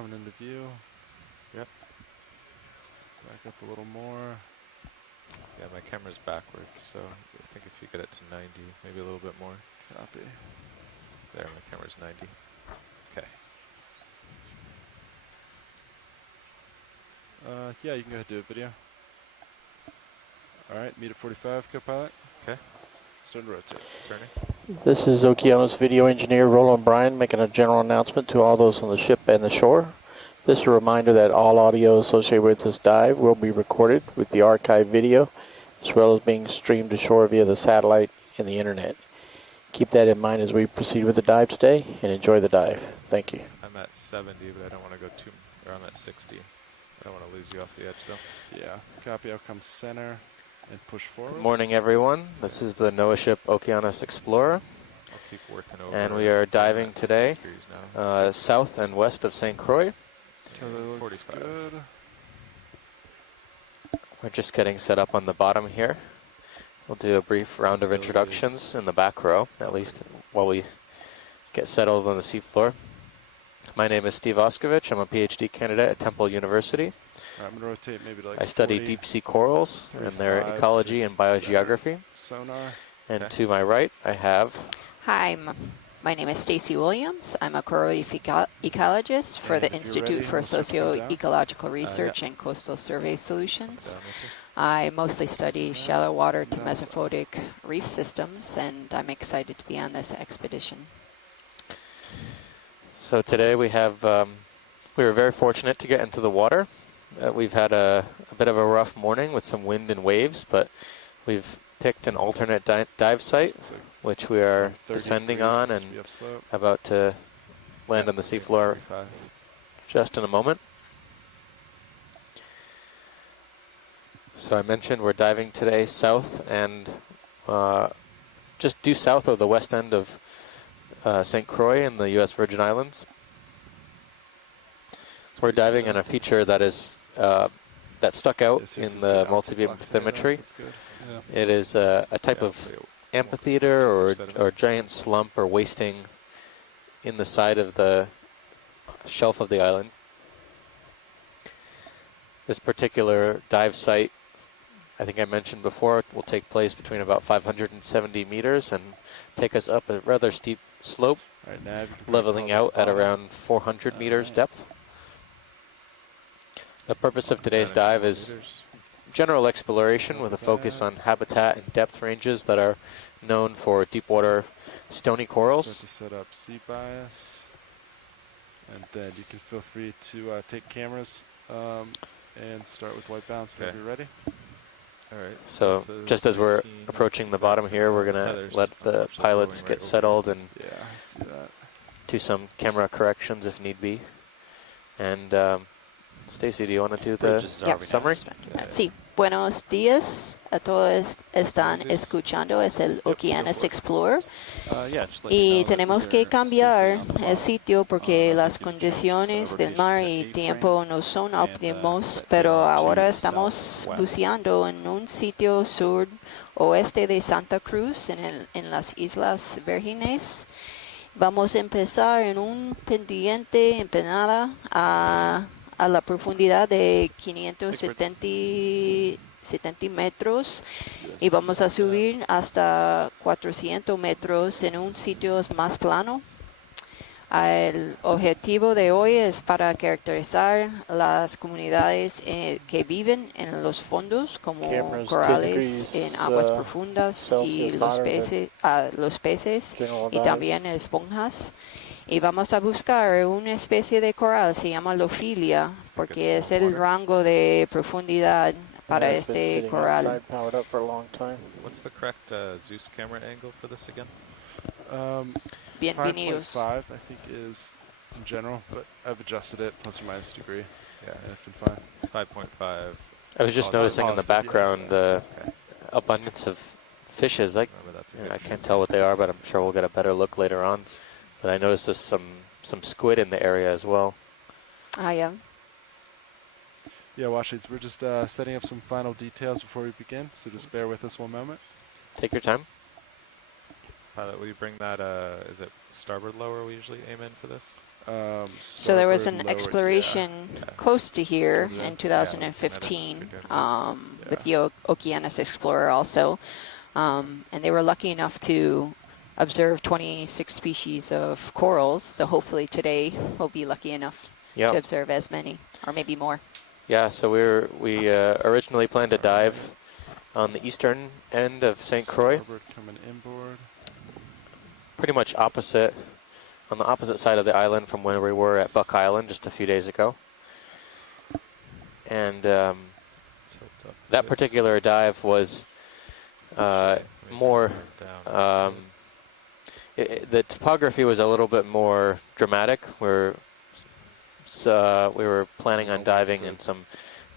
coming into view. Yep. Back up a little more. Yeah, my camera's backwards, so I think if you get it to 90, maybe a little bit more. Copy. There, my camera's 90. Okay. Yeah, you can go ahead and do a video. All right, meet at 45, co-pilot. Okay. Starting to rotate. Turning. This is Okeanos video engineer Roland Bryan making a general announcement to all those on the ship and the shore. This is a reminder that all audio associated with this dive will be recorded with the archive video, as well as being streamed to shore via the satellite and the internet. Keep that in mind as we proceed with the dive today, and enjoy the dive. Thank you. I'm at 70, but I don't want to go too, or I'm at 60. I don't want to lose you off the edge, though. Yeah, copy. I'll come center and push forward. Good morning, everyone. This is the NOAA ship Okeanos Explorer, I'll keep working over. and we are diving today south and west of St. Croix. Totally looks 45. good. We're just getting set up on the bottom here. We'll do a brief round of introductions in the back row, at least while we get settled on the seafloor. My name is Steve Oskovich. I'm a PhD candidate at Temple University. All right, I'm going to rotate maybe to like I study 40, deep sea corals and their 35 ecology and biogeography. Sonar. And Okay. to my right, I have Hi, my name is Stacy Williams. I'm a coral ecologist for And the if you're Institute ready, for we'll start to come down. Socio-Ecological Research yeah. and Coastal Survey Solutions. Down with you. I mostly study shallow water to Down. mesophotic reef systems, and I'm excited to be on this expedition. So today we have, we were very fortunate to get into the water. We've had a bit of a rough morning with some wind and waves, but we've picked an alternate dive site, Looks like which we are 30 descending degrees, on seems and to be upslope. about to land Yeah, on the seafloor 35. just in a moment. So I mentioned we're diving today south and just due south of the west end of St. Croix in the U.S. Virgin Islands. We're diving in a feature that is that stuck out This in is the good multi-beam optic bathymetry. That's good. Yeah. It is a type Yeah, of hopefully amphitheater or sediment. giant slump or wasting in the side of the shelf of the island. This particular dive site, I think I mentioned before, will take place between about 570 meters and take us up a rather steep slope, All right, nav, you can leveling call this out at bottom. around 400 meters Alright. depth. The purpose of today's Down a few dive more is meters. general exploration with a focus on habitat and depth ranges that are known for deep water stony Start corals. to set up sea bias, and then you can feel free to take cameras and start with white balance whenever Okay. you're ready. All right. So just as we're approaching the bottom here, we're going to let the pilots get settled and Yeah, I see that. do some camera corrections if need be. And Stacy, do you want to do the summary? Sí, buenos días a todos. Están escuchando, es el Okeanos Explorer. Y tenemos que cambiar el sitio porque las condiciones del mar y tiempo no son óptimos, pero ahora estamos buceando en un sitio sur oeste de Santa Cruz, en las Islas Vírgenes. Vamos a empezar en un pendiente empinada a la profundidad de 570 metros y vamos a subir hasta 400 metros en un sitio más plano. El objetivo de hoy es para caracterizar las comunidades que viven en los fondos, como Cameras, corales 10 en aguas degrees, profundas y Celsius los hotter than peces general y dive. también esponjas. Y vamos a buscar una especie de coral, se llama lofilia, porque es el rango de profundidad para It's been este sitting coral. outside, powered up for a long time. What's the correct Zeus camera angle for this again? Bienvenidos. 5.5, I think, is in general, but I've adjusted it plus or minus a degree. Yeah, And it's been fine. 5.5. I was just Oh, noticing in the positive, yes. background the Okay. abundance of fishes. Like, Remember, that's a good I can't tell what they are, but I'm sure we'll get a better look later on. But I noticed there's some squid in the area as well. Ah, yeah. Yeah, Washington, we're just setting up some final details before we begin, so just bear with us one moment. Take your time. Pilot, will you bring that, is it starboard lower we usually aim in for this? So there was starboard an lowered, exploration yeah. close to here Further in? in 2015 Kinetic with the Okeanos Explorer also. And they were lucky enough to observe 26 species of corals. So hopefully today we'll be lucky enough to observe as many, or maybe more. Yeah, so we originally planned to dive on the eastern end of St. Croix. Starboard coming inboard. Pretty much opposite, on the opposite side of the island from where we were at Buck Island just a few days ago. And that particular dive was more, the topography was a little bit more dramatic. We were planning on diving in some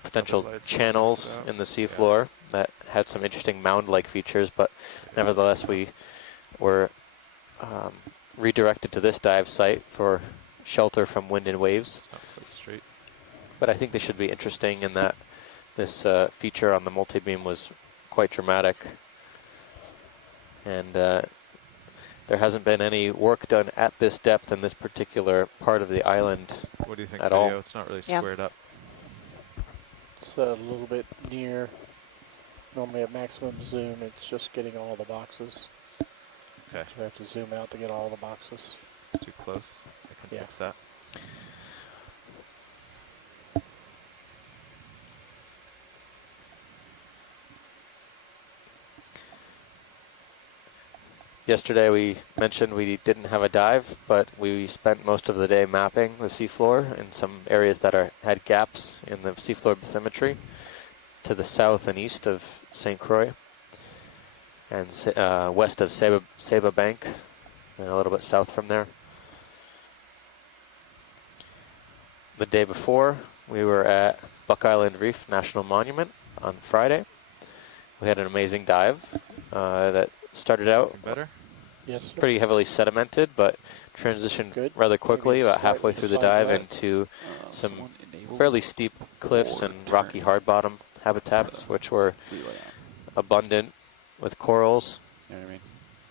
potential channels in the seafloor that had some interesting mound-like features, but nevertheless we were redirected to this dive site for shelter from wind and waves. It's not quite straight. But I think they should be interesting in that this feature on the multi-beam was quite dramatic. And there hasn't been any work done at this depth in this particular part of the island What do you think, at video? all. It's not really squared up. It's a little bit near, normally at maximum zoom, it's just getting all the boxes. Okay. So I have to zoom out to get all the boxes. It's too close. I can fix that. Yesterday we mentioned we didn't have a dive, but we spent most of the day mapping the seafloor in some areas that had gaps in the seafloor bathymetry to the south and east of St. Croix and west of Saba Bank and a little bit south from there. The day before, we were at Buck Island Reef National Monument on Friday. We had an amazing dive that started out pretty heavily sedimented, but transitioned rather quickly, about halfway through the dive, into some fairly steep cliffs and rocky hard bottom habitats, which were abundant with corals,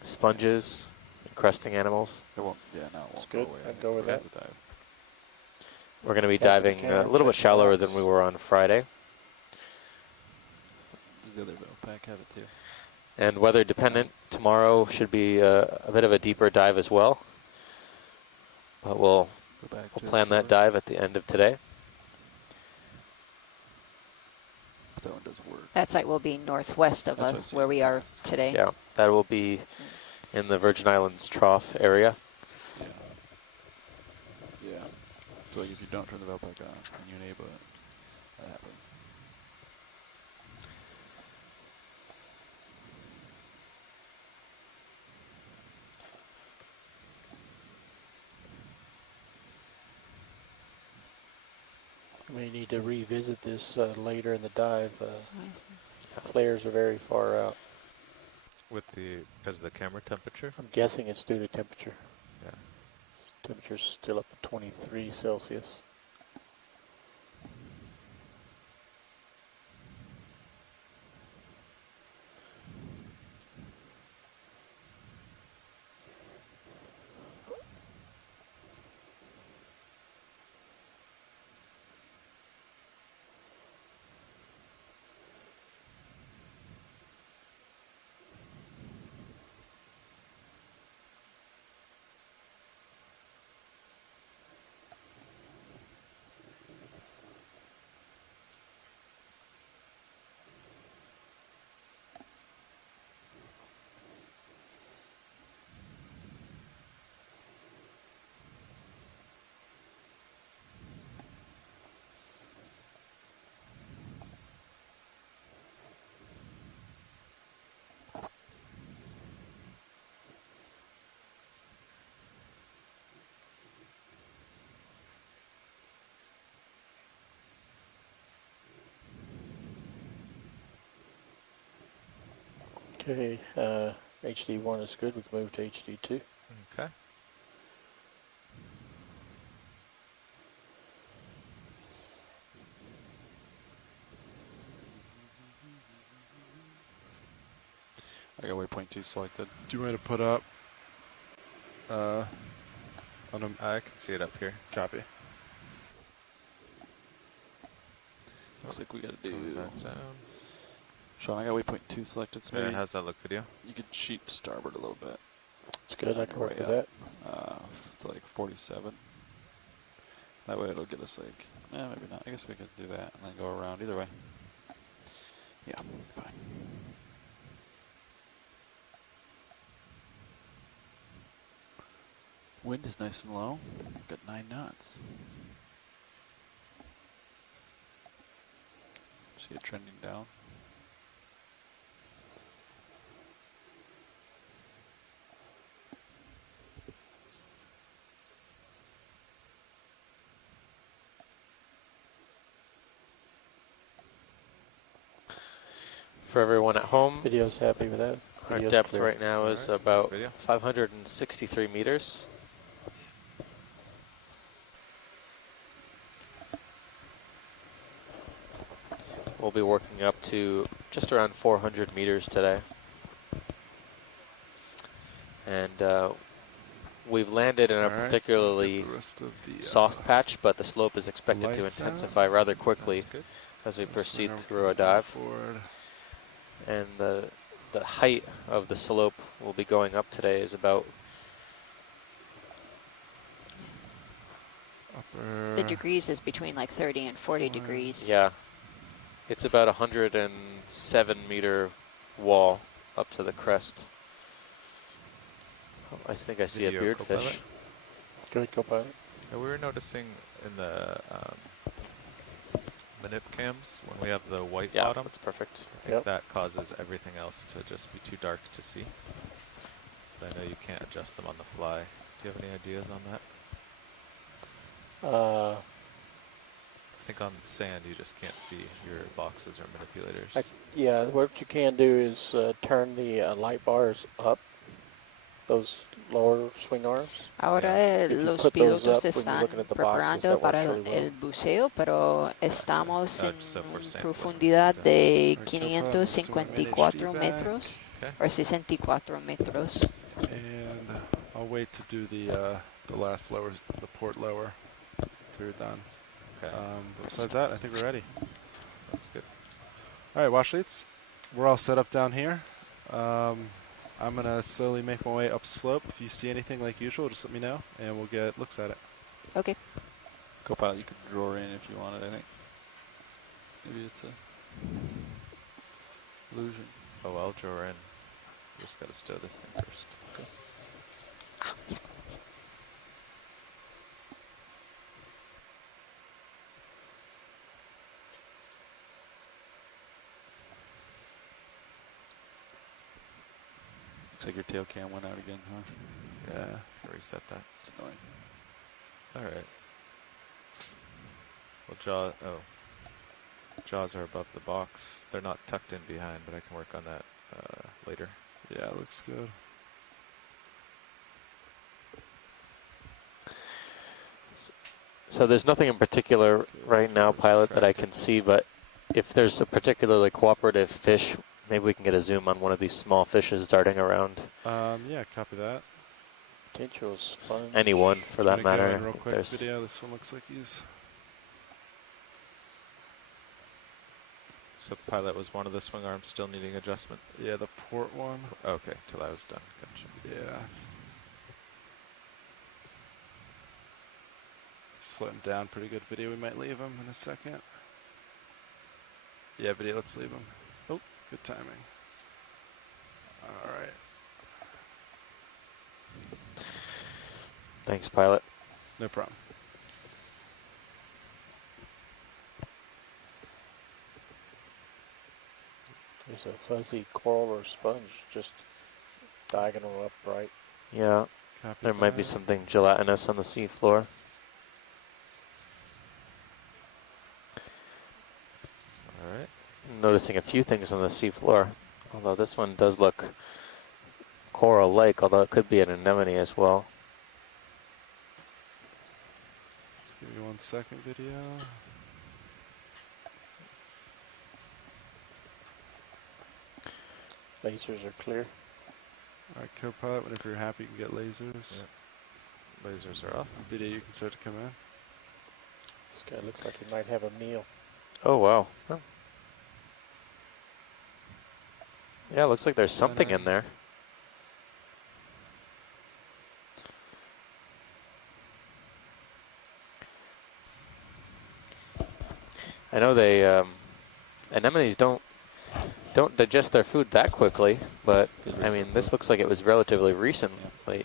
sponges, and cresting animals. It won't, yeah, no, it won't good. go away. I'd go with that. The dive. We're going to be diving a little bit shallower than we were on Friday. Does the other pack have it too? And weather dependent, tomorrow should be a bit of a deeper dive as well. But we'll plan that dive at the end of today. But that one does work. That site will be northwest of That's us, where we are today. Yeah, that will be in the Virgin Islands Trough area. Yeah. Yeah. So like if you don't turn the valve back on and you enable it, that happens. We need to revisit this later in the dive. Flares are very far out. Because of the camera temperature? I'm guessing it's due to temperature. Yeah. Temperature's still up at 23 Celsius. Okay, HD1 is good. We can move to HD2. Okay. I got waypoint 2 selected. Do you want to put up On a I can see it up here. copy. Looks like we gotta do. Going back down. Sean, I got waypoint 2 selected, so Yeah, maybe how's that look, video? you could cheat to starboard a little bit. It's good. I can work Way with up. that. To like 47. That way it'll get us like, maybe not. I guess we could do that and then go around either way. Yeah, fine. Wind is nice and low. Got 9 knots. See it trending down. For everyone at home, Video's happy with that. our Video's depth clear. right now is Alright, about video. 563 meters. We'll be working up to just around 400 meters today. And we've landed in a Alright, particularly get the rest of the, soft patch, but the slope is expected to lights out. intensify rather quickly That's good. as we This proceed thing through a going dive. forward. And the height of the slope we'll be going up today is about Upper. The degrees is between like 30 and 40 degrees. Yeah. It's about 107 meter wall up to the crest. Oh, I think I see a Video beardfish. co-pilot. Good, co-pilot. Yeah, we were noticing in the manip cams when we have the white Yeah, bottom, that's perfect. I think that causes everything else to just be too dark to see. But I know you can't adjust them on the fly. Do you have any ideas on that? I think on sand you just can't see your boxes or manipulators. Yeah, what you can do is turn the light bars up, those lower swing arms. Ahora If you los put those pilotos up when you're están looking at the boxes, preparando that para works really el buceo, pero estamos So for en sand, profundidad what de Alright, co-pilot, let's do our main 554 HD metros Okay. o 64 metros. And I'll wait to do the last lower, the port lower, till you're done. Okay. But besides that, I think we're ready. Sounds good. All right, watch leads. We're all set up down here. I'm gonna slowly make my way up slope. If you see anything like usual, just let me know, and we'll get looks at it. Okay. Co-pilot, you could draw in if you wanted, I think. Maybe it's a illusion. Oh, I'll draw in. Just gotta stow this thing first. Looks like your tail cam went out again, huh? Yeah. Can reset that. It's annoying. Alright. Well, jaws are above the box. They're not tucked in behind, but I can work on that later. Yeah, it looks good. So there's nothing in particular right now, pilot, that I can see, but if there's a particularly cooperative fish, maybe we can get a zoom on one of these small fishes darting around. Yeah, copy that. Potential sponge. Any one, for that Gonna go matter. in real I think quick there's- video. This one looks like he's. So pilot was one of the swing arms still needing adjustment? Yeah, the port one. Okay, till I was done. Gotcha. Yeah. He's floating down. Pretty good video. We might leave him in a second. Yeah, video. Let's leave him. Oh, good timing. All right. Thanks, pilot. No problem. There's a fuzzy coral or sponge just diagonal upright. Yeah, Copy there might be that. something gelatinous on the seafloor. Alright. Noticing a few things on the seafloor, although this one does look coral-like, although it could be an anemone as well. Just give me 1 second, video. Lasers are clear. All right, co-pilot. Whenever you're happy, you can get lasers. Yeah. Lasers are off. Video, you can start to come in. This guy looks like he might have a meal. Oh, wow. Oh. Yeah, looks like there's Center. something in there. I know they, anemones don't digest their food that quickly, but I mean, this looks like it was relatively recently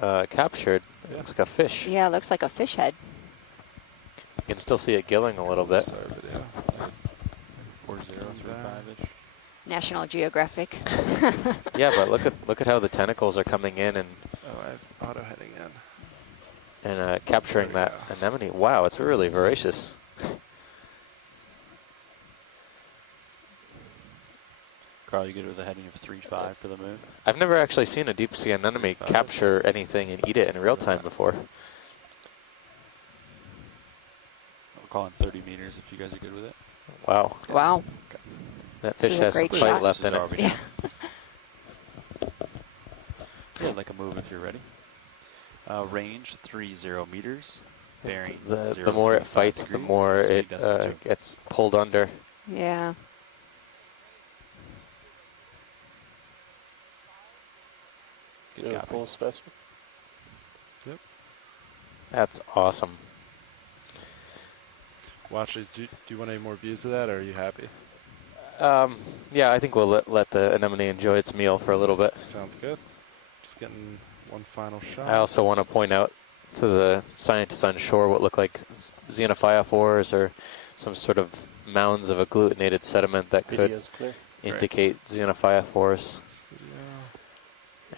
captured. Yeah. It's like a fish. Yeah, it looks like a fish head. You can still see it gilling a little bit. Sorry, video. 4035-ish. National Geographic. Yeah, but look at how the tentacles are coming in and Oh, I have auto heading in. capturing There that we anemone. Wow, it's really voracious. Carl, you good with a heading of 3-5 for the move? I've never actually seen a deep sea anemone capture anything and eat it in real time before. I'll call in 30 meters if you guys are good with it. Wow, Wow. that This fish is a has some great fight shot. left This in is it. already Yeah. Yeah, like a move if you're ready. Range 30 meters. Bearing The more it 035 fights, the degrees, more speed it decimal 2. gets pulled under. Yeah. Good Do a copy. full specimen. That's awesome. Watch it. Do you want any more views of that, or are you happy? Yeah, I think we'll let the anemone enjoy its meal for a little bit. Sounds good. Just getting one final shot. I also want to point out to the scientists on shore what look like xenophyophores or some sort of mounds of agglutinated sediment that could Video's clear. indicate xenophyophores. This video.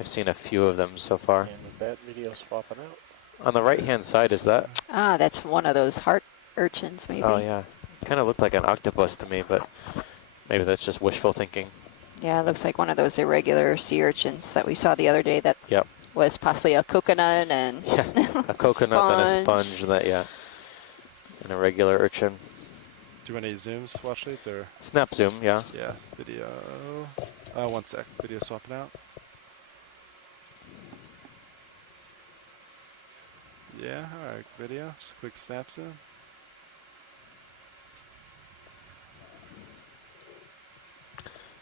I've seen a few of them so far. And with that video swapping out. On the right-hand side, is that? Ah, that's one of those heart urchins, maybe. Oh, yeah. Kind of looked like an octopus to me, but maybe that's just wishful thinking. Yeah, it looks like one of those irregular sea urchins that we saw the other day that Yep. was possibly a coconut and Yeah, a coconut and a sponge. That, yeah. And a regular urchin. Do you want any zooms, watch leads, or? Snap zoom, yeah. Yeah, video. 1 sec. Video swapping out. Yeah, alright, video. Just a quick snap zoom.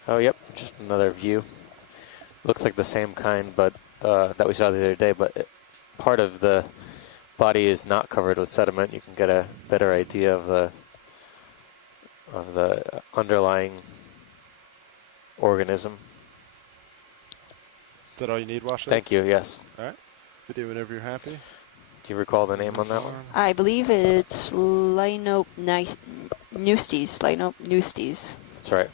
Oh, yep, just another view. Looks like the same kind, but that we saw the other day, but part of the body is not covered with sediment. You can get a better idea of the underlying organism. Is that all you need, watch leads? Thank you, yes. Alright. Video whenever you're happy. Do you recall the name on that one? I believe it's Linopeustes. Linopeustes. That's right.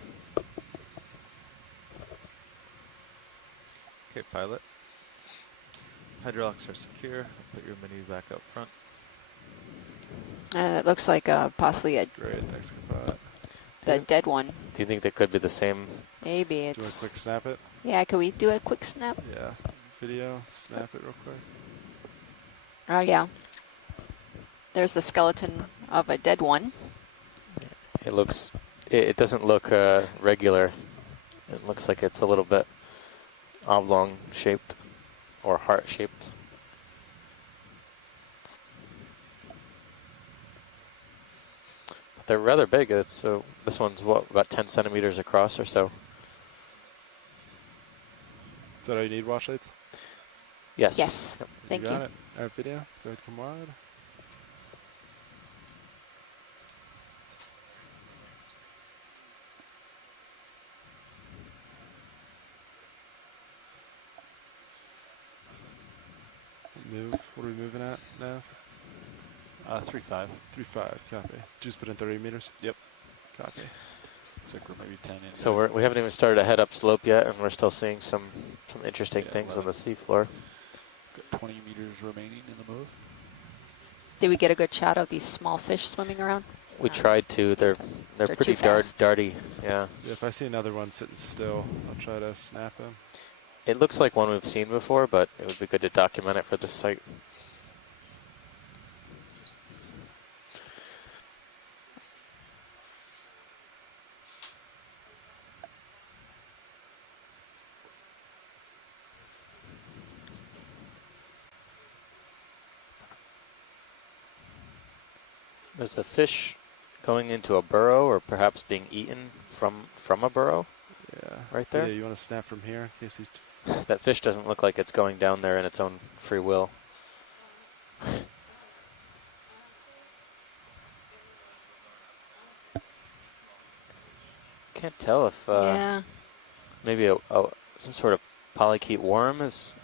Okay, pilot. Hydraulics are secure. Put your mini back up front. It looks like possibly Great, thanks, pilot. the dead one. Do you think they could be the same? Maybe Do you want to it's. quick snap it? Yeah, can we do a quick snap? Yeah. Video, snap it real quick. Oh, yeah. There's the skeleton of a dead one. It looks, it doesn't look regular. It looks like it's a little bit oblong shaped or heart shaped. But they're rather big. So this one's what, about 10 centimeters across or so? Is that all you need, watch leads? Yes. Yes. Yep. Thank you. Got it. Alright, video. Go ahead, come wide. Move. What are we moving at now? 3-5. 3-5. Copy. Just put in 30 meters. Yep. Copy. Looks like we're maybe 10 in. So we haven't even started a head up slope yet, and we're still seeing some interesting Yeah, things on 11. the seafloor. Got 20 meters remaining in the move. Did we get a good shot of these small fish swimming around? We tried to. They're They're pretty too fast. darty. Yeah. Yeah, if I see another one sitting still, I'll try to snap him. It looks like one we've seen before, but it would be good to document it for this site. There's a fish going into a burrow, or perhaps being eaten from a burrow. Yeah. Right there? Yeah, you want to snap from here in case he's... That fish doesn't look like it's going down there in its own free will. Can't tell if yeah. maybe some sort of polychaete worm has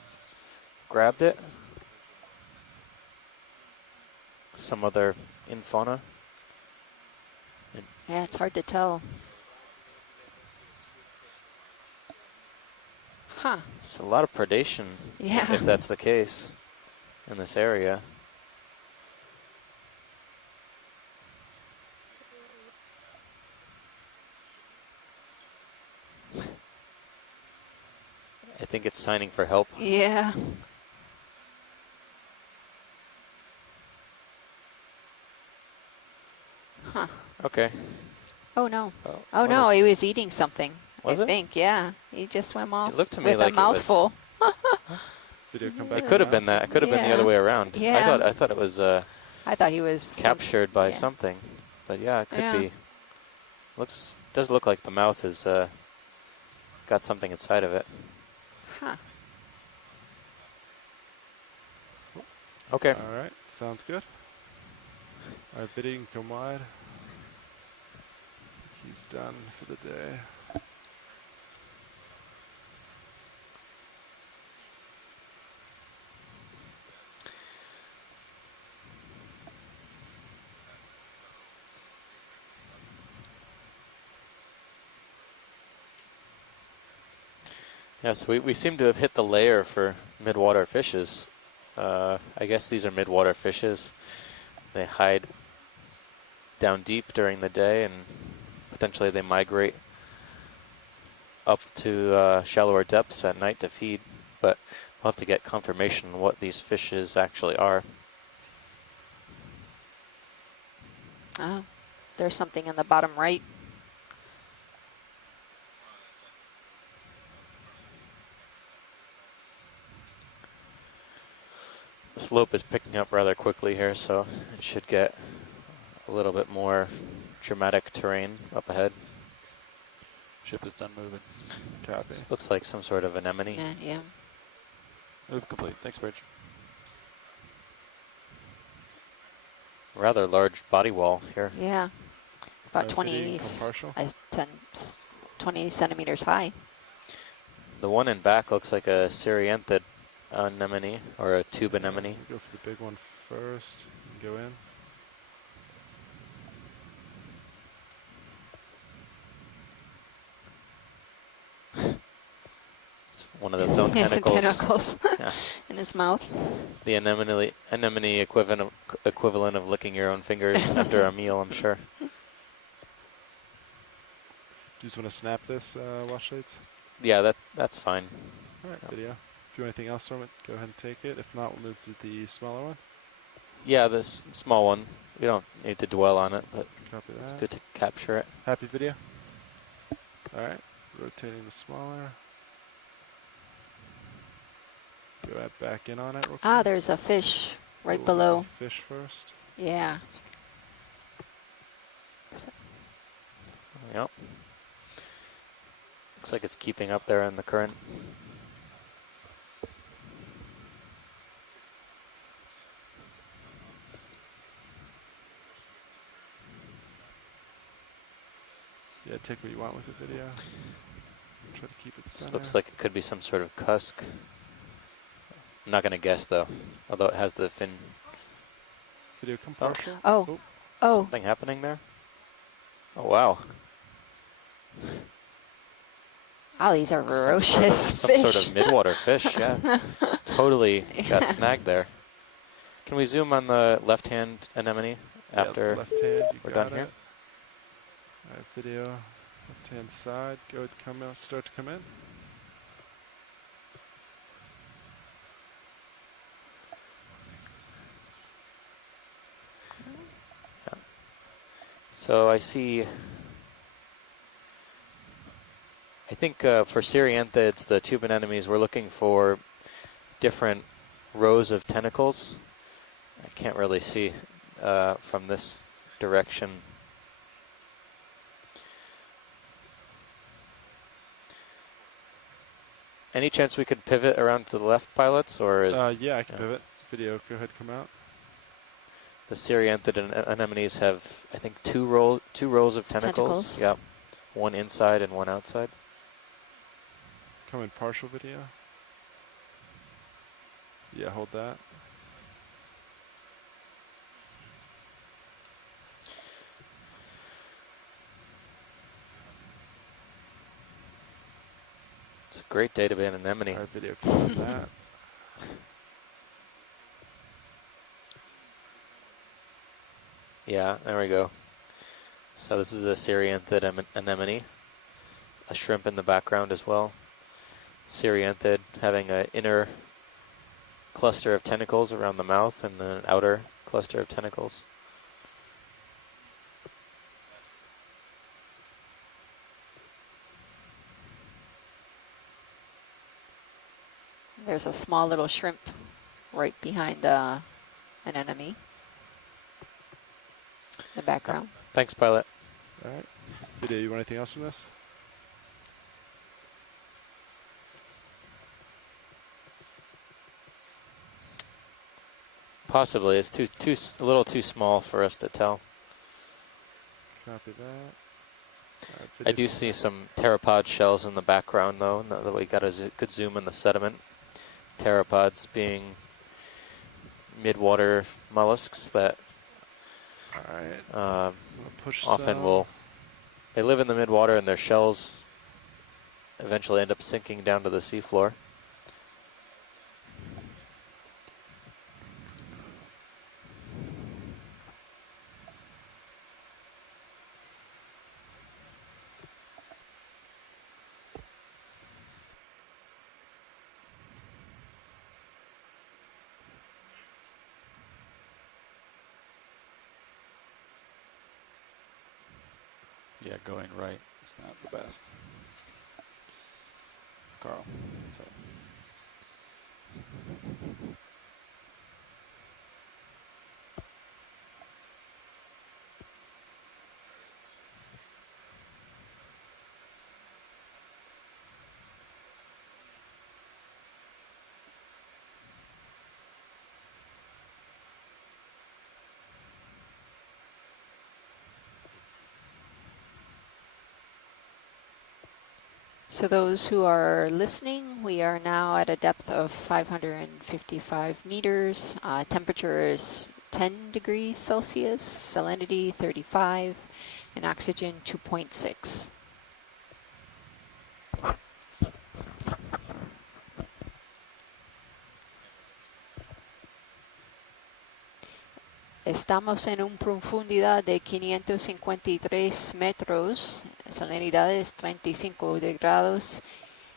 grabbed it. Some other infauna. Yeah, it's hard to tell. Huh. It's a lot of predation, Yeah. if that's the case, in this area. I think it's signing for help. Yeah. Huh. Okay. Oh no. Oh, No, was- he was eating something. Was I it? think, yeah. He just swam off looked to me with like a it was- mouthful. Video come back. It could have been that. It could have been the other Yeah. way around. Yeah. I thought it was I thought he was captured by yeah. something, but yeah, it could Yeah. be. Does look like the mouth has got something inside of it. Huh. Okay. All right, sounds good. All right, video, you can come wide. He's done for the day. Yes, we seem to have hit the layer for midwater fishes. I guess these are midwater fishes. They hide down deep during the day, and potentially they migrate up to shallower depths at night to feed. But we'll have to get confirmation on what these fishes actually are. Oh, there's something in the bottom right. The slope is picking up rather quickly here, so it should get a little bit more dramatic terrain up ahead. Ship is done moving. Copy. Looks like some sort of anemone. Yeah. Move complete. Thanks, Bridge. Rather large body wall here. Yeah. About Alright, video, 20, you can come partial. 20 centimeters high. The one in back looks like a Syrianthid anemone, or a tube anemone. Go for the big one first. Go in. It's one of its own His tentacles. tentacles Yeah. in his mouth. The anemone equivalent of licking your own fingers after a meal, I'm sure. Do you just want to snap this, watch lights? Yeah, that's fine. All right, video. If you want anything else from it, go ahead and take it. If not, we'll move to the smaller one. Yeah, this small one. We don't need to dwell on it, but Copy that. it's good to capture it. Happy video? All right, rotating the smaller. Go back in on it real quick. Ah, there's a fish right We'll below. look at the fish first. Yeah. Yep. Looks like it's keeping up there in the current. Yeah, take what you want with the video. Try to keep it This center. looks like it could be some sort of cusk. I'm not going to guess, though, although it has the fin. Video come partial. Oh. Oh. Something happening there? Oh, wow. Oh, these are ferocious Some fish. sort of midwater fish, yeah. Totally got Yeah. snagged there. Can we zoom on the left-hand anemone after left hand, you we're got done here? it. All right, video, left hand side. Go ahead, come out, start to come in. So I see, I think for Syrianthids, the tube anemones, we're looking for different rows of tentacles. I can't really see from this direction. Any chance we could pivot around to the left, pilots, or is yeah, I can pivot. Video, go ahead, come out. the Cereanthid anemones have, I think, two rows of tentacles. Yep, one inside and one outside. Come in partial video. Yeah, hold that. It's a great day to be an anemone. Our video came on that. Yeah, there we go. So this is a Cereanthid anemone. A shrimp in the background as well. Cereanthid having an inner cluster of tentacles around the mouth and then an outer cluster of tentacles. There's a small little shrimp right behind an anemone. The background. Thanks, pilot. All right. Video, you want anything else from this? Possibly. It's a little too small for us to tell. Copy that. I do see some pteropod shells in the background, though. Now that we got a good zoom in the sediment. Pteropods being midwater mollusks that All right. Push often some. will. They live in the midwater, and their shells eventually end up sinking down to the seafloor. Yeah, going right is not the best. Carl, so. So those who are listening, we are now at a depth of 555 meters. Temperature is 10 degrees Celsius, salinity 35, and oxygen 2.6. Estamos en una profundidad de 553 metros, salinidad es 35 grados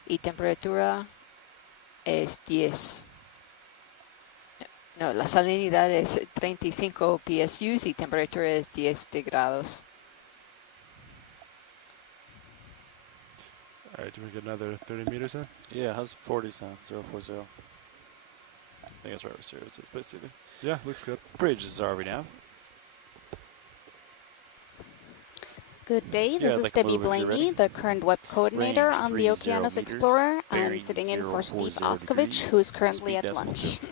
y temperatura es 10. No, la salinidad es 35 PSUs y temperatura es 10 grados. All right, do we get another 30 meters in? Yeah, how's 40 sound? 040. I think that's right with Sirius, it's basically. Yeah, looks good. Bridge is RV nav. Good day, Yeah, this I'd is like to Debbie move if you're Blaney, ready. the current web coordinator Range on the 30 Okeanos meters, Explorer. I'm bearing sitting in for Steve 040 Oskovich, degrees, who's currently speed at decimal lunch. 2.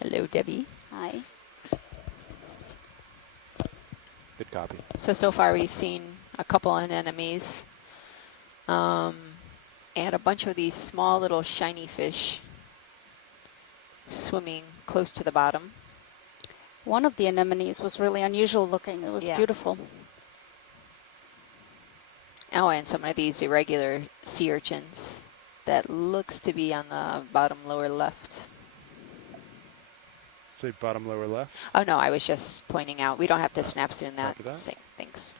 Hello, Debbie. Hi. Good copy. So far we've seen a couple anemones and a bunch of these small little shiny fish swimming close to the bottom. One of the anemones was really unusual looking. It was Yeah. beautiful. Oh, and some of these irregular sea urchins that looks to be on the bottom lower left. Say bottom lower left. Oh no, I was just pointing out. We don't have to snap zoom that. Copy that. Thanks.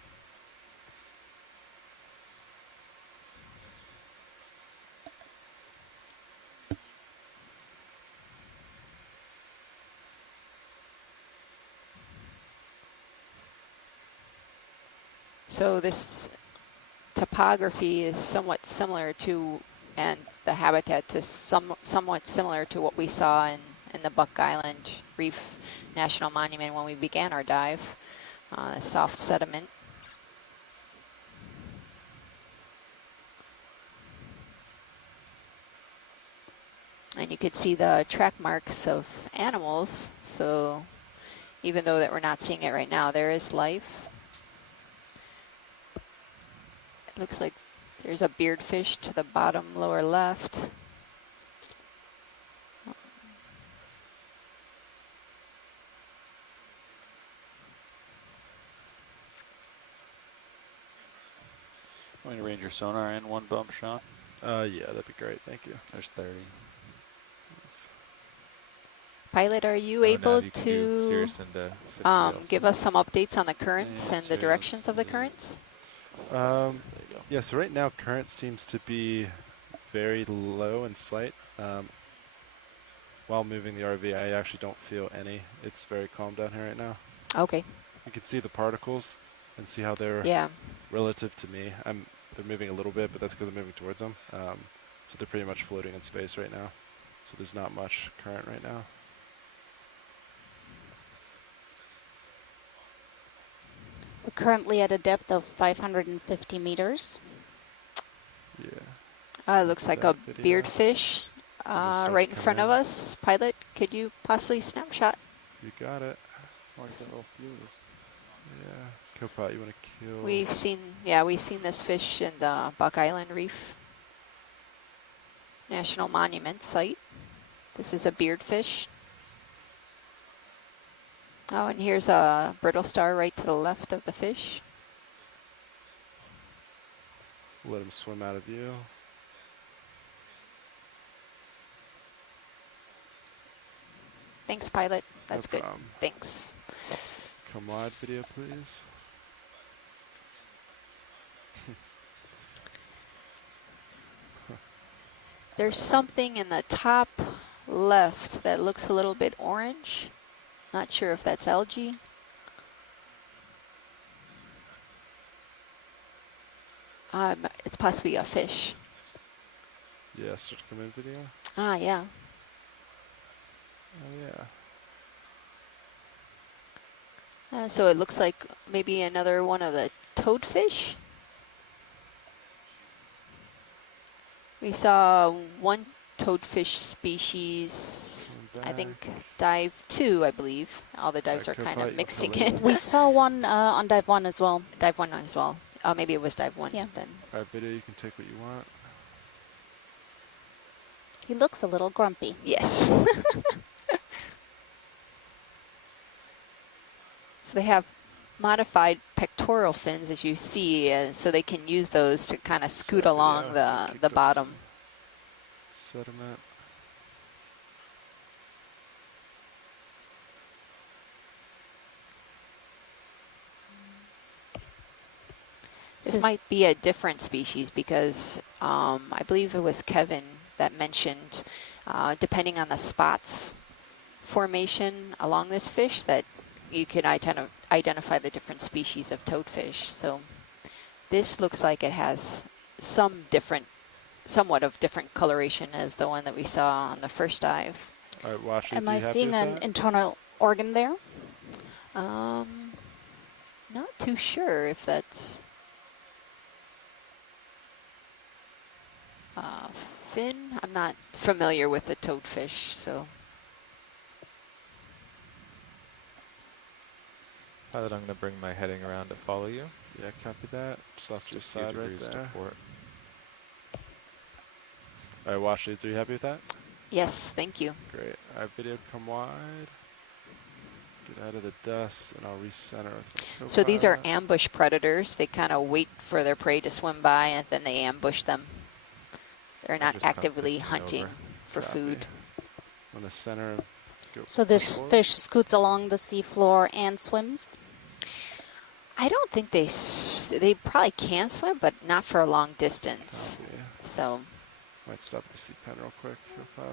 So this topography is somewhat similar to, and the habitat is somewhat similar to what we saw in the Buck Island Reef National Monument when we began our dive. soft sediment. And you could see the track marks of animals, so even though that we're not seeing it right now, there is life. It looks like there's a beardfish to the bottom lower left. Want me to range your sonar in one bump, Sean? Yeah, that'd be great. Thank you. There's 30. Nice. Pilot, are you Oh, able Nav, you can do to Sirius into 50 also. give us some updates on the currents Yeah, and the directions of the currents? There you go. Yeah, so right now current seems to be very low and slight. While moving the RV, I actually don't feel any. It's very calm down here right now. Okay. You can see the particles and see how they're Yeah. relative to me. They're moving a little bit, but that's because I'm moving towards them. So they're pretty much floating in space right now. So there's not much current right now. We're currently at a depth of 550 meters. Yeah. It looks like a That video. beardfish start right to in come front of in. us. Pilot, could you possibly snapshot? You got it. Like that little fuse. Yeah. Copilot, you want to kill? We've seen this fish in the Buck Island Reef National Monument site. This is a beardfish. Oh, and here's a brittle star right to the left of the fish. Let him swim out of view. Thanks, pilot. No That's good. problem. Thanks. Come wide video, please. There's something in the top left that looks a little bit orange. Not sure if that's algae. It's possibly a fish. Yeah, start to come in video. Ah, yeah. Oh yeah. So it looks like maybe another one of the toadfish. We saw one toadfish species, Going I think back. dive 2, I believe. All the dives Back are up, kind right, of up mixing the in. We saw one on dive 1 as well. Dive 1 as well. Maybe it was dive 1 Yeah. then. Alright, video, you can take what you want. He looks a little grumpy. Yes. So they have modified pectoral fins, as you see, so they can use those to kind of scoot So, along yeah, the kicked up bottom. some sediment. This might be a different species because I believe it was Kevin that mentioned, depending on the spots formation along this fish, that you can identify the different species of toadfish. So this looks like it has somewhat of different coloration as the one that we saw on the first dive. Alright, watch it. Am Are I you happy seeing with an that? internal organ there? Not too sure if that's fin. I'm not familiar with the toadfish, so. Pilot, I'm going to bring my heading around to follow you. Yeah, copy that. Just off to your Just a few side right degrees to there. port. Alright, watch leads. Are you happy with that? Yes, thank you. Great. Alright, video, come wide. Get out of the dust, and I'll recenter with my So these are Copilot. ambush predators. They kind of wait for their prey to swim by, and then they ambush them. They're I'll not just come actively 15 hunting over. for Copy. food. I'm gonna center. Go So this forward. fish scoots along the seafloor and swims? I don't think they probably can swim, but not for a long distance. Copy. So, Might stop the seat pen real quick.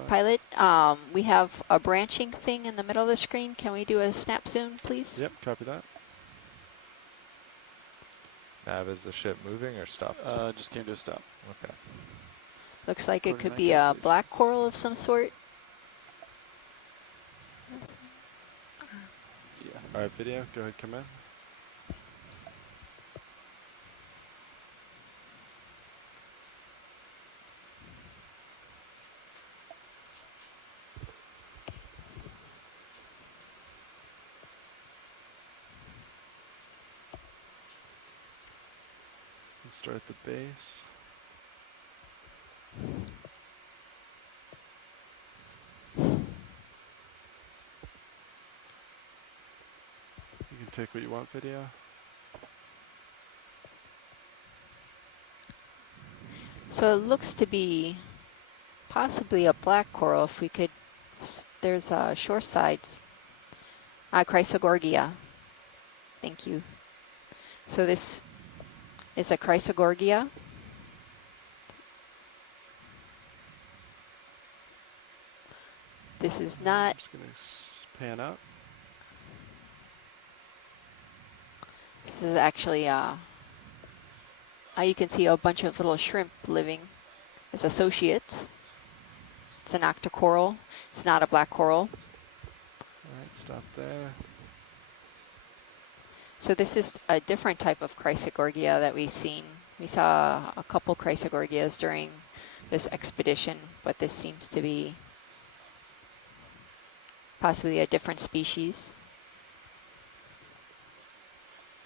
Copilot. pilot, we have a branching thing in the middle of the screen. Can we do a snap zoom, please? Yep, copy that. Nav, is the ship moving or stopped? Just came to a stop. Okay. Looks like it According to could my be a calculations. black coral of some sort. Yeah. Alright, video, go ahead, come in. and start at the base. You can take what you want video. So it looks to be possibly a black coral. If we could, there's shore sides. Chrysogorgia. Thank you. So this is a Chrysogorgia. This is I'm not. just gonna pan up. This is actually you can see a bunch of little shrimp living as associates. It's an octocoral. It's not a black coral. All right, stop there. So this is a different type of Chrysogorgia that we've seen. We saw a couple Chrysogorgias during this expedition, but this seems to be possibly a different species.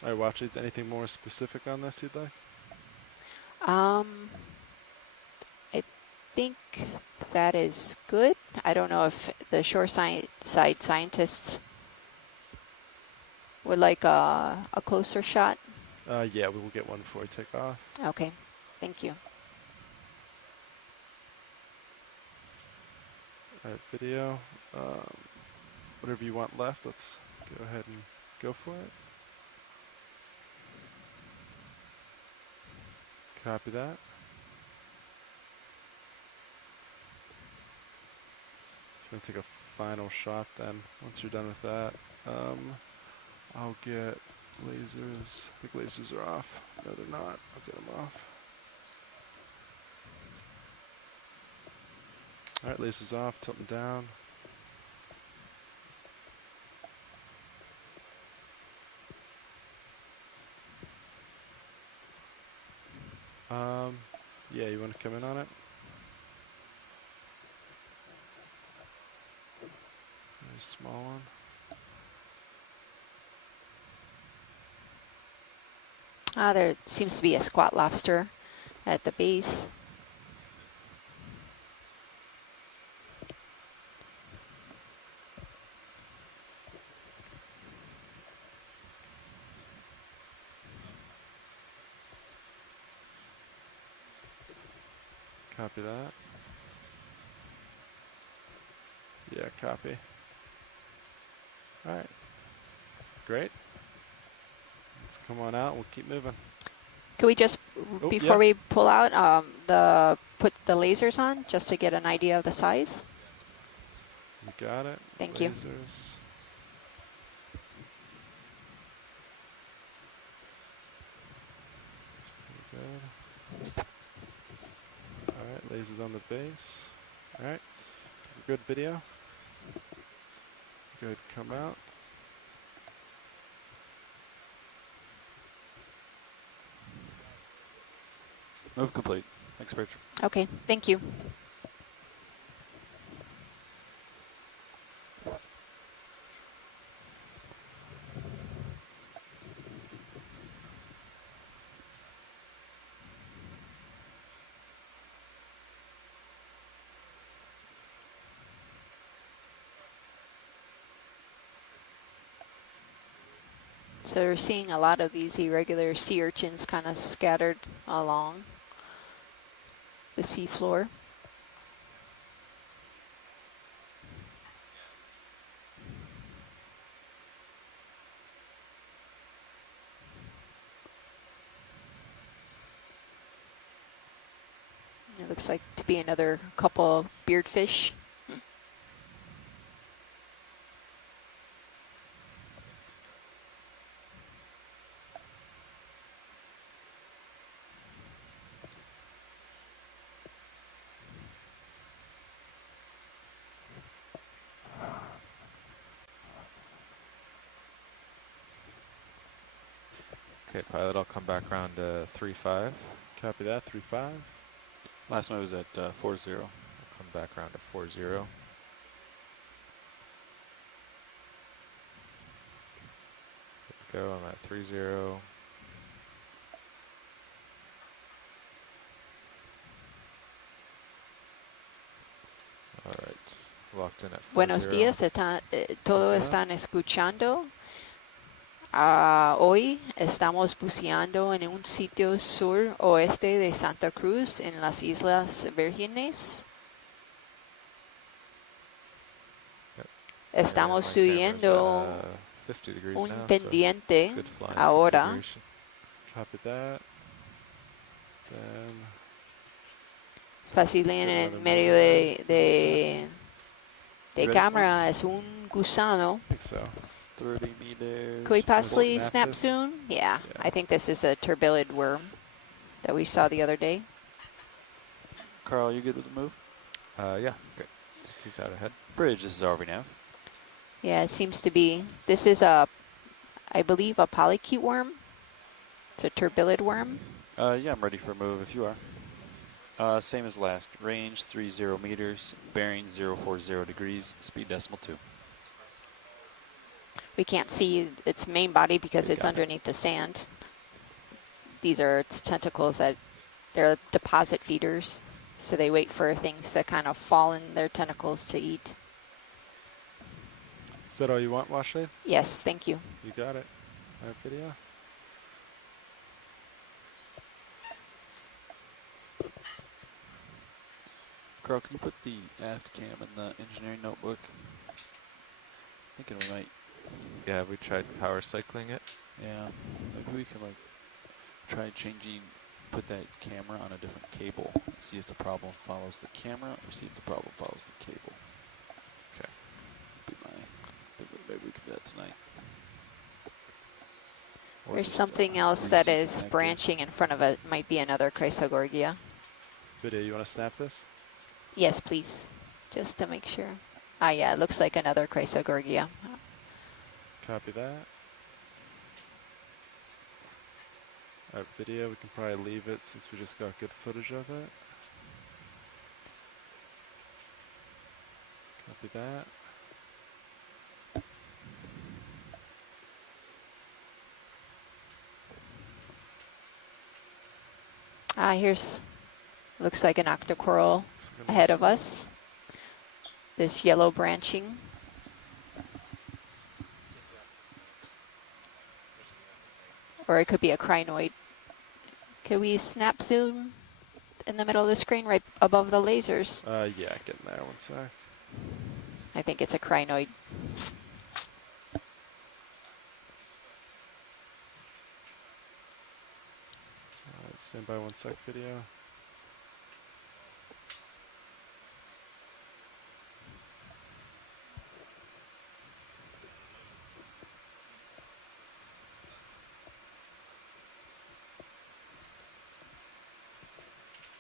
All right, watch. Is anything more specific on this you'd like? I think that is good. I don't know if the side scientists would like a closer shot. Yeah, we will get one before we take off. Okay, thank you. All right, video. Whatever you want left, let's go ahead and go for it. Copy that. Just gonna take a final shot then. Once you're done with that, I'll get lasers. I think lasers are off. No, they're not. I'll get them off. All right, lasers off. Tilt them down. Yeah, you want to come in on it? Very small one. There seems to be a squat lobster at the base. Copy that. Yeah, copy. All right. Great. Let's come on out. We'll keep moving. Can we just, Oh, before yeah. we pull out, put the lasers on just to get an idea of the size? You got it. Thank you. Lasers. That's pretty good. All right, lasers on the base. All right, good video. Good, come out. Move complete. Thanks, Rich. Okay, thank you. So we're seeing a lot of these irregular sea urchins kind of scattered along the seafloor. It looks like to be another couple beardfish. Okay, pilot, I'll come back around to 3-5. Copy that. 3-5. Last one was at 4-0. I'll come back around to 4-0. Go, I'm at 3-0. Locked in at 40. Buenos días, todos Copy that. están escuchando. Hoy estamos buceando en un sitio sur-oeste de Santa Cruz en las Islas Vírgenes. Estamos My camera's subiendo at, 50 degrees un now, so pendiente good flying ahora. configuration. Copy that. Then Es fácil en get el another medio visual. de You ready? cámara, es un gusano. I think so. 30 meters. Could we possibly snap snap this? soon? Yeah, Yeah. I think this is the turbidid worm that we saw the other day. Carl, you good with the move? Yeah, great. He's out ahead. Bridge, this is RV now. Yeah, it seems to be. This is a, I believe, a polychaete worm. It's a turbidid worm. Yeah, I'm ready for a move if you are. Same as last. Range 30 meters, bearing 040 degrees, speed decimal 2. We can't see its main body because You it's got it. underneath the sand. These are its tentacles that they're deposit feeders. So they wait for things to kind of fall in their tentacles to eat. Is that all you want, Washley? Yes, thank you. You got it. All right, video. Carl, can you put the aft cam in the engineering notebook? Thinking we might, Yeah, we tried power cycling it. yeah, maybe we can like try changing, put that camera on a different cable, and see if the problem follows the camera or see if the problem follows the cable. Okay. Maybe we can do that tonight. Or There's just, something else that recent is connector. branching in front of it. Might be another Chrysogorgia. Video, you want to snap this? Yes, please. Just to make sure. Ah, yeah, it looks like another Chrysogorgia. Copy that. All right, video, we can probably leave it since we just got good footage of it. Copy that. Ah, here's, looks like an octocoral Looks like a ahead nice of one. us. This yellow branching. Or it could be a crinoid. Could we snap zoom in the middle of the screen right above the lasers? Yeah, get in there one sec. I think it's a crinoid. All right, stand by one sec, video.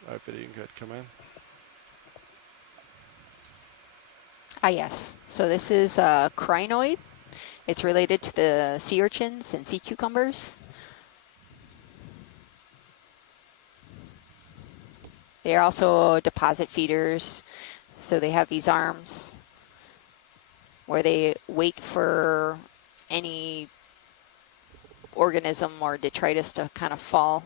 All right, video, you can go ahead, come in. Ah, yes. So this is a crinoid. It's related to the sea urchins and sea cucumbers. They are also deposit feeders. So they have these arms where they wait for any organism or detritus to kind of fall.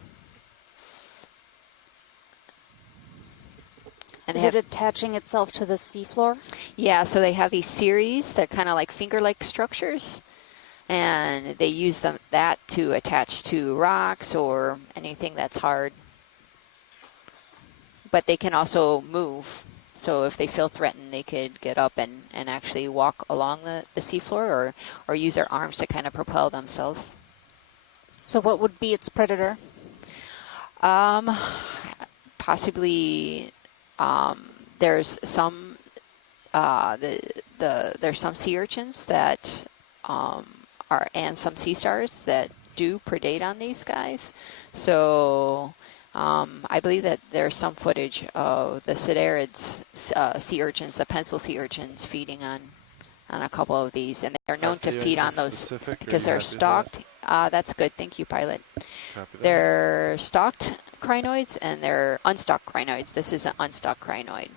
And Is they it attaching itself to the seafloor? Yeah, so they have these series that kind of like finger-like structures, and they use that to attach to rocks or anything that's hard. But they can also move. So if they feel threatened, they could get up and actually walk along the seafloor or use their arms to kind of propel themselves. So what would be its predator? Possibly there's some there's some sea urchins that are and some sea stars that do predate on these guys. So I believe that there's some footage of the Siderids sea urchins, the pencil sea urchins, feeding on a couple of these, and they're known to Video, feed on anything those specific, or because you they're happy with that? stalked. That's good. Thank you, pilot. Copy that. They're stalked crinoids and they're unstalked crinoids. This is an unstalked crinoid.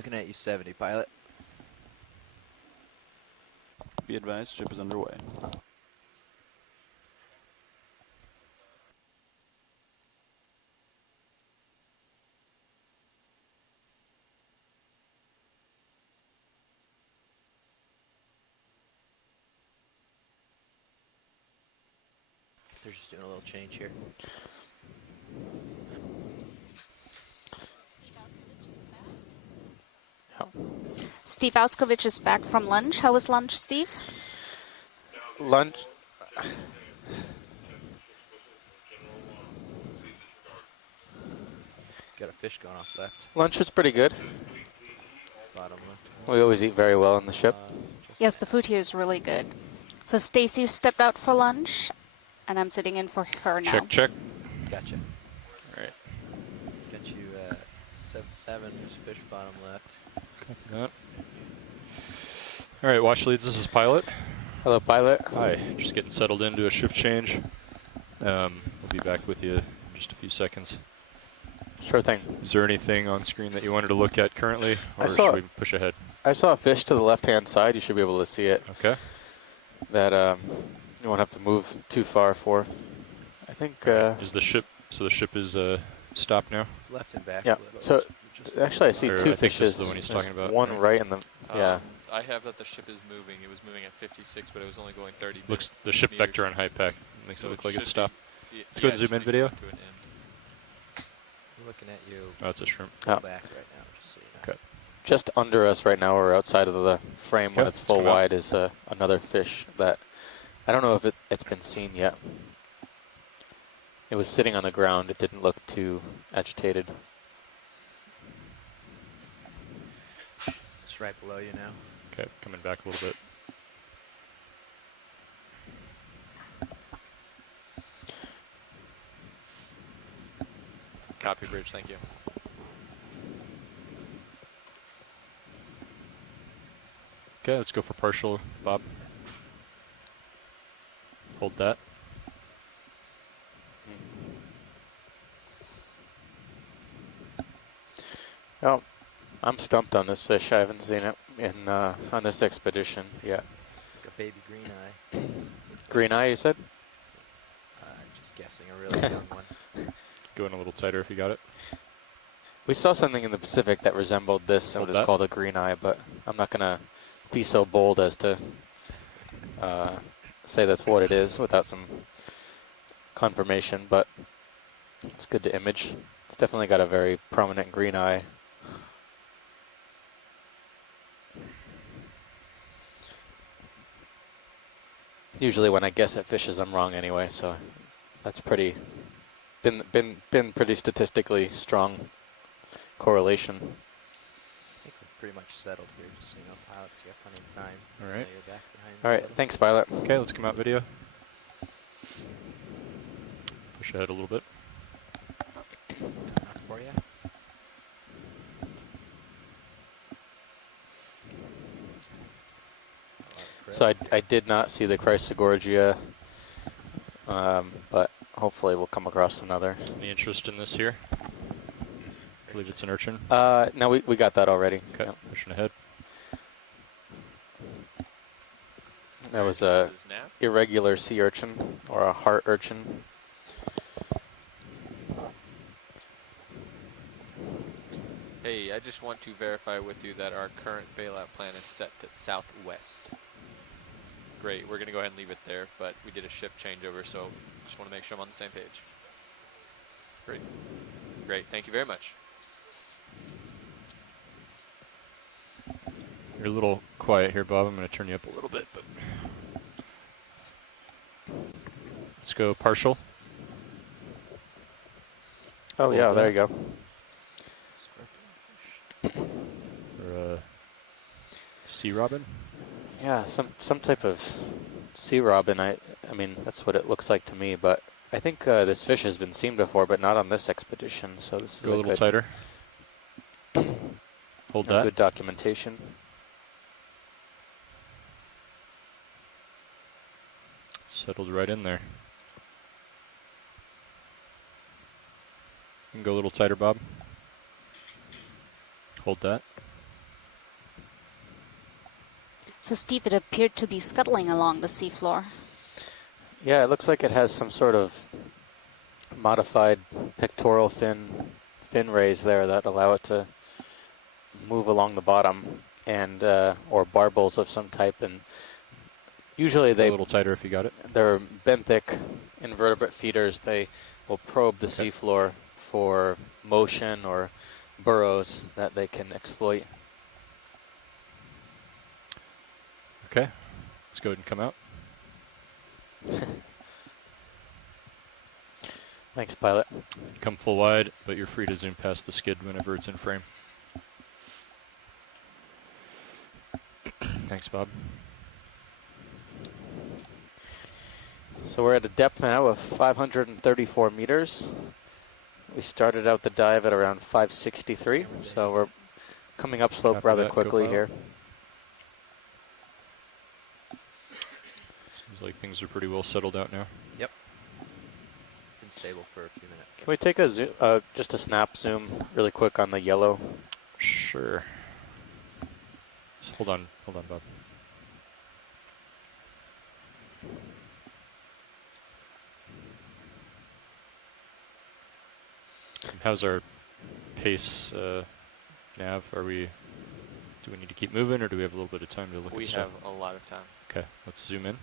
Looking at you 70, pilot. Be advised, ship is underway. They're just doing a little change here. Steve Auskovich is back from lunch. How was lunch, Steve? Lunch. Got a fish going off left. Lunch was pretty good. Bottom left. We always eat very well on the ship. Yes, the food here is really good. So Stacy stepped out for lunch, and I'm sitting in for her now. Check. Gotcha. All right. Got you 7-7. There's fish bottom left. Copy that. All right, watch leads. This is pilot. Hello, pilot. Hi. Just getting settled into a shift change. We'll be back with you in just a few seconds. Sure thing. Is there anything on screen that you wanted to look at currently, or should we push ahead? I saw a fish to the left-hand side. You should be able to see it. Okay. That you won't have to move too far for. I think. Is the ship? So the ship is stopped now. It's left and back. Yeah. a little. So It's actually, I see Or I two think this is fishes. the one he's There's talking about, one right? right in the. Yeah. I have that the ship is moving. It was moving at 56, but it was only going 30 Looks the ship meters. vector on high pack makes So it look like should it's stopped. be- Let's go yeah, and it zoom in should be video. coming to an end. We're looking at you. Oh, it's a shrimp. Oh. Back right now, just so you know. Okay. Just under us right now, or outside of the frame when Okay, it's let's full come out. wide, is another fish that I don't know if it's been seen yet. It was sitting on the ground. It didn't look too agitated. It's right below you now. Okay, coming back a little bit. Copy, bridge. Thank you. Okay, let's go for partial, Bob. Hold that. Oh, I'm stumped on this fish. I haven't seen it in on this expedition yet. It's like a baby green eye. Green eye, you said? Just guessing, a really young one. Go in a little tighter if you got it. We saw something in the Pacific that resembled this, and Hold it was that. called a green eye, but I'm not going to be so bold as to say that's what it is without some confirmation, but it's good to image. It's definitely got a very prominent green eye. Usually when I guess at fishes, I'm wrong anyway, so that's been pretty statistically strong correlation. I think we've pretty much settled here, just so you know, pilots, you got plenty of time. All right. You're back behind All right, thanks, pilot. Okay, let's come out video. Push ahead a little bit. for you. So I did not see the Chrysogorgia, but hopefully we'll come across another. Any interest in this here? I believe it's an urchin. No, we got that already. Okay, Yep. pushing ahead. That was a This is Nav. irregular sea urchin, or a heart urchin. Hey, I just want to verify with you that our current bailout plan is set to southwest. Great, we're going to go ahead and leave it there, but we did a shift changeover, so just want to make sure I'm on the same page. Great. Great, thank you very much. You're a little quiet here, Bob. I'm going to turn you up a little bit, but let's go partial. Oh yeah, there you go. Or sea robin. Yeah, some type of sea robin. I mean, that's what it looks like to me. But I think this fish has been seen before, but not on this expedition. So this is Go a little tighter. Hold that. Good documentation. Settled right in there. You can go a little tighter, Bob. Hold that. So Steve, it appeared to be scuttling along the seafloor. Yeah, it looks like it has some sort of modified pectoral fin rays there that allow it to move along the bottom, and or barbels of some type. And usually a little tighter if you got it. They're benthic invertebrate feeders. They will probe the seafloor for motion or burrows that they can exploit. Okay, let's go ahead and come out. Thanks, pilot. Come full wide, but you're free to zoom past the skid whenever it's in frame. Thanks, Bob. So we're at a depth now of 534 meters. We started out the dive at around 563, so we're coming up slope rather quickly here. Seems like things are pretty well settled out now. Yep. Been stable for a few minutes. Can we take a zoom, just a snap zoom really quick on the yellow? Sure. Just hold on, Bob. How's our pace, nav? Do we need to keep moving, or do we have a little bit of time to look at stuff? We have a lot of time. Okay, let's zoom in.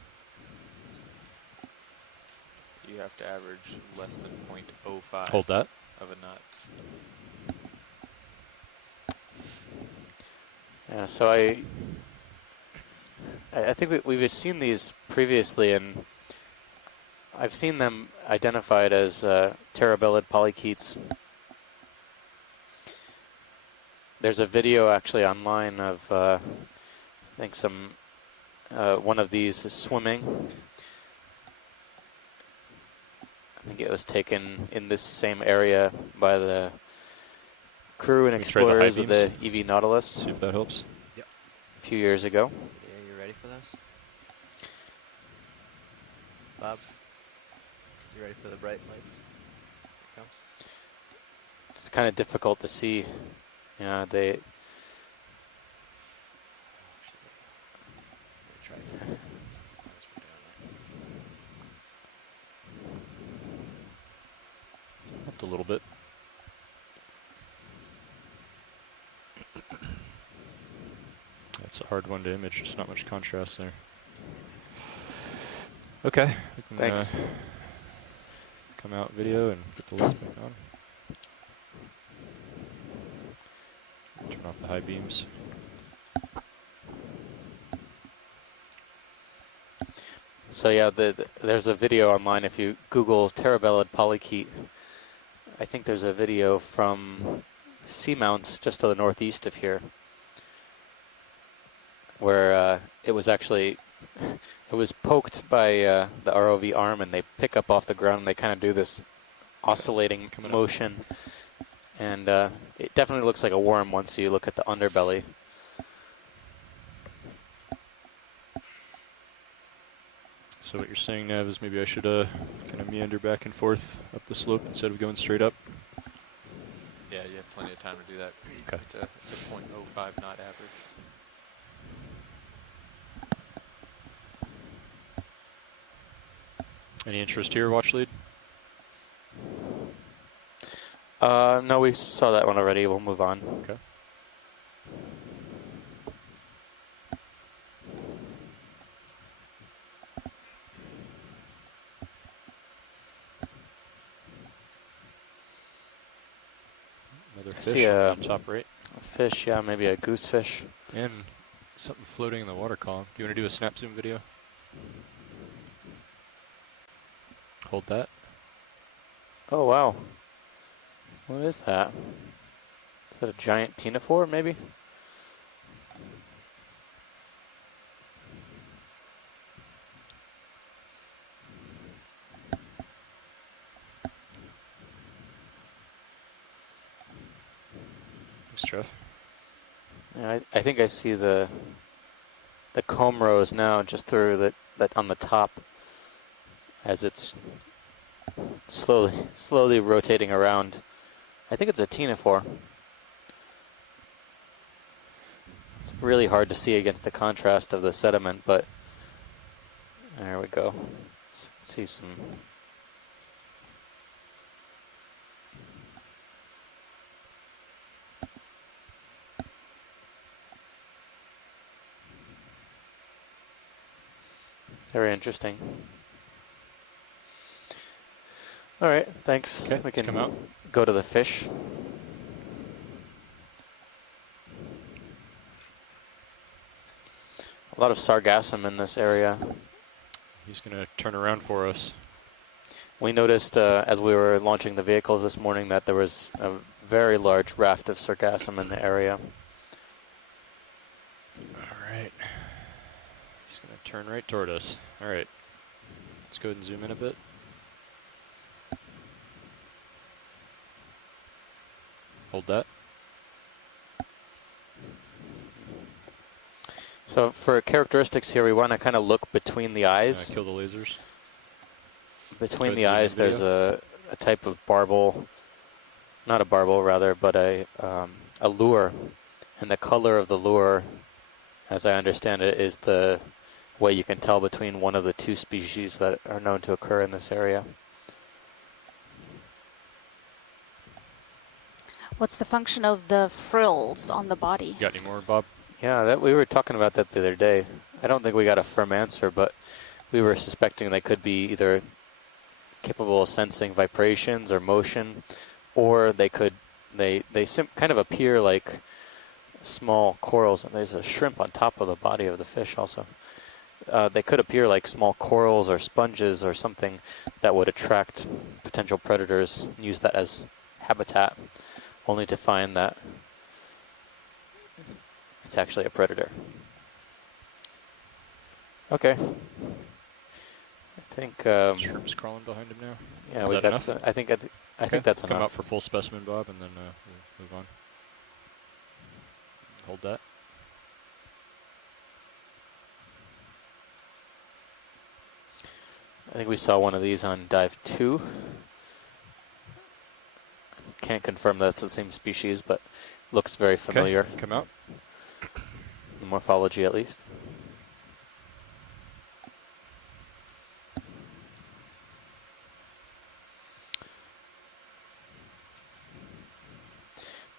You have to average less than 0.05 Hold that. of a knot. Yeah, so I think we've seen these previously, and I've seen them identified as terabellid polychaetes. There's a video actually online of I think one of these is swimming. I think it was taken in this same area by the crew and explorers of the EV Nautilus. See if that helps. Yep. A few years ago. Yeah, you ready for those? Bob? You ready for the bright lights? Here it comes. It's kind of difficult to see. Yeah, they. Try something. Helped a little bit. That's a hard one to image, just not much contrast there. Okay. We can, Thanks. come out video and get the lights back on. Turn off the high beams. So yeah, there's a video online. If you Google terabellid polychaete, I think there's a video from seamounts just to the northeast of here, where it was actually it was poked by the ROV arm, and they pick up off the ground, and they kind of do this oscillating motion, and it definitely looks like a worm once you look at the underbelly. So what you're saying, Nav, is maybe I should kind of meander back and forth up the slope instead of going straight up? Yeah, you have plenty of time to do that. Okay. It's a 0.05 knot average. Any interest here, watch lead? No, we saw that one already. We'll move on. Okay. Another I fish see on top right. A fish, yeah, maybe a goosefish. And something floating in the water column. Do you want to do a snap zoom video? Hold that. Oh, wow. What is that? Is that a giant ctenophore, maybe? Thanks, Jeff. Yeah, I think I see the comb rows now just through that on the top as it's slowly rotating around. I think it's a ctenophore. It's really hard to see against the contrast of the sediment, but there we go. Let's see some. Very interesting. All right, thanks. Okay, we can come out. go to the fish. A lot of sargassum in this area. He's going to turn around for us. We noticed as we were launching the vehicles this morning that there was a very large raft of sargassum in the area. All right. He's going to turn right toward us. All right. Let's go ahead and zoom in a bit. Hold that. So for characteristics here, we want to kind of look between the eyes. Kill the lasers. Between the eyes, there's a type of barbel, not a barbel rather, but a lure. And the color of the lure, as I understand it, is the way you can tell between one of the two species that are known to occur in this area. What's the function of the frills on the body? Got any more, Bob? Yeah, we were talking about that the other day. I don't think we got a firm answer, but we were suspecting they could be either capable of sensing vibrations or motion, or they kind of appear like small corals. And there's a shrimp on top of the body of the fish also. They could appear like small corals or sponges or something that would attract potential predators, use that as habitat, only to find that it's actually a predator. Okay. I think Shrimp's crawling behind him now. yeah, Is we that got. enough? I think that's Come enough. out for full specimen, Bob, and then we'll move on. Hold that. I think we saw one of these on dive 2. Can't confirm that's the same species, but looks very familiar. Okay, come out. The morphology, at least.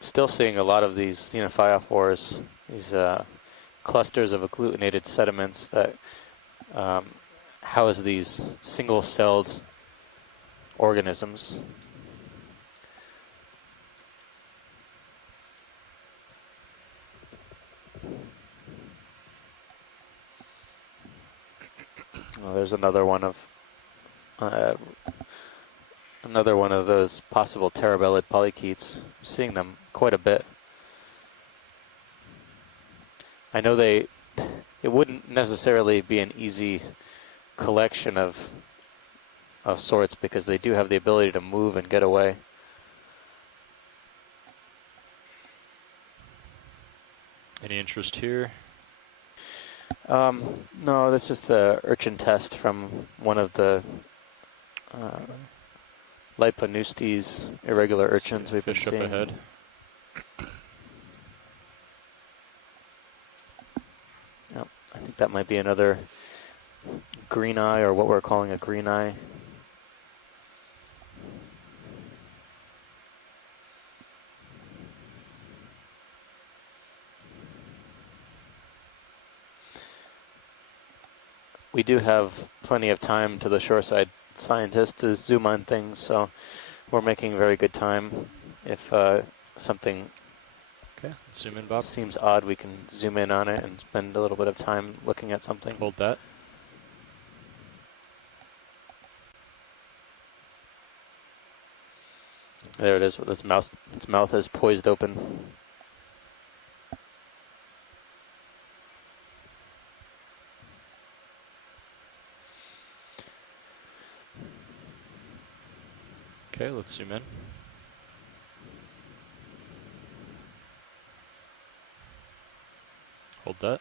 Still seeing a lot of these xenophyophores, these clusters of agglutinated sediments that house these single-celled organisms. Well, there's another one of those possible terabellid polychaetes. I'm seeing them quite a bit. I know it wouldn't necessarily be an easy collection of sorts because they do have the ability to move and get away. Any interest here? No, that's just the urchin test from one of the Lipanustes irregular urchins we've been Fish up seeing. ahead. Yep, I think that might be another green eye, or what we're calling a green eye. We do have plenty of time to the shoreside scientists to zoom on things, so we're making very good time. If something zoom in, Bob. seems odd, we can zoom in on it and spend a little bit of time looking at something. Hold that. There it is. Its mouth is poised open. Okay, let's zoom in. Hold that.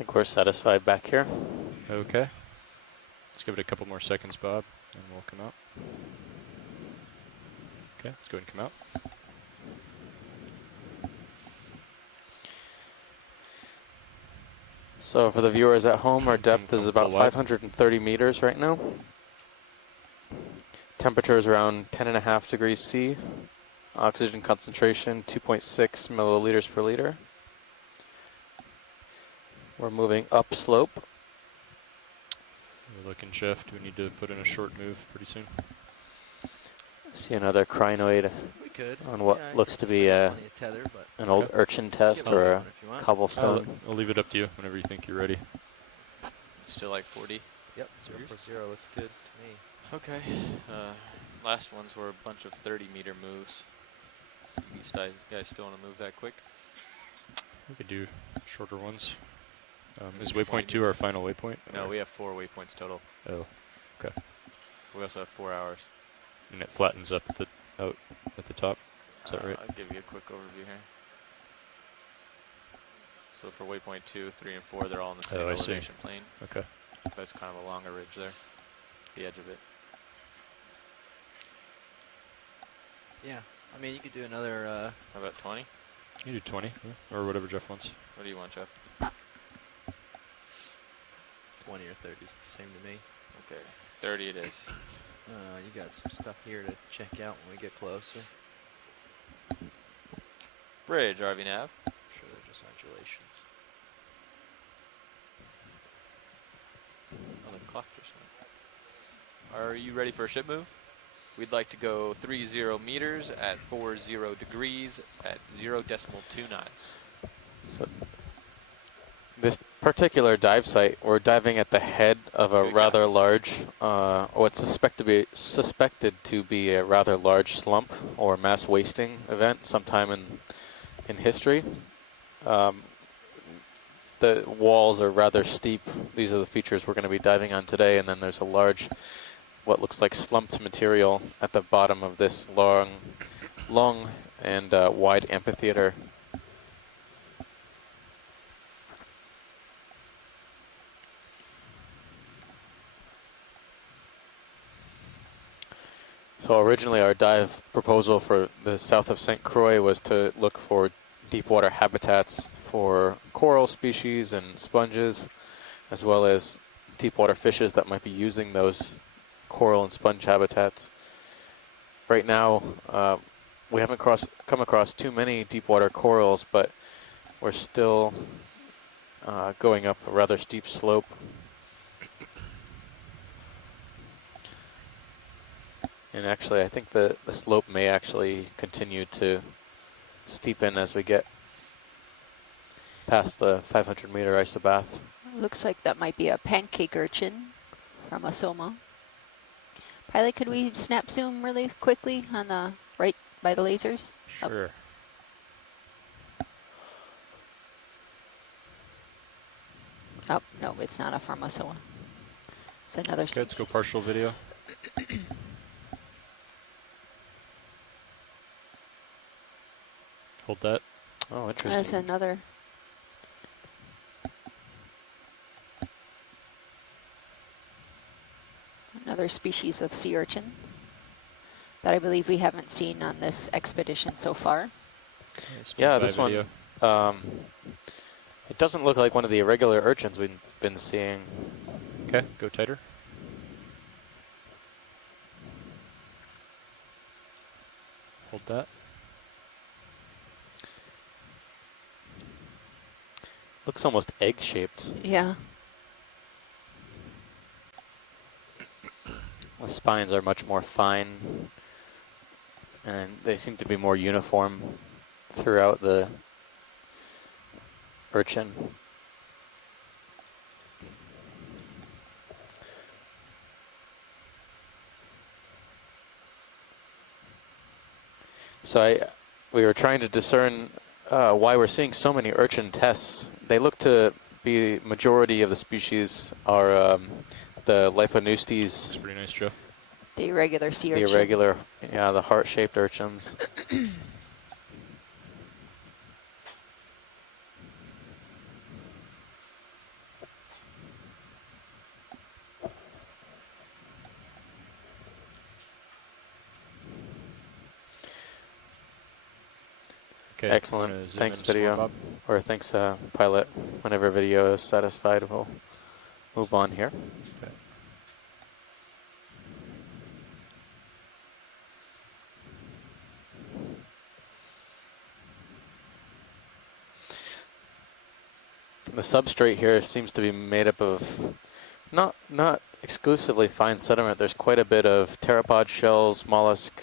think we're satisfied back here. Okay. Let's give it a couple more seconds, Bob, and we'll come out. Okay, let's go ahead and come out. So for the viewers at home, our depth is about full wide. 530 meters right now. Temperature is around 10.5 degrees C. Oxygen concentration 2.6 milliliters per liter. We're moving up slope. We're looking, Jeff. Do we need to put in a short move pretty soon? See another crinoid We could. on what looks to be plenty of tether, but an old urchin test give it or a a one if you want. cobblestone. I'll leave it up to you whenever you think you're ready. Still like 40. Yep, 0.0 looks good to me. Okay. Last ones were a bunch of 30-meter moves. You guys still want to move that quick? We could do shorter ones. Is waypoint 2 our final waypoint? No, or- we have 4 waypoints total. Oh, okay. We also have 4 hours. And it flattens up at the out at the top. Is that right? I'll give you a quick overview here. So for waypoint 2, 3, and 4, they're all on the same Oh, I see. elevation plane. Okay. That's kind of a longer ridge there, the edge of it. Yeah, I mean, you could do another, How about 20? You do 20, yeah, or whatever Jeff wants. What do you want, Jeff? 20 or 30 is the same to me. Okay, 30 it is. You got some stuff here to check out when we get closer. Bridge, RV nav. Sure, they're just undulations. Oh, the clock just went. Are you ready for a ship move? We'd like to go 30 meters at 40 degrees at 0.29. So this particular dive site, we're diving at the head of a rather large, what's suspected to be a rather large slump or mass wasting event sometime in history. The walls are rather steep. These are the features we're going to be diving on today, and then there's a large, what looks like slumped material at the bottom of this long and wide amphitheater. So originally our dive proposal for the south of St. Croix was to look for deep water habitats for coral species and sponges, as well as deep water fishes that might be using those coral and sponge habitats. Right now, we haven't come across too many deep water corals, but we're still going up a rather steep slope. And actually, I think the slope may actually continue to steepen as we get past the 500-meter isobath. Looks like that might be a pancake urchin from a soma. Pilot, could we snap zoom really quickly on the right by the lasers? Sure. Oh, no, it's not a Formosoa. It's another Okay, let's go species. partial video. Hold that. Oh, That's interesting. another species of sea urchin that I believe we haven't seen on this expedition so far. Yeah, By this one, video. it doesn't look like one of the irregular urchins we've been seeing. Okay, go tighter. Hold that. Looks almost egg-shaped. Yeah. The spines are much more fine, and they seem to be more uniform throughout the urchin. So we were trying to discern why we're seeing so many urchin tests. They look to be majority of the species are the Liphoneustes. That's pretty nice, Jeff. The irregular sea urchin. The irregular, yeah, the heart-shaped urchins. Okay. Excellent. Thanks, video. Or thanks, pilot. Whenever video is satisfied, we'll move on here. Okay. The substrate here seems to be made up of not exclusively fine sediment. There's quite a bit of pteropod shells, mollusk,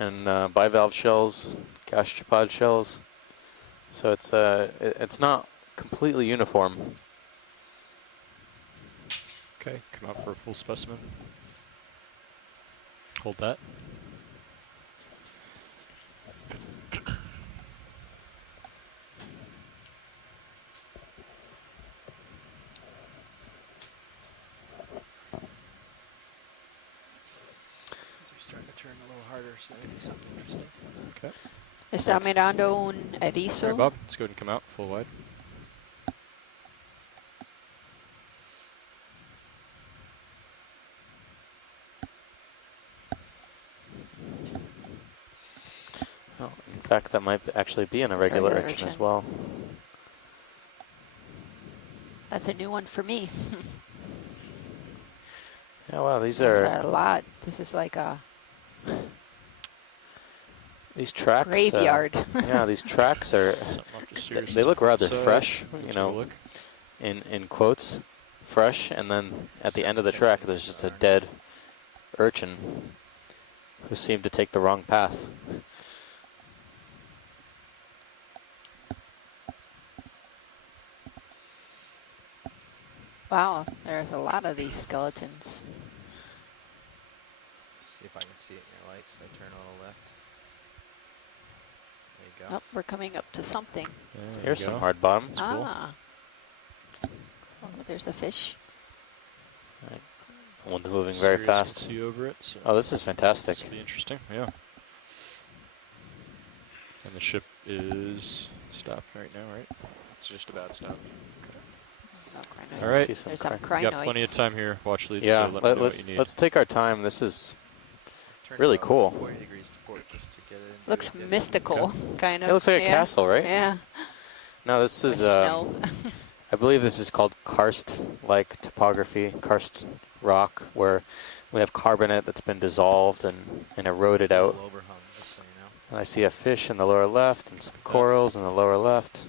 and bivalve shells, gastropod shells. So it's not completely uniform. Okay, come out for a full specimen. Hold that. Starting to turn a little harder, so maybe something interesting. Okay. Está mirando un erizo. All right, Bob, let's go ahead and come out full wide. Oh, in fact, that might actually be an irregular urchin as well. That's a new one for me. Yeah, wow, these That's are a lot. This is like a these tracks. graveyard. Yeah, these tracks are. They look rather fresh, you know, in quotes, fresh, and then at the end of the track, there's just a dead urchin who seemed to take the wrong path. Wow, there's a lot of these skeletons. See if I can see it in your lights if I turn on the left. There you go. Oh, we're coming up to something. Here's some hard bottom. That's cool. Oh, there's a fish. Right. One's moving very fast. See over it. So oh, this is fantastic. this will be interesting. Yeah. And the ship is stopped right now, right? It's just about stopped. All right. There's some You got crinoids. plenty of time here. Watch leads. Yeah, so let me know what you need. let's take our time. This is Turn really about cool. 40 degrees to port just to get it into Looks a good- mystical, kind of. It looks like a yeah. castle, right? Yeah. No, this is. Snow. I believe this is called karst-like topography, karst rock, where we have carbonate that's been dissolved and eroded It's a out. little overhung, just so you know. And I see a fish in the lower left and some corals in the lower left.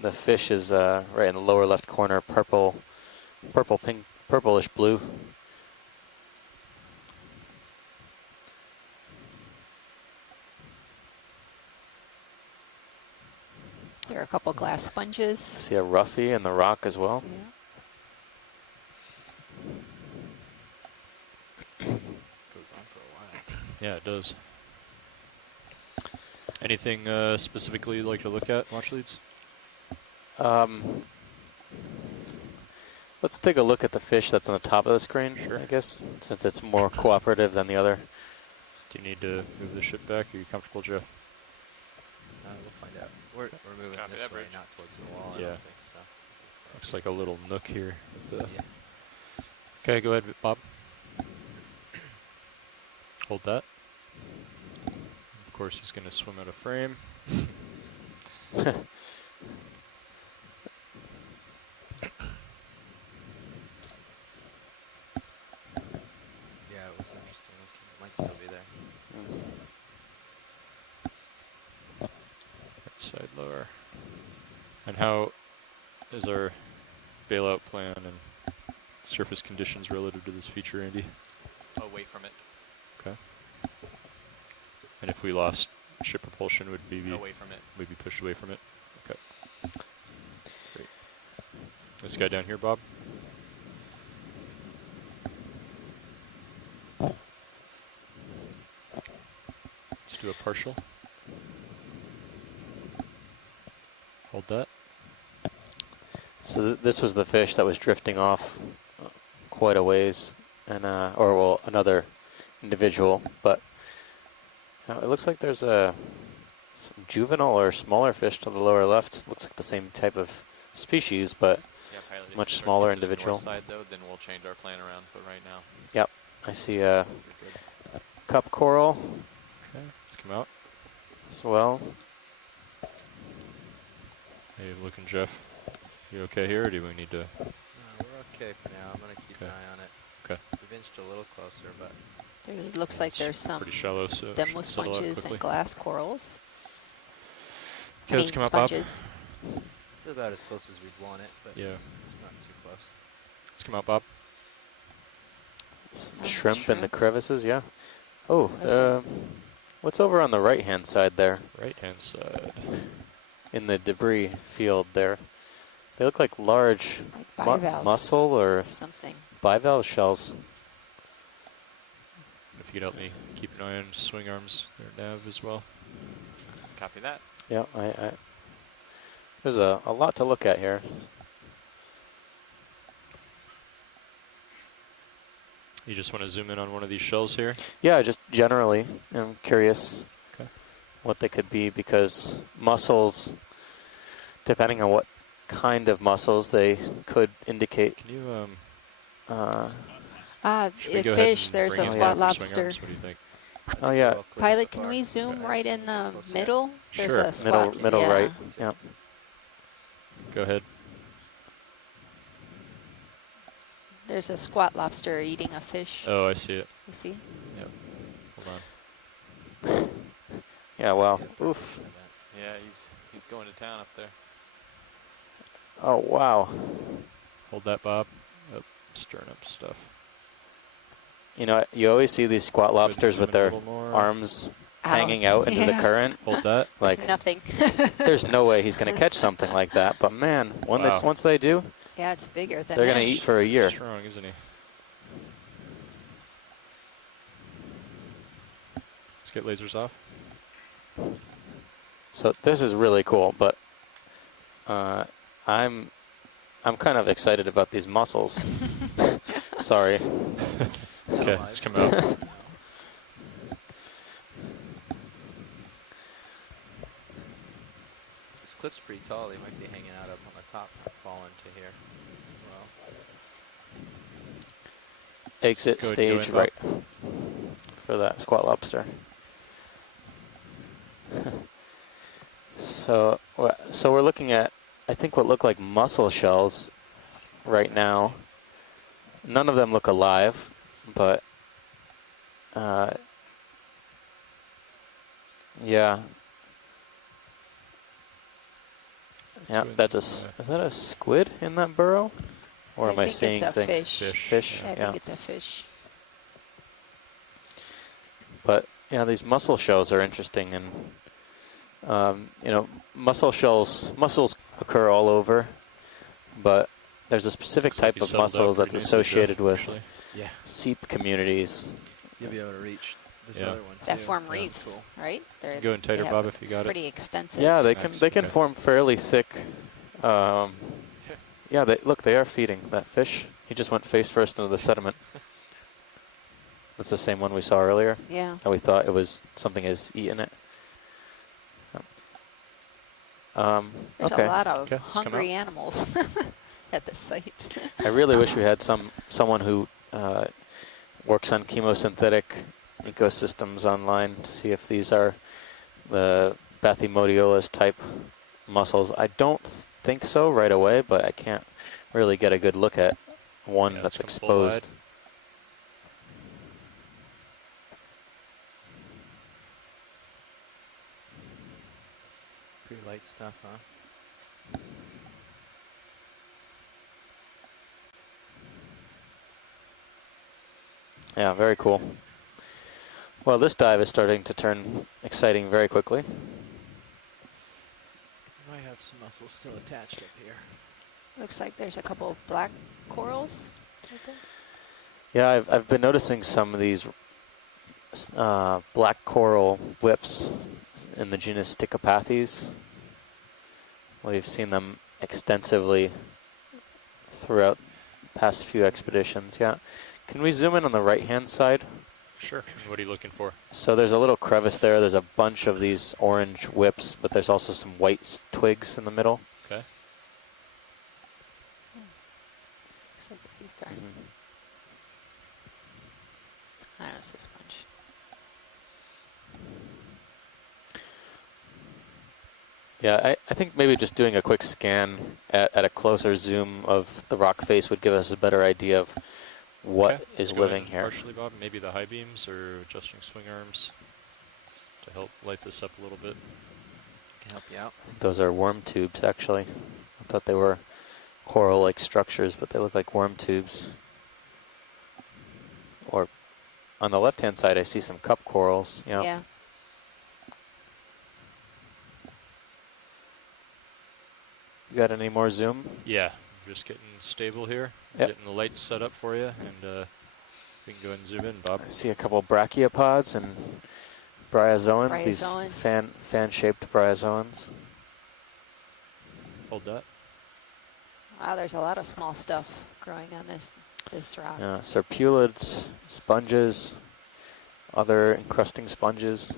The fish is right in the lower left corner, pink, purplish blue. There are a couple glass I sponges. see a roughy in the rock as well. Yeah. Goes on for a while. Yeah, it does. Anything specifically you'd like to look at, watch leads? Let's take a look at the fish that's on the top of the screen, Sure. I guess, since it's more cooperative than the other. Do you need to move the ship back? Are you comfortable, Jeff? We'll find out. We're moving Copy this that, way, Bridge. not towards the wall, I Yeah. don't think so. Looks like a little nook here. With the Yeah. Okay, go ahead, Bob. Hold that. Of course, he's going to swim out of frame. Yeah, it was interesting looking. It might still be there. Right side lower. And how is our bailout plan and surface conditions relative to this feature, Andy? Away from it. Okay. And if we lost ship propulsion, would we be Away from it. we'd be pushed away from it? Okay. Great. This guy down here, Bob. Let's do a partial. Hold that. So this was the fish that was drifting off quite a ways, and or well, another individual. But it looks like there's some juvenile or smaller fish to the lower left. Looks like the same type of species, but Yeah, pilot, if much you start smaller getting to the individual. north side though, then we'll change our plan around. But right now, yep, I see a we're good. cup coral. Okay, let's come out. Swell. Hey, looking, Jeff. You okay here, or do we need to? We're okay for now. I'm going to keep an eye on it. Okay. We've inched a little closer, but... There looks like there's some pretty shallow, so demo should settle out sponges quickly. and glass corals. Okay, let's come out, Bob. Sponges. It's about as close as we'd want it, but Yeah. it's not too close. Let's come out, Bob. Shrimp in the crevices, yeah. Oh, what's over on the right-hand side there? Right-hand side. In the debris field there. They look like large Like bivalves. mussel or Something. bivalve shells. If you could help me keep an eye on swing arms, their nav as well. Copy that. Yeah, there's a lot to look at here. You just want to zoom in on one of these shells here? Yeah, just generally, I'm curious Okay. what they could be, because mussels, depending on what kind of mussels, they could indicate. Can you should we A go ahead fish, and there's bring a in squat one for swing lobster. arms? What do you think? Oh yeah, Pilot, can we zoom right in the middle? There's Sure. a squat. middle yeah. right. Yeah. Go ahead. There's a squat lobster eating a fish. Oh, I see it. You see? Yep. Hold on. Yeah. Wow. Oof. Yeah, he's going to town up there. Oh wow. Hold that, Bob. Oh, stirring up stuff. You know, you always see these squat lobsters zoom with in a their little more. arms Out. hanging out into the Yeah. current. Hold that. Like, Nothing. there's no way he's going to catch something like that. But man, Wow. once they do, Yeah, it's bigger than they're going to us. eat for a year. Strong, isn't he? Let's get lasers off. So this is really cool, but I'm kind of excited about these mussels. Sorry. Okay, let's come out. This cliff's pretty tall. They might be hanging out up on the top and fall into here as well. Exit Go stage in, right for that squat lobster. So we're looking at, I think, what look like mussel shells right now. None of them look alive, but yeah. Yeah, that's is that a squid in that burrow? Or am I seeing it's a things? fish. Fish, I yeah. think it's a fish. But yeah, these mussel shells are interesting, and you know, mussels occur all over, but there's a specific Looks like type you of settled mussel out that's pretty nicely, associated Jeff, with actually. Yeah. seep communities. You'll be able to reach this Yeah. other one That too. form Yeah, reefs, cool. right? They're, Go in tighter, they have Bob, if you got it. pretty extensive. Yeah, they Nice, can okay. form fairly thick. Yeah, they are feeding that fish. He just went face first into the sediment. That's the same one we saw earlier. Yeah. And we thought it was something is eating it. There's Okay. a lot of Okay, let's come hungry animals at the site. I really wish we had someone who works on chemosynthetic ecosystems online to see if these are the Bathymodiolus type mussels. I don't think so right away, but I can't really get a good look at one Yeah, that's let's come full wide. exposed. Pretty light stuff, huh? Yeah, very cool. Well, this dive is starting to turn exciting very quickly. Might have some mussels still attached up here. Looks like there's a couple of black corals. Right there. Yeah, I've been noticing some of these black coral whips in the genus Stichopathes. We've seen them extensively throughout the past few expeditions. Yeah. Can we zoom in on the right-hand side? Sure. What are you looking for? So there's a little crevice there. There's a bunch of these orange whips, but there's also some white twigs in the middle. Okay. Looks like a sea star. I know it's a sponge. Yeah, I think maybe just doing a quick scan at a closer zoom of the rock face would give us a better idea of what Okay, is let's go living in here. partially, Bob. Maybe the high beams or adjusting swing arms to help light this up a little bit. Can help you out. Those are worm tubes, actually. I thought they were coral-like structures, but they look like worm tubes. Or on the left-hand side, I see some cup corals. Yep. Yeah. You got any more zoom? Yeah, just getting stable here. Yep. Getting the lights set up for you, and we can go ahead and zoom in, Bob. I see a couple brachiopods and bryozoans, these Bryozoans. fan-shaped bryozoans. Hold that. Wow, there's a lot of small stuff growing on this rock. Serpulids, sponges, other encrusting sponges.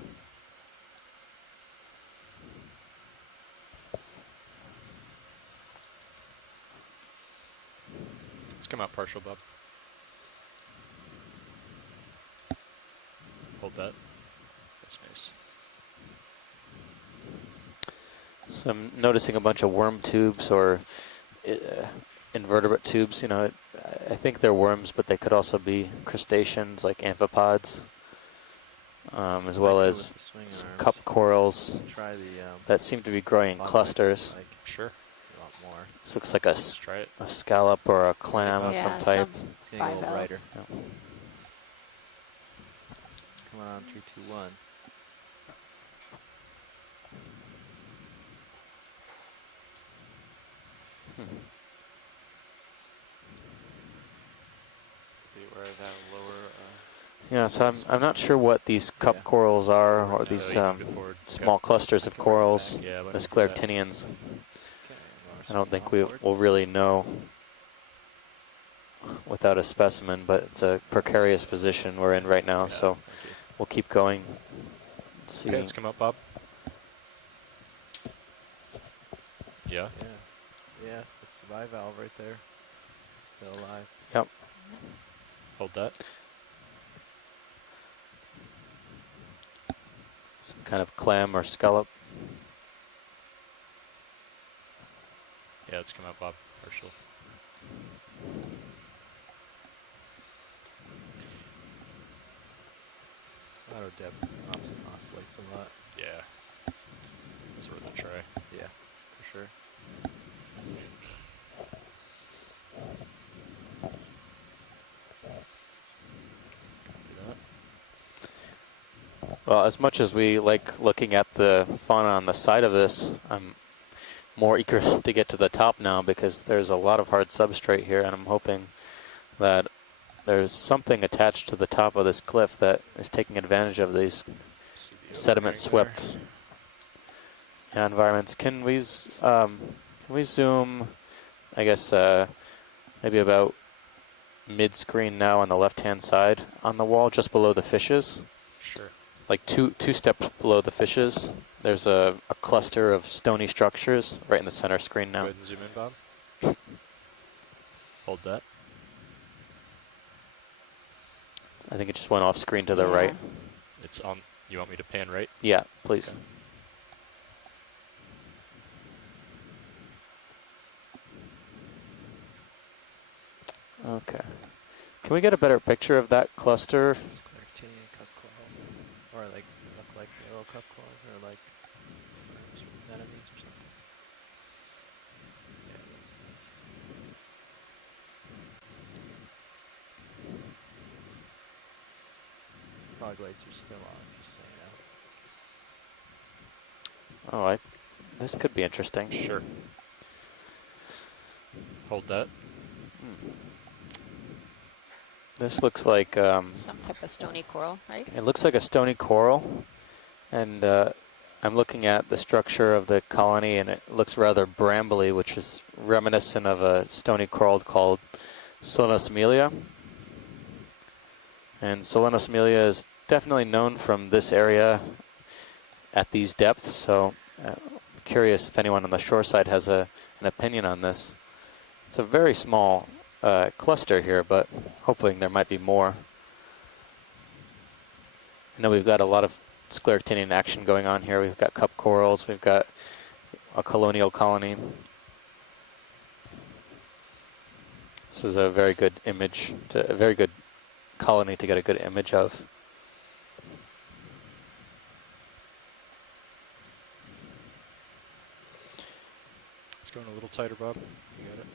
Let's come out partial, Bob. Hold that. That's nice. So I'm noticing a bunch of worm tubes or invertebrate tubes. You know, I think they're worms, but they could also be crustaceans like amphipods, as well as some cup corals Try the that seem to be growing in clusters. like Sure. a lot more. This looks like a Let's try it. scallop or a clam of Yeah, some type. It's getting a little bivalve. brighter. Yep. Come on, 3, 2, 1. Beware of that lower. Yeah, so I'm not sure what these cup Yeah. corals are, or No, these you can go forward. small clusters of corals, Yeah, the let me do that. scleractinians. Okay, I don't think we'll really know without a specimen, but it's a precarious position we're in right now, Yeah, so thank you. we'll keep going. Let's see. Okay, let's come up, Bob. Yeah. Yeah, yeah, it's the bivalve right there. Still alive. Yep. Hold that. Some kind of clam or scallop. Yeah, let's come up, Bob. Partial. Auto depth oscillates a lot. Yeah. It's worth a try. Yeah, for sure. Do that. Well, as much as we like looking at the fauna on the side of this, I'm more eager to get to the top now because there's a lot of hard substrate here, and I'm hoping that there's something attached to the top of this cliff that is taking advantage of these See the sediment overhang there? swept environments. Can we zoom, I guess, maybe about mid-screen now on the left-hand side on the wall, just below the fishes? Sure. Like two steps below the fishes, there's a cluster of stony structures right in the center screen Go now. ahead and zoom in, Bob. Hold that. I think it just went off screen to the Yeah. right. It's on. You want me to pan right? Yeah, please. Okay. Can we get a better picture of that cluster? Scleractinian cup corals. Or like, look like little cup corals, or like anemones or something. Yeah, that's nice. Fog lights are still on, just so you know. Oh, this could be interesting. Sure. Hold that. This looks like Some type of stony coral, right? it looks like a stony coral, and I'm looking at the structure of the colony, and it looks rather brambly, which is reminiscent of a stony coral called Solenosmelia. And Solenosmelia is definitely known from this area at these depths, so I'm curious if anyone on the shore side has an opinion on this. It's a very small cluster here, but hoping there might be more. I know we've got a lot of scleractinian action going on here. We've got cup corals, we've got a colonial colony. This is a very good image, a very good colony to get a good image of. It's going a little tighter, Bob. You got it.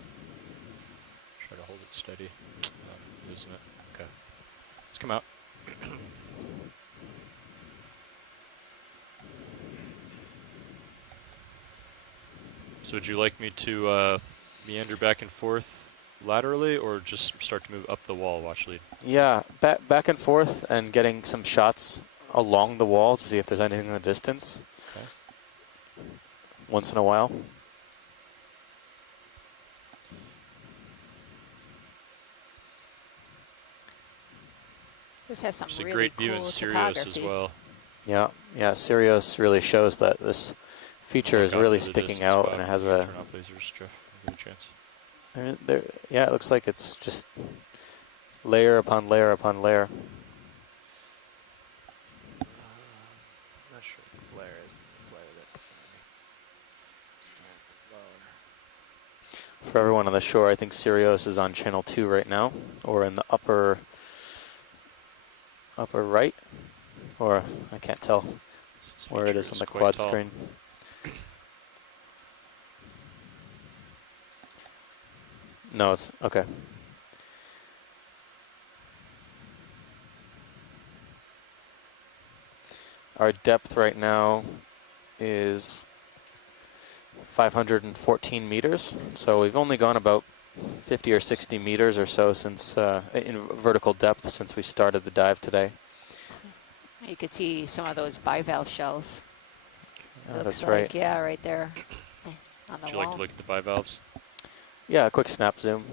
Try to hold it steady. Losing it. Okay. Let's come out. So would you like me to meander back and forth laterally, or just start to move up the wall, watch lead? Yeah, back and forth and getting some shots along the wall to see if there's anything in the distance. Okay. Once in a while. This has some There's a really great view cool in Sirius as topography. well. Yeah, Sirius really shows that this feature is really sticking out, and it has a... Turn off lasers, Jeff. Give it a chance. Yeah, it looks like it's just layer upon layer upon layer. I'm not sure what the flare is. The flare that's lower. For everyone on the shore, I think Sirius is on channel 2 right now, or in the upper right, or I can't tell where it is on the quad screen. No, it's okay. Our depth right now is 514 meters, so we've only gone about 50 or 60 meters or so since in vertical depth since we started the dive today. You could see some of those bivalve shells. Oh, Looks that's like, right. yeah, right there on the Would you wall. like to look at the bivalves? Yeah, a quick snap zoom.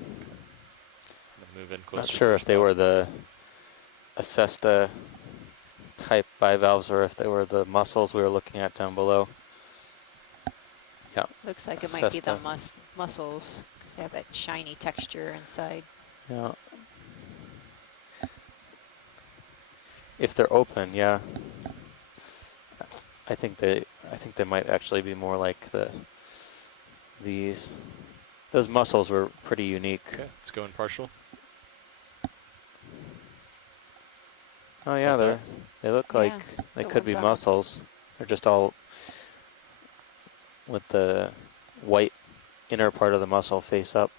Move in closer. Not sure if they were the Acesta type bivalves or if they were the mussels we were looking at down below. Yeah. Looks like it might be the Acesta. mussels because they have that shiny texture inside. Yeah. If they're open, yeah. I think they might actually be more like these. Those mussels were pretty unique. Okay, let's go in partial. Oh yeah, they look like they the could be ones on- mussels. They're just all with the white inner part of the mussel face up.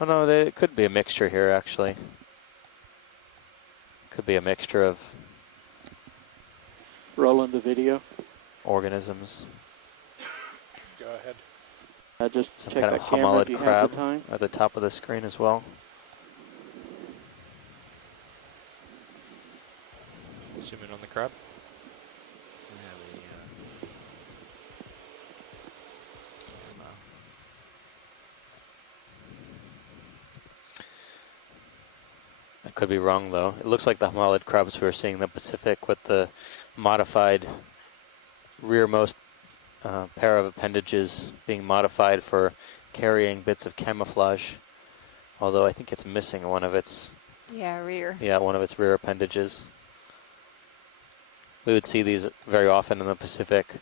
Oh no, it could be a mixture here actually. Could be a mixture of Rolling the video. organisms. Go ahead. Just Some check kind the of camera if homalid you have crab the time. at the top of the screen as well. Zoom in on the crab. Doesn't have any ammo. I could be wrong though. It looks like the homalid crabs we were seeing in the Pacific with the modified rearmost pair of appendages being modified for carrying bits of camouflage. Although I think it's missing one of its rear. Yeah, one of its rear appendages. We would see these very often in the Pacific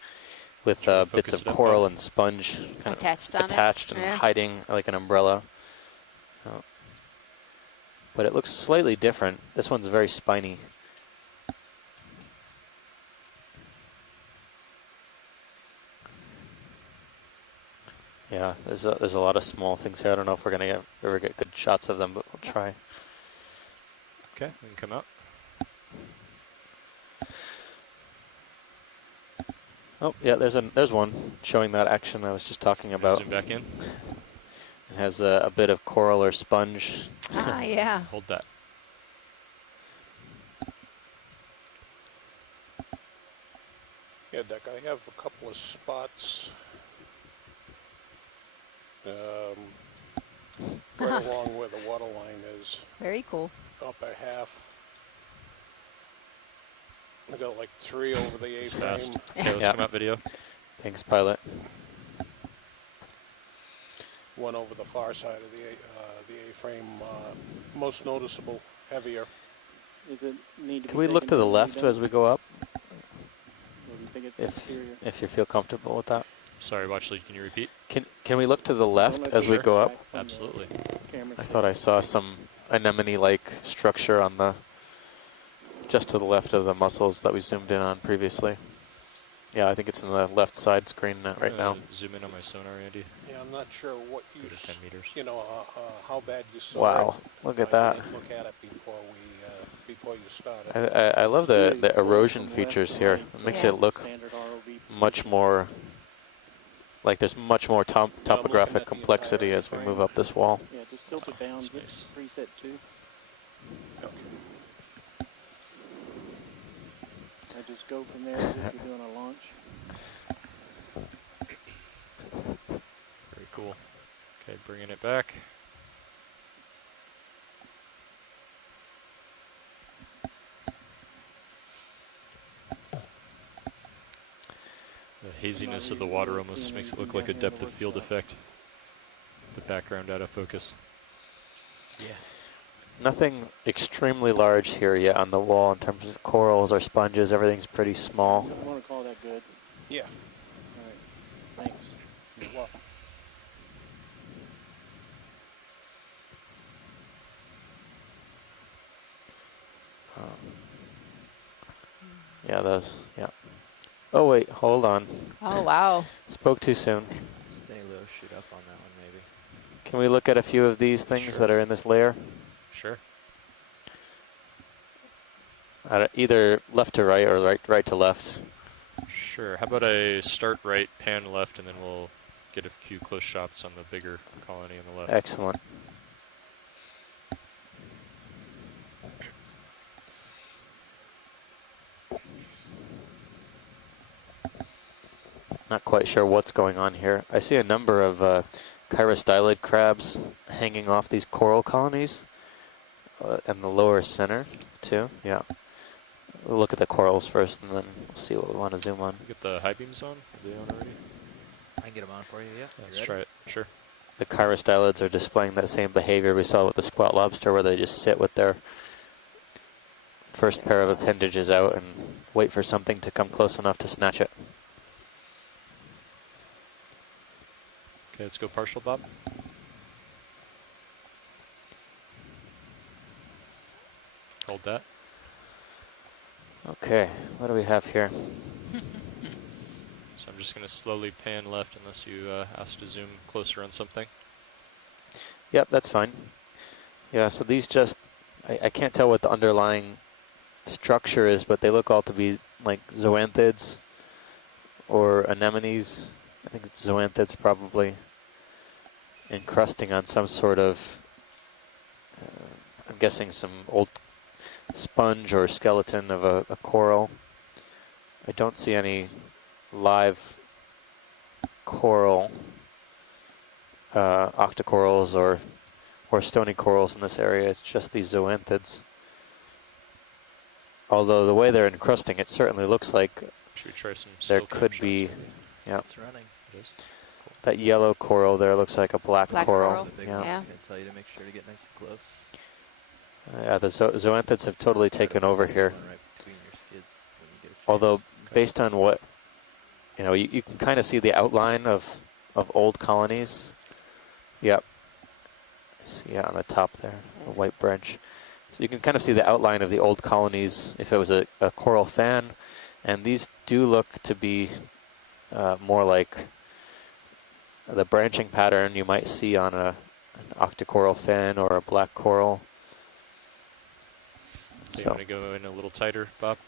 with bits of coral and sponge kind Attached of on it? attached and Yeah. hiding like an umbrella. But it looks slightly different. This one's very spiny. Yeah, there's a lot of small things here. I don't know if we're gonna ever get good shots of them, but we'll try. Okay, we can come out. Oh yeah, there's one showing that action I was just talking about. Zoom back in. It has a bit of coral or sponge. Ah, yeah. Hold that. Yeah, Dick, I have a couple of spots right along where the water line is, Very cool. up a half. I got like 3 over the It's A-frame. fast. Okay, let's Yeah. come out video. Thanks, pilot. One over the far side of the A-frame, most noticeable, heavier. Does it need to Can we look to the left as we go up? if you feel comfortable with that. Sorry, watch lead. Can you repeat? Can we look to the left as we Sure. go up? Absolutely. I thought I saw some anemone-like structure on the just to the left of the mussels that we zoomed in on previously. Yeah, I think it's in the left side screen right now. Zoom in on my sonar, Andy. Yeah, I'm not sure what you, Go to 10 meters. you know, how bad you saw Wow, it. look at You that. didn't look at it before you started. I love the erosion features here. It makes it look much more like there's much more topographic complexity as we move up this wall. Yeah, just tilt it down, That's just nice. preset 2. Okay. I just go from there as if you're doing a launch. Very cool. Okay, bringing it back. The haziness of the water almost makes it look like a depth of field effect. The background out of focus. Yeah. Nothing extremely large here yet on the wall in terms of corals or sponges. Everything's pretty small. I want to call that good. Yeah. All right. Thanks. You're welcome. Yeah, those. Yeah. Oh wait, hold on. Oh, wow. Spoke too soon. Stay low, shoot up on that one maybe. Can we look at a few of these things that are in this layer? Sure. Either left to right or right to left. Sure. How about I start right, pan left, and then we'll get a few close shots on the bigger colony on the left. Excellent. Not quite sure what's going on here. I see a number of chirostylid crabs hanging off these coral colonies in the lower center too. Yeah. We'll look at the corals first and then we'll see what we want to zoom on. Get the high beams on? Are they on already? I can get them on for you, yeah. Let's try it. Sure. The chirostylids are displaying that same behavior we saw with the squat lobster where they just sit with their first pair of appendages out and wait for something to come close enough to snatch it. Okay, let's go partial, Bob. Hold that. Okay, what do we have here? So I'm just going to slowly pan left unless you ask to zoom closer on something. Yep, that's fine. Yeah, so these just, I can't tell what the underlying structure is, but they look all to be like zoanthids or anemones. I think it's zoanthids probably encrusting on some sort of, I'm guessing some old sponge or skeleton of a coral. I don't see any live coral, octocorals or stony corals in this area. It's just these zoanthids. Although the way they're encrusting, it certainly looks like Should we try some there still cam could shots be, maybe? yeah, It's running. It is? that yellow coral there looks like a black Black coral. coral. The big Yeah. one's Yeah. going to tell you to make sure to get nice and close. Yeah, the zoanthids have totally taken over here. One right between your skids when you get a chance. Although, Okay. based on what, you can kind of see the outline of old colonies. Yep. See, yeah, on the top there, a white branch. So you can kind of see the outline of the old colonies if it was a coral fan. And these do look to be more like the branching pattern you might see on an octocoral fin or a black coral. So you So want to go in a little tighter, Bob?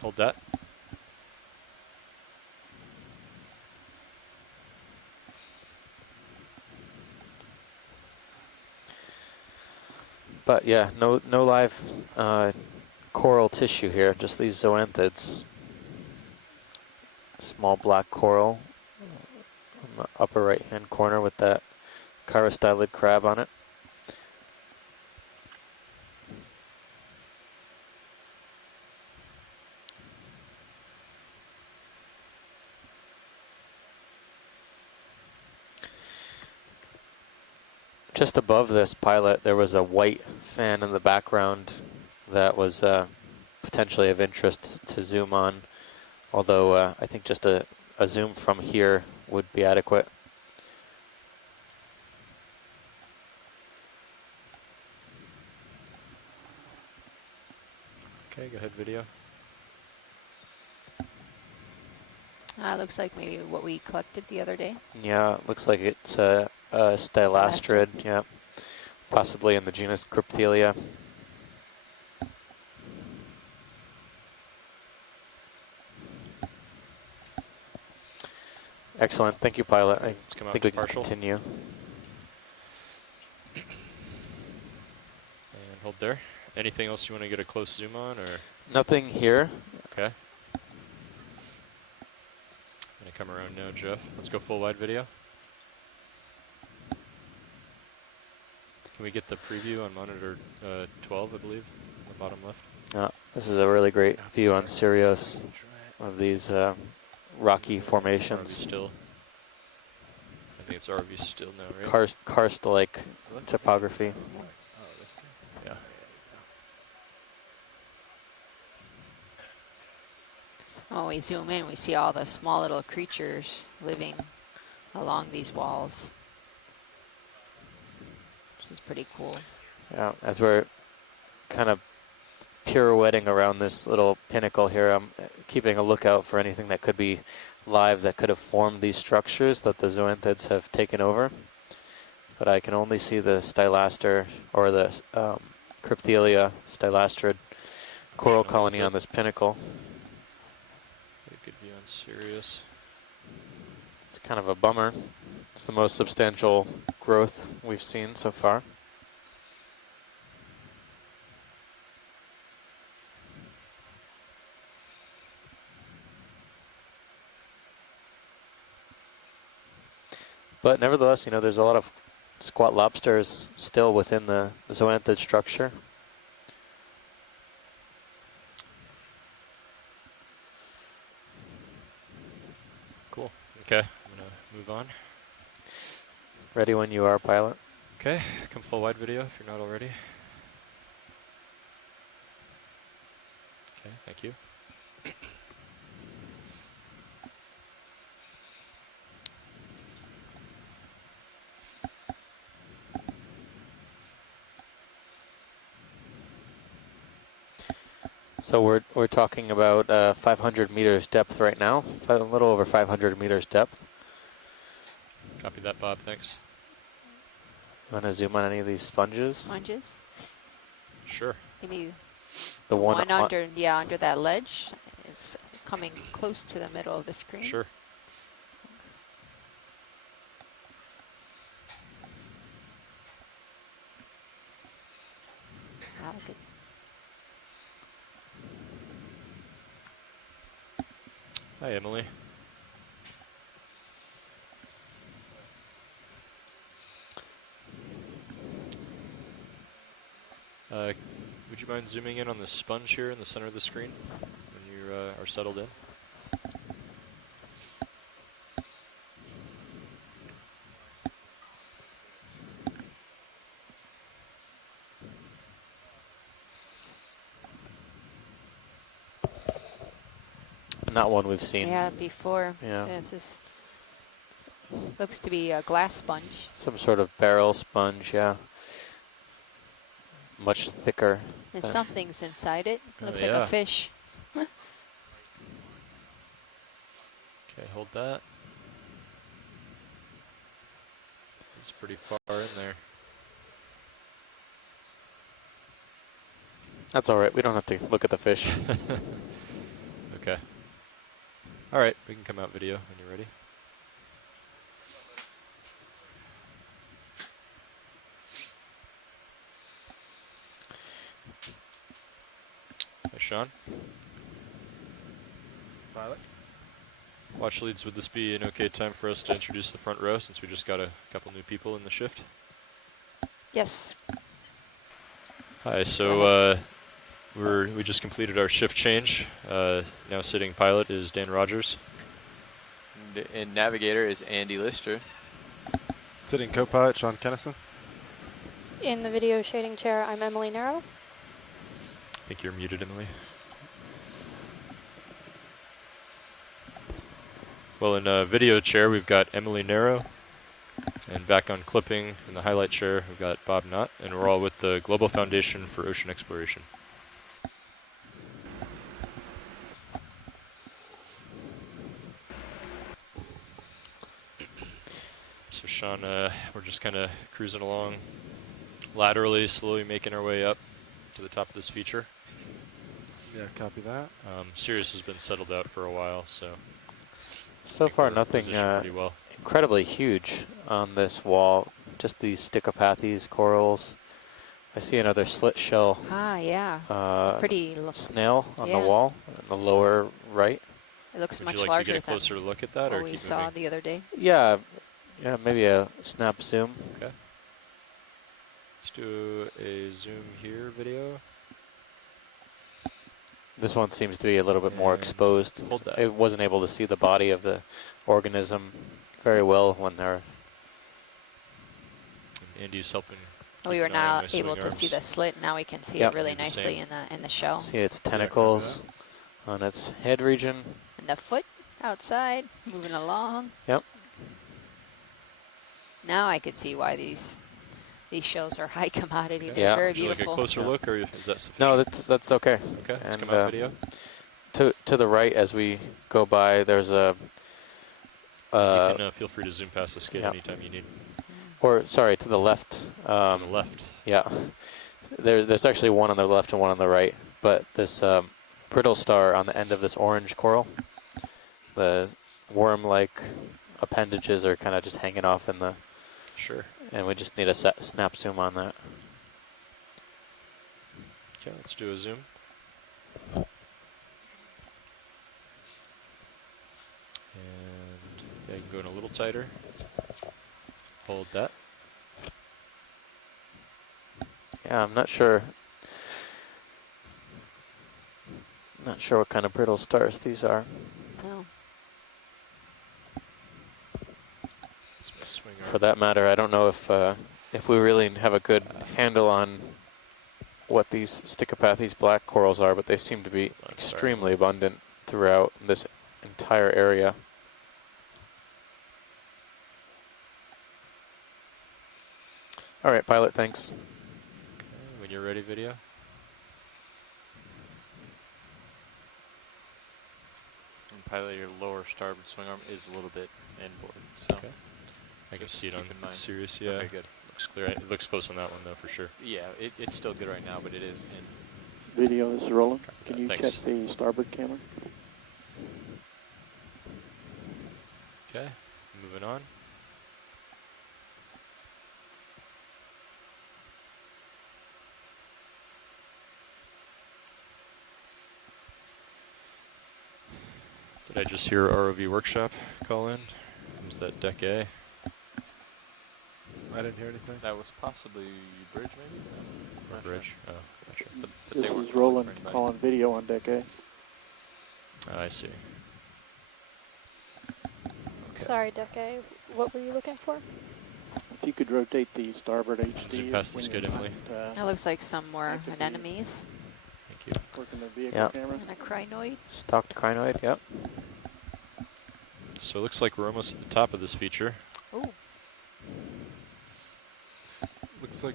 Hold that. but yeah, no live coral tissue here, just these zoanthids. Small black coral in the upper right hand corner with that chirostylid crab on it. Just above this pilot, there was a white fan in the background that was potentially of interest to zoom on, although I think just a zoom from here would be adequate. Okay, go ahead, video. Looks like maybe what we collected the other day. Yeah, looks like it's a stylastrid, yeah. Possibly in the genus Crypthelia. Excellent, thank you, pilot. I think we can continue. And hold there. Anything else you want to get a close zoom on, or? Nothing here. Okay. Gonna come around now, Jeff. Let's go full wide video. Can we get the preview on monitor 12, I believe, on the bottom left? This is a really great view on Sirius of these rocky formations. Still. I think it's RV still now, right? Karst-like topography. Yeah. When we zoom in, we see all the small little creatures living along these walls, which is pretty cool. Yeah, as we're kind of pirouetting around this little pinnacle here, I'm keeping a lookout for anything that could be live that could have formed these structures that the zoanthids have taken over. But I can only see the stylaster, or the Crypthelia stylastrid coral colony on this pinnacle. Good view on Sirius. It's kind of a bummer. It's the most substantial growth we've seen so far. But nevertheless, you know, there's a lot of squat lobsters still within the zoanthid structure. Cool. Okay, I'm gonna move on. Ready when you are, pilot. Okay, come full wide video if you're not already. Okay, thank you. So we're talking about 500 meters depth right now, a little over 500 meters depth. Copy that, Bob, thanks. Want to zoom on any of these sponges? Sponges? Sure. Maybe The one under, yeah, under that ledge is coming close to the middle of the screen. Sure. Wow, good. Hi, Emily. Would you mind zooming in on the sponge here in the center of the screen when you are settled in? Not one we've seen. Yeah, before. Yeah. It just looks to be a glass sponge. Some sort of barrel sponge, yeah. Much thicker. And something's inside it. Looks like yeah. a fish. Okay, hold that. It's pretty far in there. That's all right. We don't have to look at the fish. Okay. All right, we can come out video when you're ready. Hi, Sean. Pilot. Watch leads, would this be an okay time for us to introduce the front row since we just got a couple new people in the shift? Yes. Hi, so we just completed our shift change. Now sitting pilot is Dan Rogers. And navigator is Andy Lister. Sitting co-pilot Sean Kennison. In the video shading chair, I'm Emily Narrow. I think you're muted, Emily. Well, in video chair, we've got Emily Narrow. And back on clipping in the highlight chair, we've got Bob Knott. And we're all with the Global Foundation for Ocean Exploration. So Sean, we're just kind of cruising along laterally, slowly making our way up to the top of this feature. Yeah, copy that. Sirius has been settled out for a while, so far nothing pretty well. incredibly huge on this wall. Just these Stichopathes corals. I see another slit shell. Ah, yeah. It's pretty snail on the wall, in the lower right. It looks much Would you like larger to get a than closer look at that, or what we keep saw moving? the other day. Yeah, maybe a snap zoom. Okay. Let's do a zoom here video. This one seems to be a little bit more exposed. Hold that. I wasn't able to see the body of the organism very well when they're... Andy's helping. We were not able to see the slit. Now we can see it really nicely in the shell. See its tentacles on its head region. And the foot outside, moving along. Yep. Now I could see why these shells are high commodity. Okay. They're very Would you beautiful. like a closer look, or is that sufficient? No, that's okay. Okay, let's and come out video. To the right, as we go by, there's a... you can feel free to zoom past the skid yeah. anytime you need. Or, sorry, to the left. To the left. Yeah. There's actually one on the left and one on the right. But this brittle star on the end of this orange coral, the worm-like appendages are kind of just hanging off in the... Sure. And we just need a snap zoom on that. Okay, let's do a zoom. And yeah, you can go in a little tighter. Hold that. Yeah, I'm not sure. Not sure what kind of brittle stars these are. No. For that matter, I don't know if we really have a good handle on what these Stichopathes black corals are, but they seem to be extremely abundant throughout this entire area. All right, pilot, thanks. Okay, when you're ready, video. And pilot, your lower starboard swing arm is a little bit inboard, so Okay. I can see it on keep in mind. Sirius, yeah. Okay, good. Looks clear. It looks close on that one, though, for sure. Yeah, it's still good right now, but it is in. Video is rolling. Can you Thanks. check the starboard camera? Okay, moving on. Did I just hear ROV workshop call in? Was that deck A? I didn't hear anything. That was possibly bridge, maybe? Or Not bridge? Oh, gotcha. But This they weren't is calling rolling, for anybody. calling video on deck A. Oh, I see. Sorry, Deck A. What were you looking for? If you could rotate the starboard HD. Zoom past the when skid, you're Emily. not, That looks like some more that could be- anemones Thank you. working the vehicle Yeah. camera. and a crinoid. Stalked crinoid, yep. So it looks like we're almost at the top of this feature. Ooh. Looks like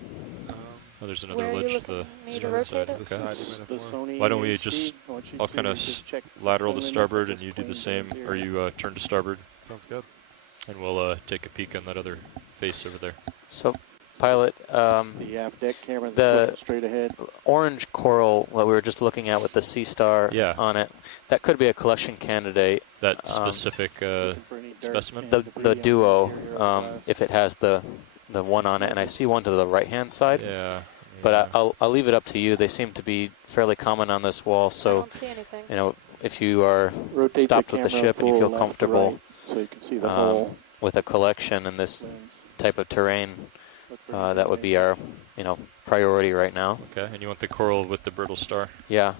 Oh, there's another Where are you ledge to the looking me to starboard side. rotate it? the Okay. side you might have The more. Sony Why don't we HD, just, I want you I'll to kind of just check lateral to cleanliness of starboard this and you do the clean same, here. or you turn to starboard, Sounds good. and we'll take a peek on that other face over there. So, pilot, The aft deck camera the- that's looking straight ahead. orange coral, what we were just looking at with the sea star Yeah. on it, that could be a collection candidate. That specific Looking for any dirt specimen? and The debris on duo, interior of glass. if it has the one on it, and I see one to the right-hand side. Yeah. But yeah. I'll leave it up to you. They seem to be fairly common on this wall, I so don't see anything. you know, if you are Rotate stopped the with the camera ship and you full feel left to comfortable right so you can see the whole with a collection in this lens. type of terrain, Look for that would be our priority right now. Okay, and you want the coral with the brittle star? Yeah.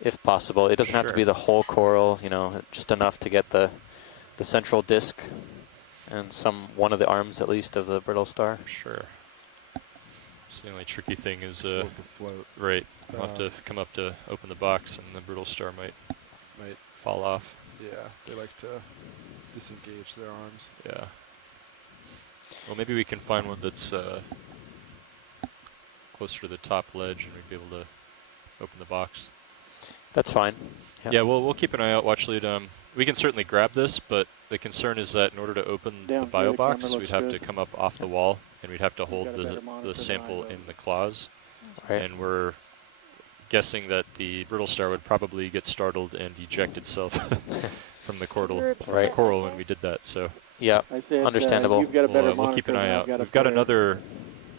If possible, it doesn't have to Sure. be the whole coral. Just enough to get the central disc and one of the arms at least of the brittle star. Sure. So the only tricky thing is, It's about to float. right, we'll have to come up to open the box and the brittle star might fall off. Yeah, they like to disengage their arms. Yeah. Well, maybe we can find one that's closer to the top ledge and we'd be able to open the box. That's fine. Yeah, we'll keep an eye out, watch lead. We can certainly grab this, but the concern is that in order to open the bio box, we'd have to come up off the wall and we'd have to hold the sample in the claws. Right. And we're guessing that the brittle star would probably get startled and eject itself from the coral when we did that. So yeah, understandable. We'll keep an eye out. We've got another,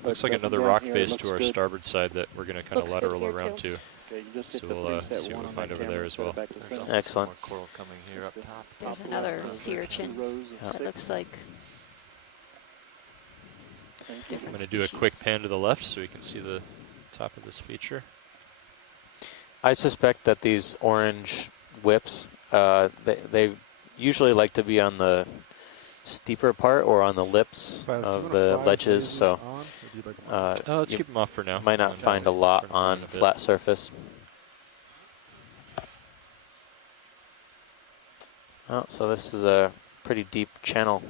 looks like another rock face to our starboard side that we're going to kind of lateral around to. So we'll see what we find over there as well. Excellent. More coral coming here up top. There's another sea urchin that looks like I'm different going to do a quick pan to the left so we can see the top of this feature. I suspect that these orange whips, they usually like to be on the steeper part or on the lips of the ledges, so let's keep them off for now. Might not find a lot on flat surface. Oh, so this is a pretty deep channel.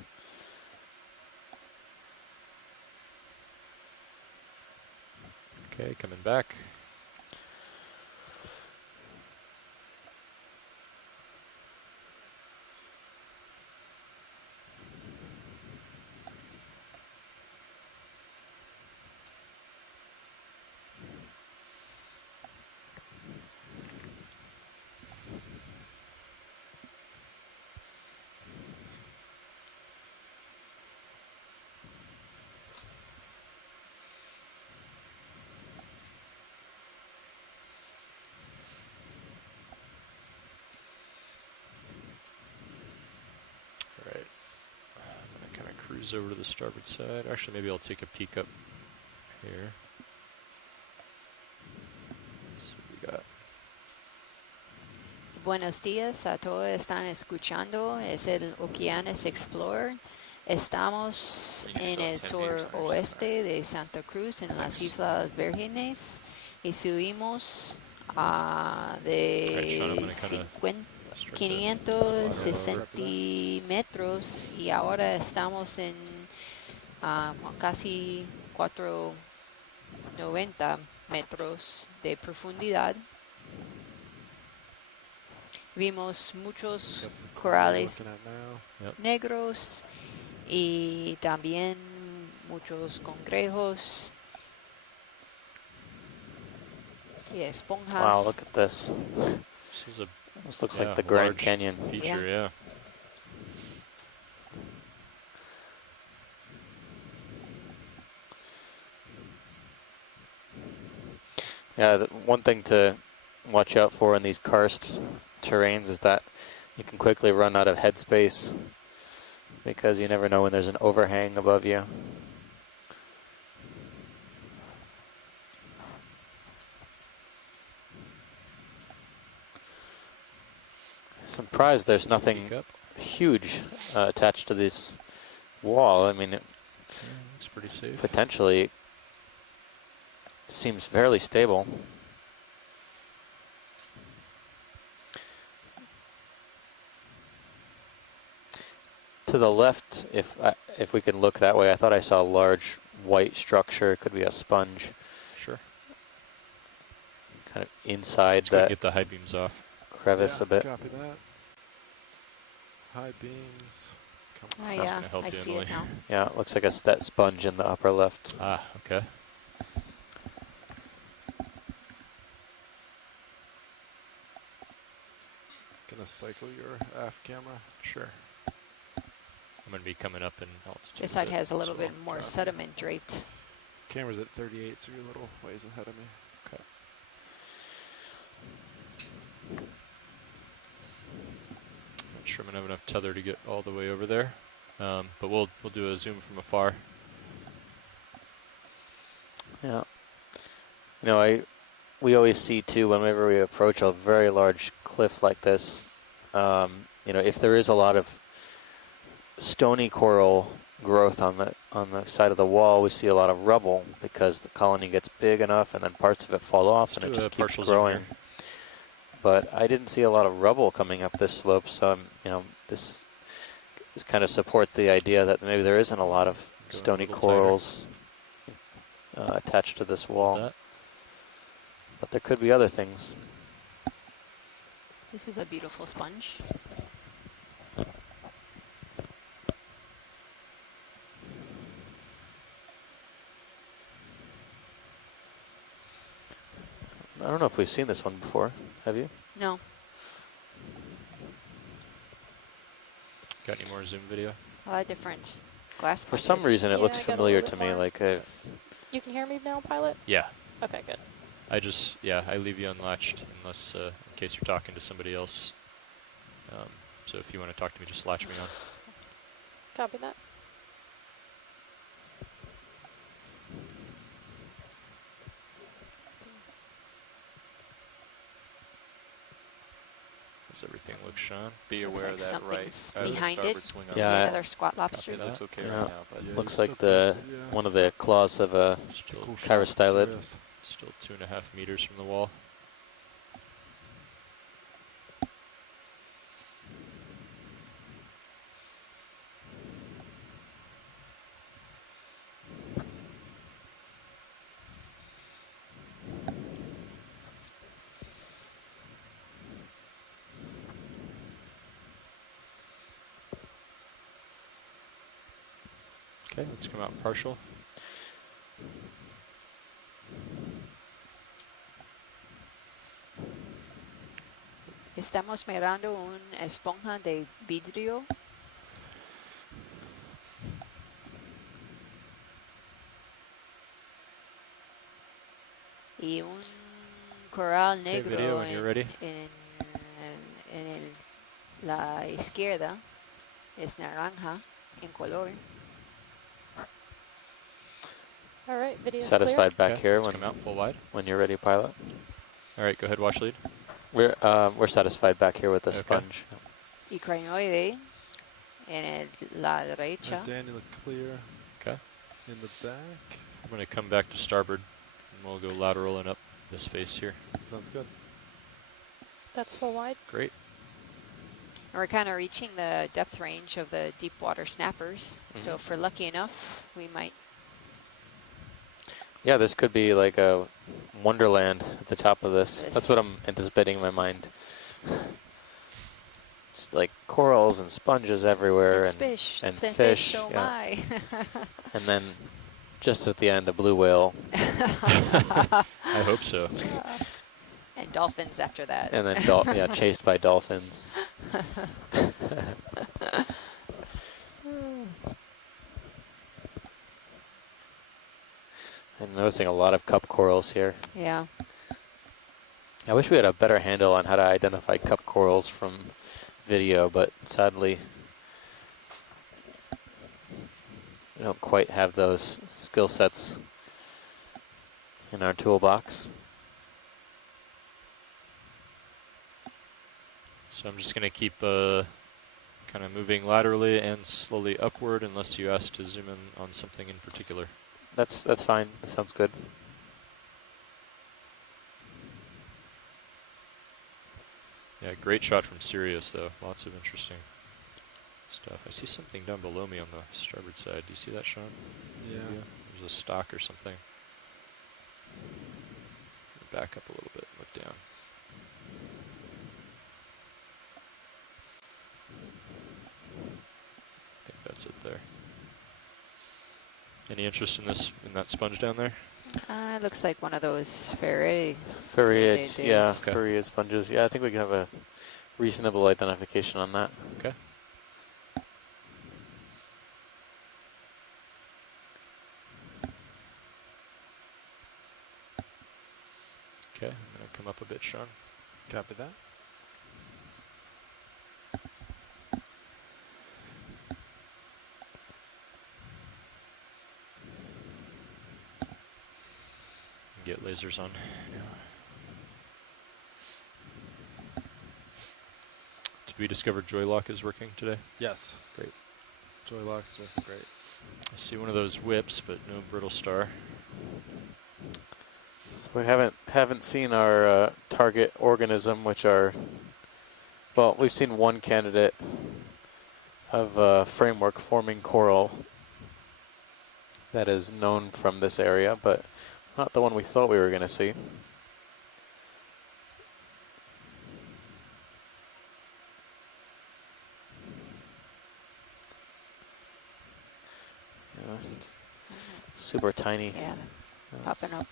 Okay, coming back. Cruise over to the starboard side. Actually, maybe I'll take a peek up here. Let's see what we got. Buenos días a todos están escuchando. Es el Okeanos Explorer. Estamos en el suroeste de Santa Cruz, en las Islas Vírgenes, y subimos de 560 metros y ahora estamos en casi 490 metros de profundidad. Vimos muchos corales negros y también muchos cangrejos y esponjas. Wow, look at this. This looks like the Grand Canyon. Feature, yeah. Yeah, one thing to watch out for in these karst terrains is that you can quickly run out of headspace because you never know when there's an overhang above you. Surprised there's nothing huge attached to this wall. I mean, it looks pretty safe. Potentially seems fairly stable. To the left, if we can look that way, I thought I saw a large white structure. It could be a sponge. Sure. Kind of inside Let's that. Get the high beams off. Crevice a bit. Copy that. High beams. Oh yeah, I see it now. Yeah, it looks like that sponge in the upper left. Ah, okay. Gonna cycle your aft camera? Sure. I'm gonna be coming up in altitude. This side has a little bit more sediment draped. Camera's at 38, so you're a little ways ahead of me. Okay. Not sure I'm gonna have enough tether to get all the way over there, but we'll do a zoom from afar. Yeah. You know, we always see too whenever we approach a very large cliff like this. You know, if there is a lot of stony coral growth on the side of the wall, we see a lot of rubble because the colony gets big enough and then parts of it fall off and it just keeps growing. But I didn't see a lot of rubble coming up this slope, so this kind of supports the idea that maybe there isn't a lot of stony corals attached to this wall. But there could be other things. This is a beautiful sponge. I don't know if we've seen this one before. Have you? No. Got any more Zoom video? A lot of different glass For sponges. some reason, it looks I got a familiar little to bit me. more. Like I've. You can hear me now, pilot? Yeah. Okay, good. I leave you unlatched unless, in case you're talking to somebody else. So if you want to talk to me, just latch me on. Copy that. Does everything look, Sean? Be Looks aware like of that something's right behind it. starboard swing on Yeah, the Another squat lobster. It looks okay Yeah. right now, but Yeah, Looks it's like still one of the claws of a Still, chirostylid. still 2.5 meters from the wall. Okay, let's come out partial. Estamos mirando una esponja de vidrio. Y un coral Okay, negro video when you're ready. La izquierda es naranja en color. All right, video's Satisfied clear. back here let's come out full wide. when you're ready, pilot. All right, go ahead, watch lead. We're satisfied back here with the Okay. sponge. Y crinoide en la derecha. Danny, look clear. Okay. In the back. I'm going to come back to starboard, and we'll go lateral and up this face here. Sounds good. That's full wide. Great. We're kind of reaching the depth range of the deep water snappers. So if we're lucky enough, we might. Yeah, this could be like a wonderland at the top of this. That's what I'm anticipating in my mind. Just like corals and sponges everywhere, and fish. fish. Oh Yeah. my. And then just at the end, a blue whale, I hope so. And dolphins after that. and then chased by dolphins. I'm noticing a lot of cup corals here. Yeah. I wish we had a better handle on how to identify cup corals from video, but sadly, we don't quite have those skill sets in our toolbox. So I'm just going to keep kind of moving laterally and slowly upward unless you ask to zoom in on something in particular. That's fine. That sounds good. Yeah, great shot from Sirius, though. Lots of interesting stuff. I see something down below me on the starboard side. Do you see that, Sean? Yeah. There's a stock or something. Back up a little bit, look down. I think that's it there. Any interest in that sponge down there? It looks like one of those ferret. Ferriate, yeah, Okay. ferriate sponges. Yeah, I think we can have a reasonable identification on that. Okay. Okay, I'm going to come up a bit, Sean. Copy that. Get lasers on. Did we discover Joy Lock is working today? Yes. Great. Joy lock is working great. I see one of those whips, but no brittle star. So we haven't seen our target organism, which are, well, we've seen one candidate of framework forming coral that is known from this area, but not the one we thought we were going to see. It's super tiny. Yeah, popping up.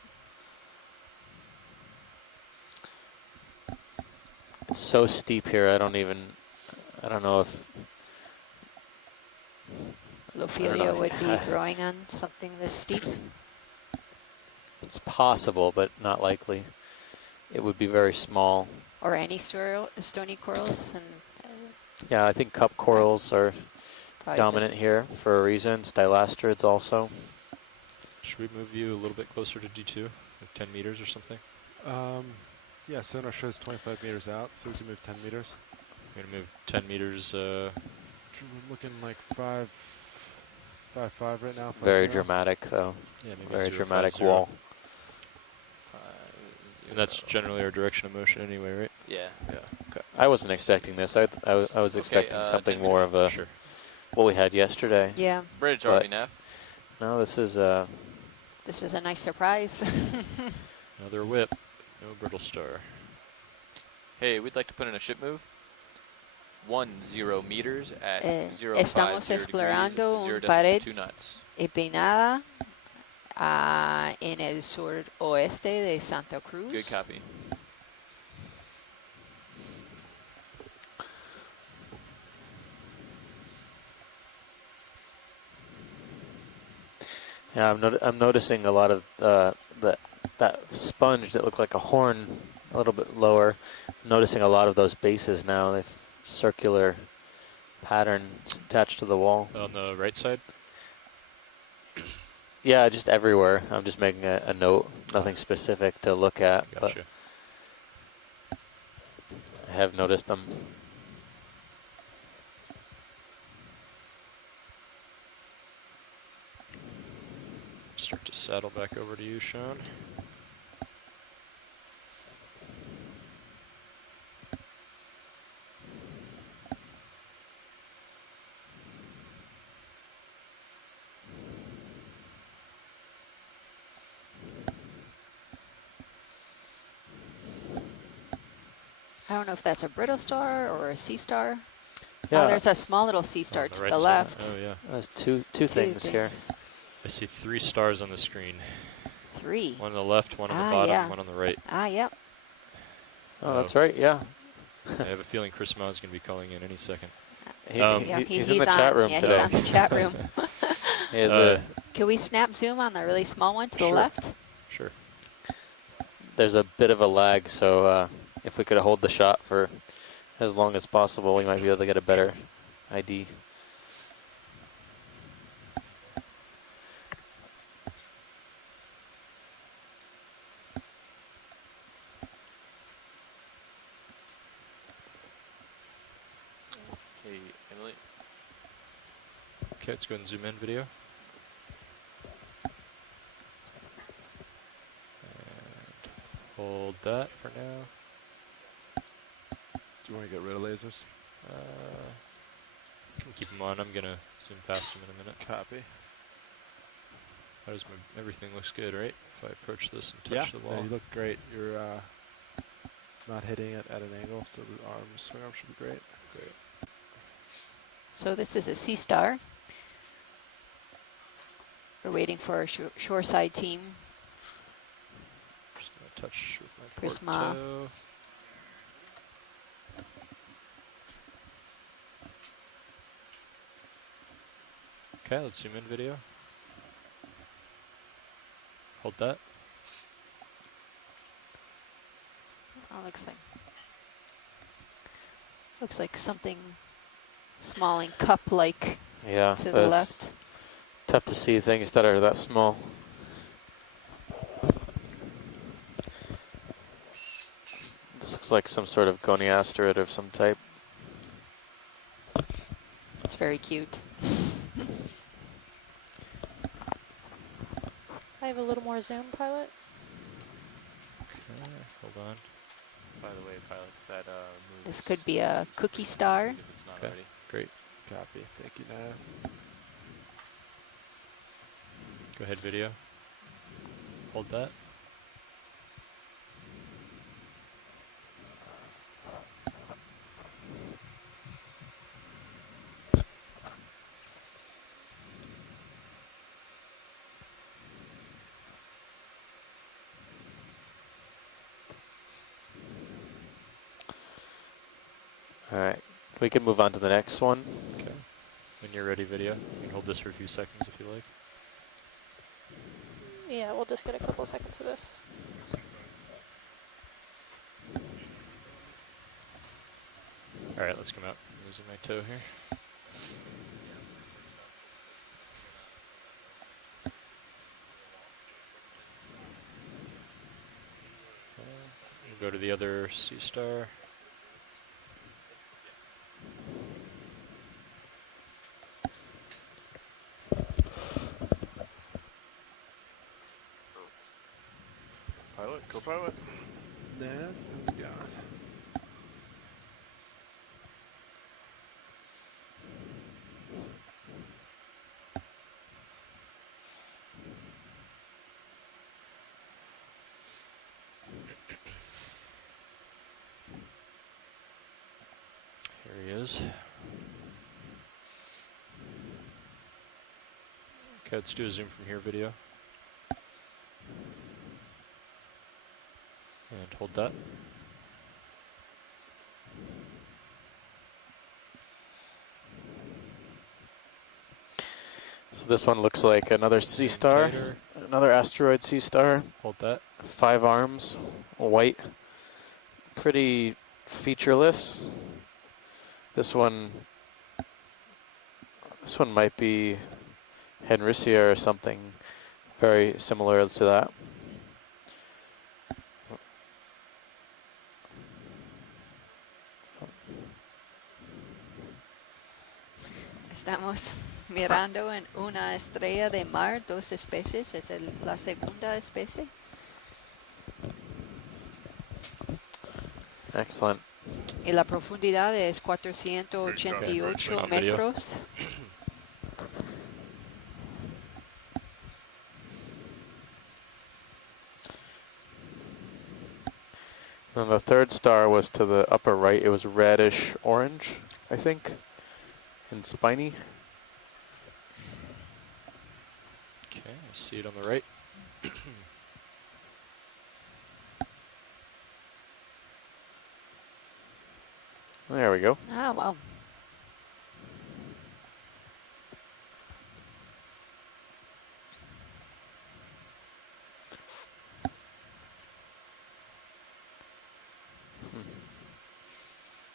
It's so steep here. I don't know if Lophelia would be growing on something this steep. it's possible, but not likely. It would be very small. Or any stony corals. And Yeah, I think cup corals are probably dominant here for a reason. Stylastrids also. Should we move you a little bit closer to D2, like 10 meters or something? Yeah, sonar shows 25 meters out, so we can move 10 meters. We're gonna move 10 meters. We're looking like 5.5 right now. Very 5.0. dramatic, though. Yeah, maybe Very 0.50. dramatic wall. And that's generally our direction of motion anyway, right? Yeah. Yeah. Okay. I wasn't expecting this. I was expecting something more of a what we had yesterday. Yeah. Bridge but RVNAV. No, this is This is a nice surprise. Another whip. No brittle star. Hey, we'd like to put in a ship move. 10 meters at 0.50 Estamos degrees, explorando un 0.2 pared knots. empinada en el sur oeste de Santa Cruz. Good copy. Yeah, I'm noticing a lot of that sponge that looked like a horn a little bit lower. I'm noticing a lot of those bases now. They've circular patterns attached to the wall. On the right side? Yeah, just everywhere. I'm just making a note. Nothing specific to look at, Gotcha. but I have noticed them. Start to saddle back over to you, Sean. I don't know if that's a brittle star or a sea star. Yeah. Oh, there's a small little sea star to right the side. left. Oh, yeah. There's two things here. I see 3 stars on the screen. 3. One on the left, one on the bottom, yeah. one on the right. Yep. Oh, that's right, yeah. I have a feeling Chris Ma is going to be calling in any second. He's in the chat room today. He's on the chat room. Can we snap zoom on the really small one to the Sure. left? Sure. There's a bit of a lag, so if we could hold the shot for as long as possible, we might be able to get a better ID. Okay, Emily. Okay, let's go and zoom in video. And hold that for now. Do you want to get rid of lasers? Can keep them on. I'm going to zoom past them in a minute. Copy. How does everything looks good, right? If I approach this and touch the wall. Yeah, you look great. You're not hitting it at an angle, so the swing arm should be great. Great. So this is a sea star. We're waiting for our shoreside team. Just going to touch with my Chris port Ma. toe. Okay, let's zoom in video. Hold that. Oh, looks like something small and cup-like Yeah, to the that's left. tough to see things that are that small. This looks like some sort of goniasterid of some type. It's very cute. I have a little more zoom, pilot. Okay, hold on. By the way, pilots, that moves. This could be a cookie star. If it's not Okay, already. great. Copy. Thank you, Nav. Go ahead, video. Hold that. All right, we can move on to the next one. Okay. When you're ready, video. You can hold this for a few seconds if you like. Yeah, we'll just get a couple seconds of this. All right, let's come out. I'm losing my toe here. Okay. We'll go to the other sea star. Pilot, co-pilot. Nav, how's it going? Here he is. Okay, let's do a zoom from here video. And hold that. So this one looks like another sea star, Tighter. another asteroid sea star. Hold that. 5 arms, white, pretty featureless. This one might be Henricea or something very similar to that. Estamos mirando en una estrella de mar, 2 especies. Es la segunda especie. Excellent. Y la profundidad es 488 Okay. metros. And the third star was to the upper right. It was reddish orange, I think, and spiny. Okay, I see it on the right. There we go. Ah, wow.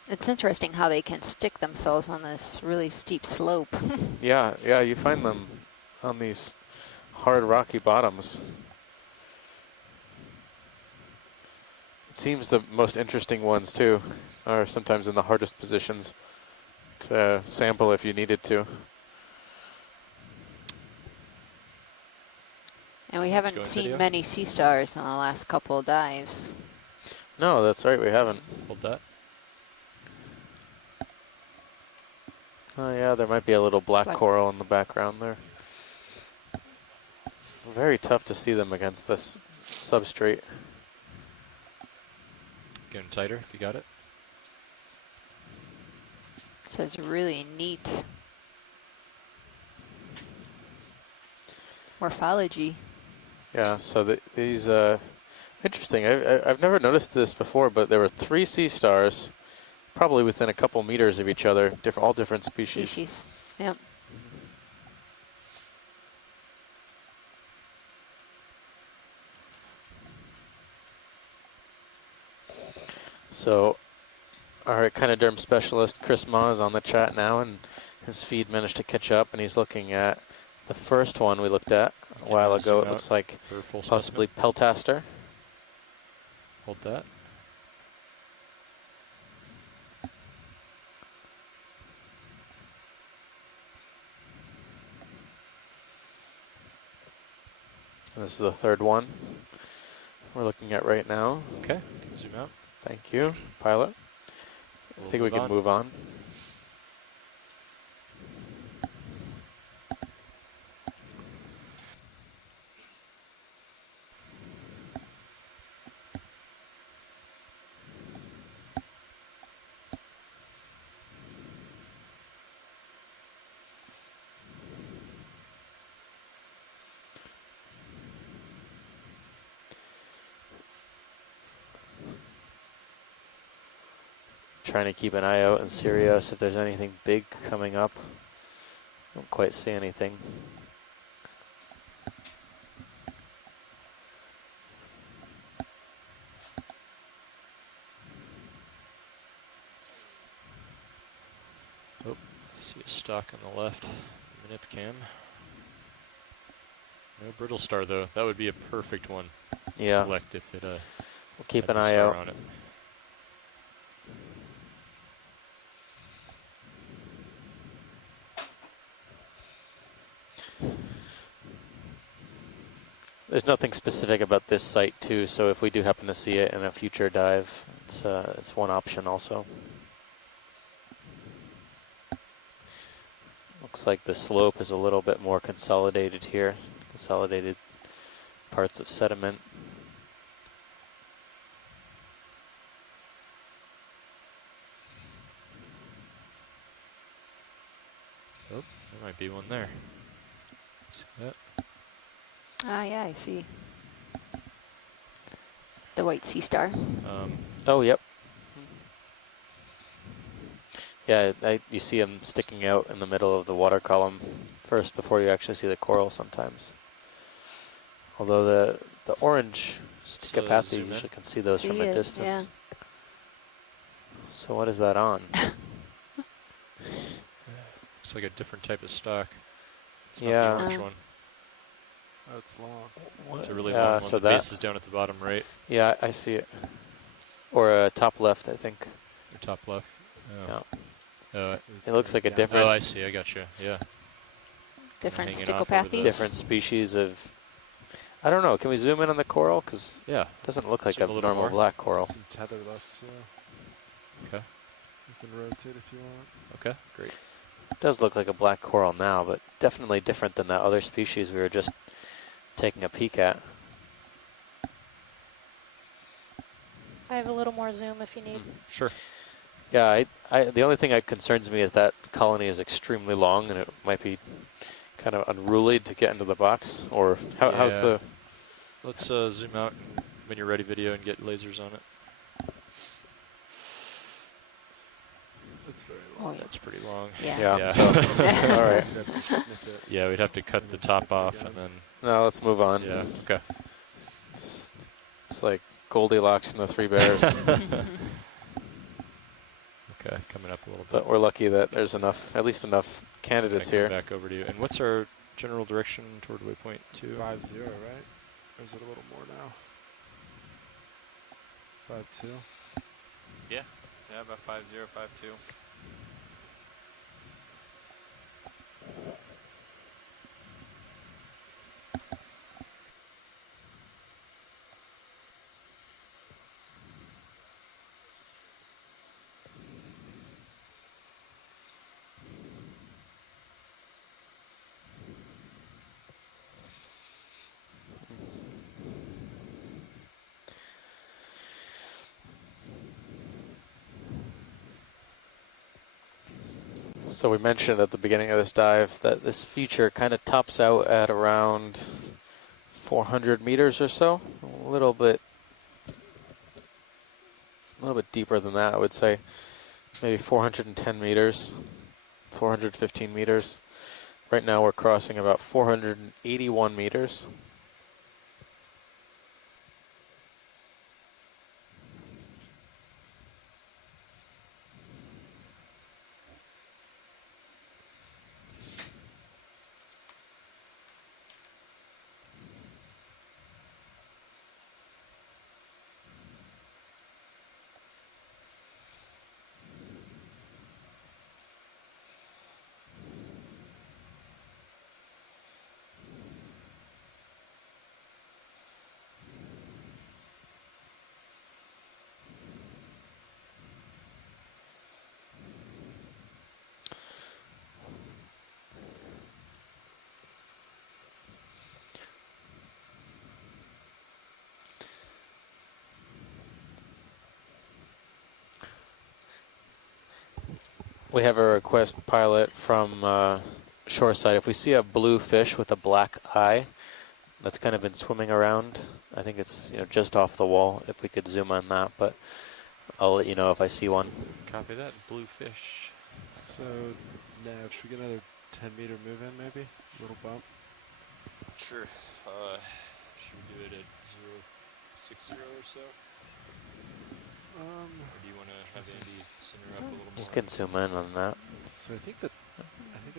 It's interesting how they can stick themselves on this really steep slope. Yeah, you find them on these hard rocky bottoms. It seems the most interesting ones too are sometimes in the hardest positions to sample if you needed to. And we haven't seen video. many sea stars in the last couple of dives. No, that's right, we haven't. Hold that. Oh yeah, there might be a little black coral in the background there. Very tough to see them against this substrate. Getting tighter if you got it. It says really neat morphology. Yeah, so these, interesting. I've never noticed this before, but there were 3 sea stars, probably within a couple meters of each other, all different species. Yep. So our echinoderm specialist, Chris Ma, is on the chat now, and his feed managed to catch up, and he's looking at the first one we looked at a while ago. It looks like possibly Peltaster. Hold that. This is the third one we're looking at right now. Okay, can zoom out. Thank you, pilot. I think we can move on. Trying to keep an eye out in Sirius if there's anything big coming up. Don't quite see anything. Oh, see a stock on the left. Manip cam. No brittle star though. That would be a perfect one. Yeah. To collect if it. We'll keep had an the eye star out. on it. There's nothing specific about this site too, so if we do happen to see it in a future dive, it's one option also. Looks like the slope is a little bit more consolidated here, consolidated parts of sediment. Oh, there might be one there. See that? Ah, yeah, I see. The white sea star. Oh, yep. Yeah, you see them sticking out in the middle of the water column first before you actually see the coral sometimes. Although the orange Stickopathy, you usually can see those from a distance. Yeah. So what is that on? It's like a different type of stock. It's Yeah. not the orange one. Oh, it's long. It's a really long one. So The base is down at the bottom right. Yeah, I see it. Or top left, I think. Or top left. Oh. Yeah. It looks like a different. Oh, I see. I got you. Yeah. Different Hanging off over Stickopathies. Different species of. I don't know. Can we zoom in on the coral? Because yeah, it doesn't look like zoom a a little normal more. black coral. Some tether left too. Okay. You can rotate if you want. Okay, great. It does look like a black coral now, but definitely different than that other species we were just taking a peek at. I have a little more zoom if you need. Sure. Yeah, the only thing that concerns me is that colony is extremely long, and it might be kind of unruly to get into the box. Or how's Yeah. the? Let's zoom out when you're ready, video, and get lasers on it. It's very long. That's pretty long. Yeah. So, all right. You'd have to snip it. Yeah, we'd have to cut the then top snip it off again. and then. No, let's move on. Yeah. Okay. It's like Goldilocks and the Three Bears. Okay, coming up a little bit. But we're lucky that there's enough, at least enough candidates Okay, here. back over to you. And what's our general direction toward waypoint 2? 5-0, right? Or is it a little more now? 5-2. Yeah, about 5-0, 5-2. So we mentioned at the beginning of this dive that this feature kind of tops out at around 400 meters or so. A little bit deeper than that, I would say. Maybe 410 meters, 415 meters. Right now we're crossing about 481 meters. We have a request, pilot, from shoreside. If we see a blue fish with a black eye that's kind of been swimming around, I think it's just off the wall, if we could zoom on that, but I'll let you know if I see one. Copy that. Blue fish. So now should we get another 10-meter move in maybe? A little bump. Sure. Should we do it at 060 or so? Or do you want to have Andy center up a little You more? can zoom in on that. So I think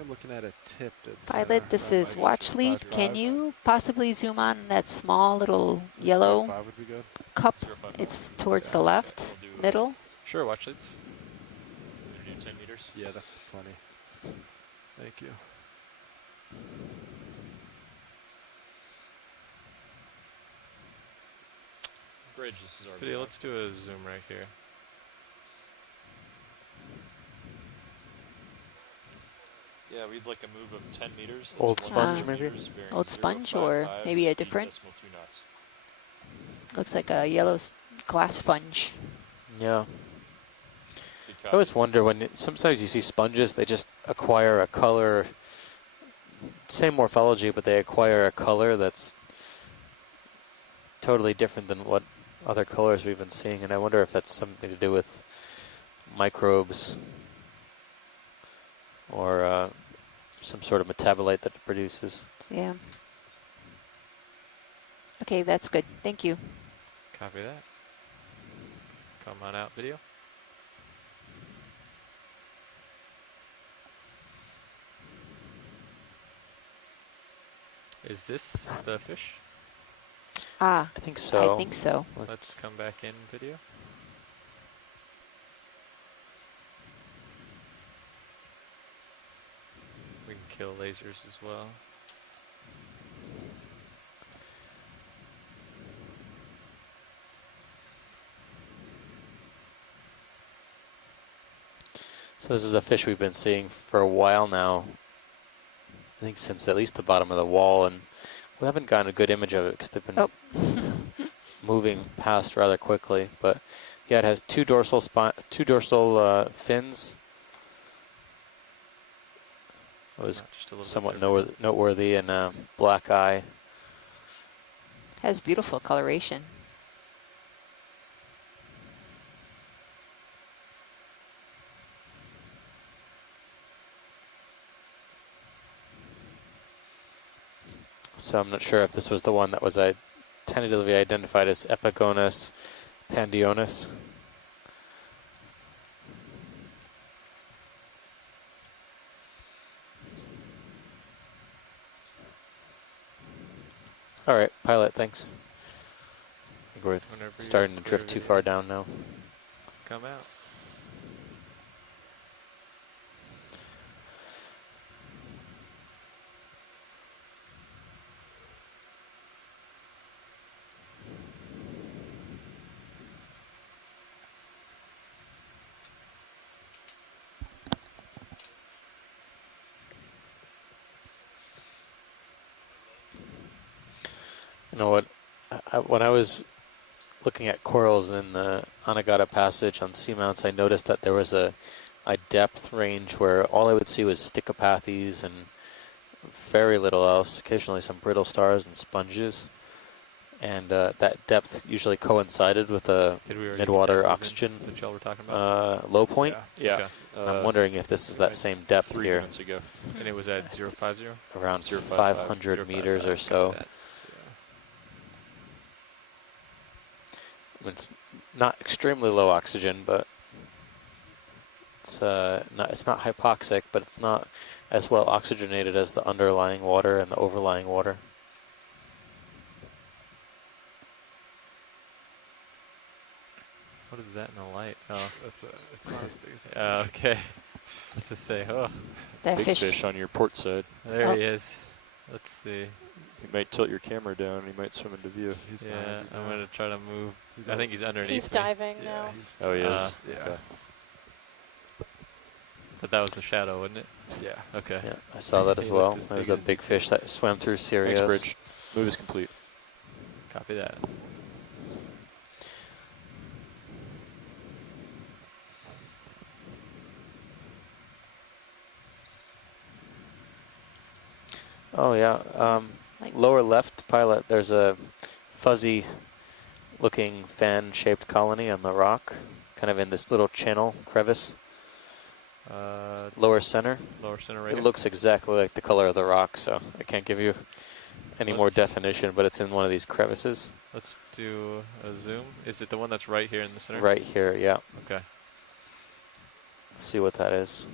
I'm looking at a tipped at Pilot, this center, is watch lead. 5.5. Can you possibly zoom on that small little yellow 5 would be good. cup? 0.5. It's towards the left, middle. Sure, watch leads. You want to do 10 meters? Yeah, that's plenty. Thank you. Bridge, this is our Video, let's do a zoom right here. Yeah, we'd like a move of 10 meters. Old That's sponge, 100 maybe? meters, bearing Old sponge, or 0.55, maybe a speed different. decimal 2 knots. Looks like a yellow glass sponge. Yeah. Good I copy. always wonder sometimes you see sponges, they just acquire a color, same morphology, but they acquire a color that's totally different than what other colors we've been seeing, and I wonder if that's something to do with microbes or some sort of metabolite that it produces. Yeah. Okay, that's good. Thank you. Copy that. Come on out, video. Is this the fish? Ah, I think so. I think so. Let's come back in video. We can kill lasers as well. So this is a fish we've been seeing for a while now. I think since at least the bottom of the wall, and we haven't gotten a good image of it because they've been moving past rather quickly. But yeah, it has two dorsal fins. It was Just a little somewhat bit noteworthy, and black eye. Has beautiful coloration. So I'm not sure if this was the one that was tentatively identified as Epigonus pandionus. All right, pilot, thanks. I think we're Whenever you're starting to clear, drift too video. far down now. Come out. You know what? When I was looking at corals in the Anegada Passage on seamounts, I noticed that there was a depth range where all I would see was Stichopathes and very little else, occasionally some brittle stars and sponges. And that depth usually coincided with a midwater oxygen that y'all were talking about? low point. Yeah. I'm wondering if this is that same depth 3 here, minutes ago. And it was at 050? around 0.55. 500 meters or so. I mean, it's not extremely low oxygen, but it's not hypoxic, but it's not as well oxygenated as the underlying water and the overlying water. What is that in the light? Oh, It's not as big as that. okay. Let's just say, oh, That Big fish. fish on your port side. there he is. Let's see. You might tilt your camera down and he might swim into view. He's Yeah, behind you I'm now. going to try to move. I think he's underneath He's me. diving Yeah, now. he's. Oh, he is? Yeah. Okay. But that was the shadow, wasn't it? Yeah. Okay. Yeah, I saw that as He well. looked as There was big a as big fish that swam through Sirius. Thanks, Bridge. Move is complete. Copy that. Oh yeah. Like- Lower left, pilot. There's a fuzzy looking fan-shaped colony on the rock, kind of in this little channel crevice. Lower center. Lower center right It here. looks exactly like the color of the rock, so I can't give you any more definition, but it's in one of these crevices. Let's do a zoom. Is it the one that's right here in the center? Right here, yeah. Okay. Let's see what that is.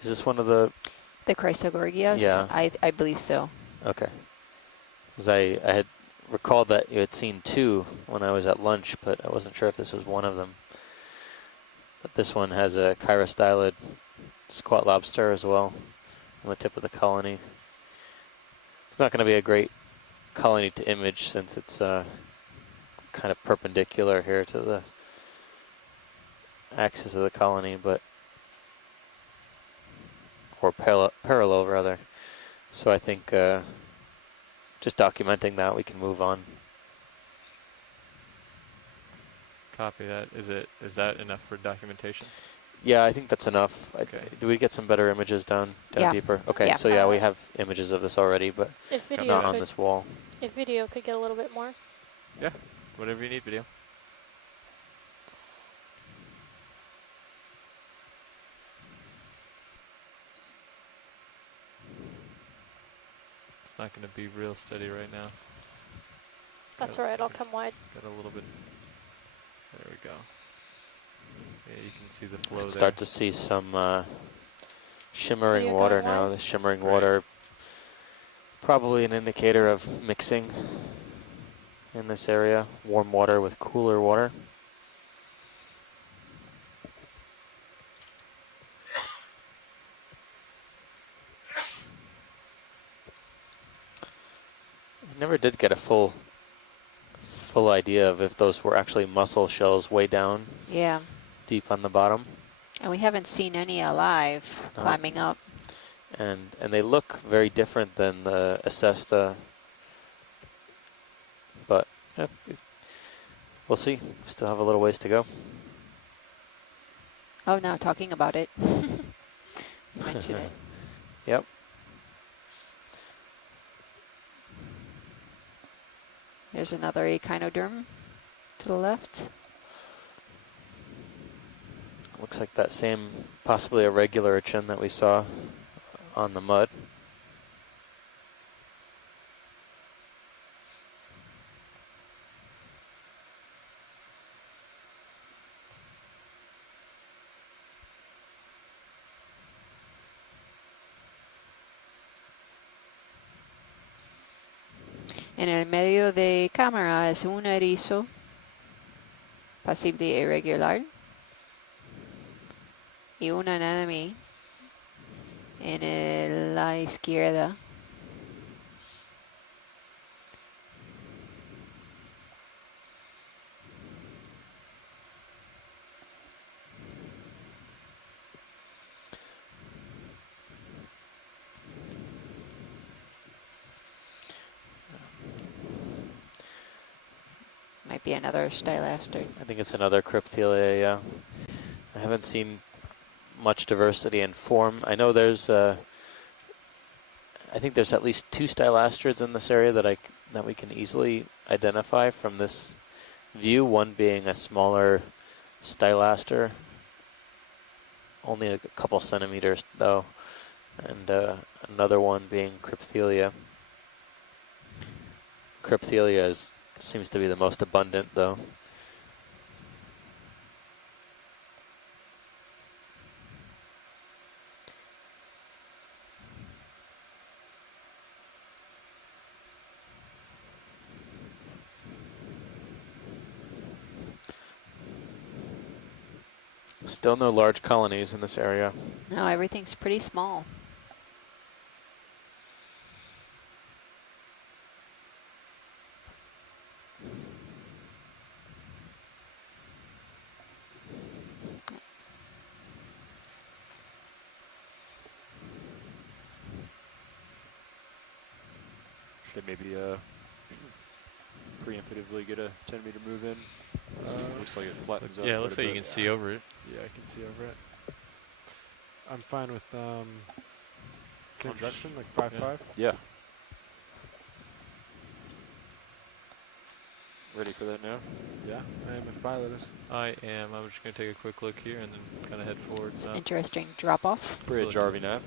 Is this one of the... The Chrysogorgias? Yeah. I believe so. Okay. Because I had recalled that you had seen two when I was at lunch, but I wasn't sure if this was one of them. But this one has a chirostylid squat lobster as well on the tip of the colony. It's not going to be a great colony to image since it's kind of perpendicular here to the axis of the colony, but or parallel rather. So I think just documenting that, we can move on. Copy that. Is that enough for documentation? Yeah, I think that's enough. Okay. Do we get some better images down Yeah. deeper? Okay, Yeah. so yeah, we have images of this already, but If video not on could, this wall. if video could get a little bit more. Yeah. Whatever you need, video. It's not going to be real steady right now. That's all right. I'll come wide. Got a little bit. There we go. Yeah, you can see the flow there. Start to see some shimmering Video water going now. wide? The shimmering Right. water, probably an indicator of mixing in this area. Warm water with cooler water. I never did get a full idea of if those were actually mussel shells way down Yeah. deep on the bottom. And we haven't seen any alive No. climbing up. And they look very different than the Acesta, but yeah, we'll see. We still have a little ways to go. Oh, now talking about it. You mentioned it. Yep. There's another echinoderm to the left. Looks like that same, possibly a regular urchin that we saw on the mud. En el medio de cámara es un erizo pasible irregular y un anemone en la izquierda. Might be another stylaster. I think it's another Crypthelia, yeah. I haven't seen much diversity in form. I know there's, I think there's at least 2 stylastrids in this area that we can easily identify from this view. One being a smaller stylaster, only a couple centimeters though, and another one being Crypthelia. Crypthelia seems to be the most abundant though. Still no large colonies in this area. No, everything's pretty small. Should I maybe preemptively get a 10-meter move in? Looks like it flattens out. Yeah, it looks like you can see over it. Yeah, I can see over it. I'm fine with same direction, like 5-5. Yeah. Ready for that now? Yeah, I am if pilot is. I am. I'm just going to take a quick look here and then kind of head forward. Interesting drop off. Bridge RV nav.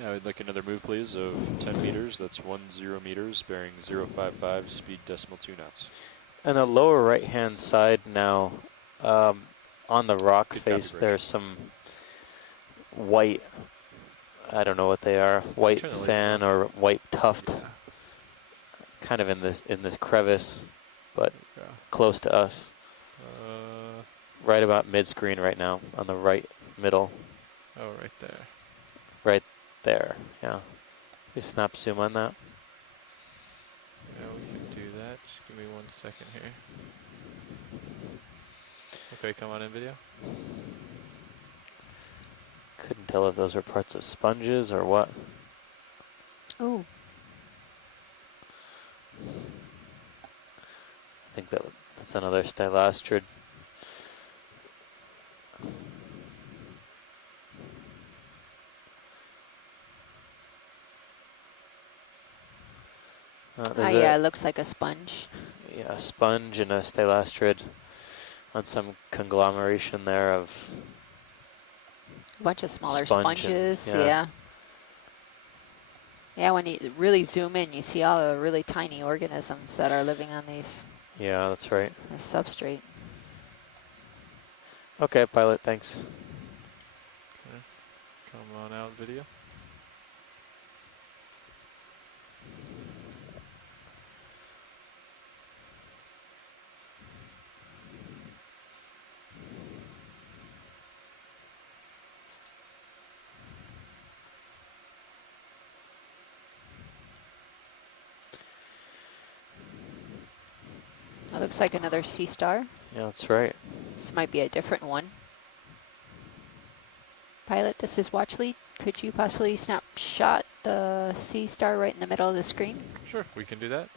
Yeah, I'd like another move, please, of 10 meters. That's 10 meters, bearing 055, speed decimal 2 knots. And the lower right-hand side now, on the rock face, there's some white, I don't know what they are, white fan or white tuft, kind of in this crevice, but close to us. Right about mid-screen right now, on the right middle. Oh, right there. Right there, yeah. You snap zoom on that. Yeah, we can do that. Just give me 1 second here. Okay, come on in video. Couldn't tell if those are parts of sponges or what. Oh. I think that's another stylastrid. Yeah, it looks like a sponge. Yeah, a sponge and a stylastrid on some conglomeration there of a bunch of smaller sponge sponges. And, yeah. Yeah, when you really zoom in, you see all the really tiny organisms that are living on these. Yeah, that's right. This substrate. Okay, pilot, thanks. Okay. Come on out video. That looks like another sea star. Yeah, that's right. This might be a different one. Pilot, this is Watchley. Could you possibly snapshot the sea star right in the middle of the screen? Sure, we can do that.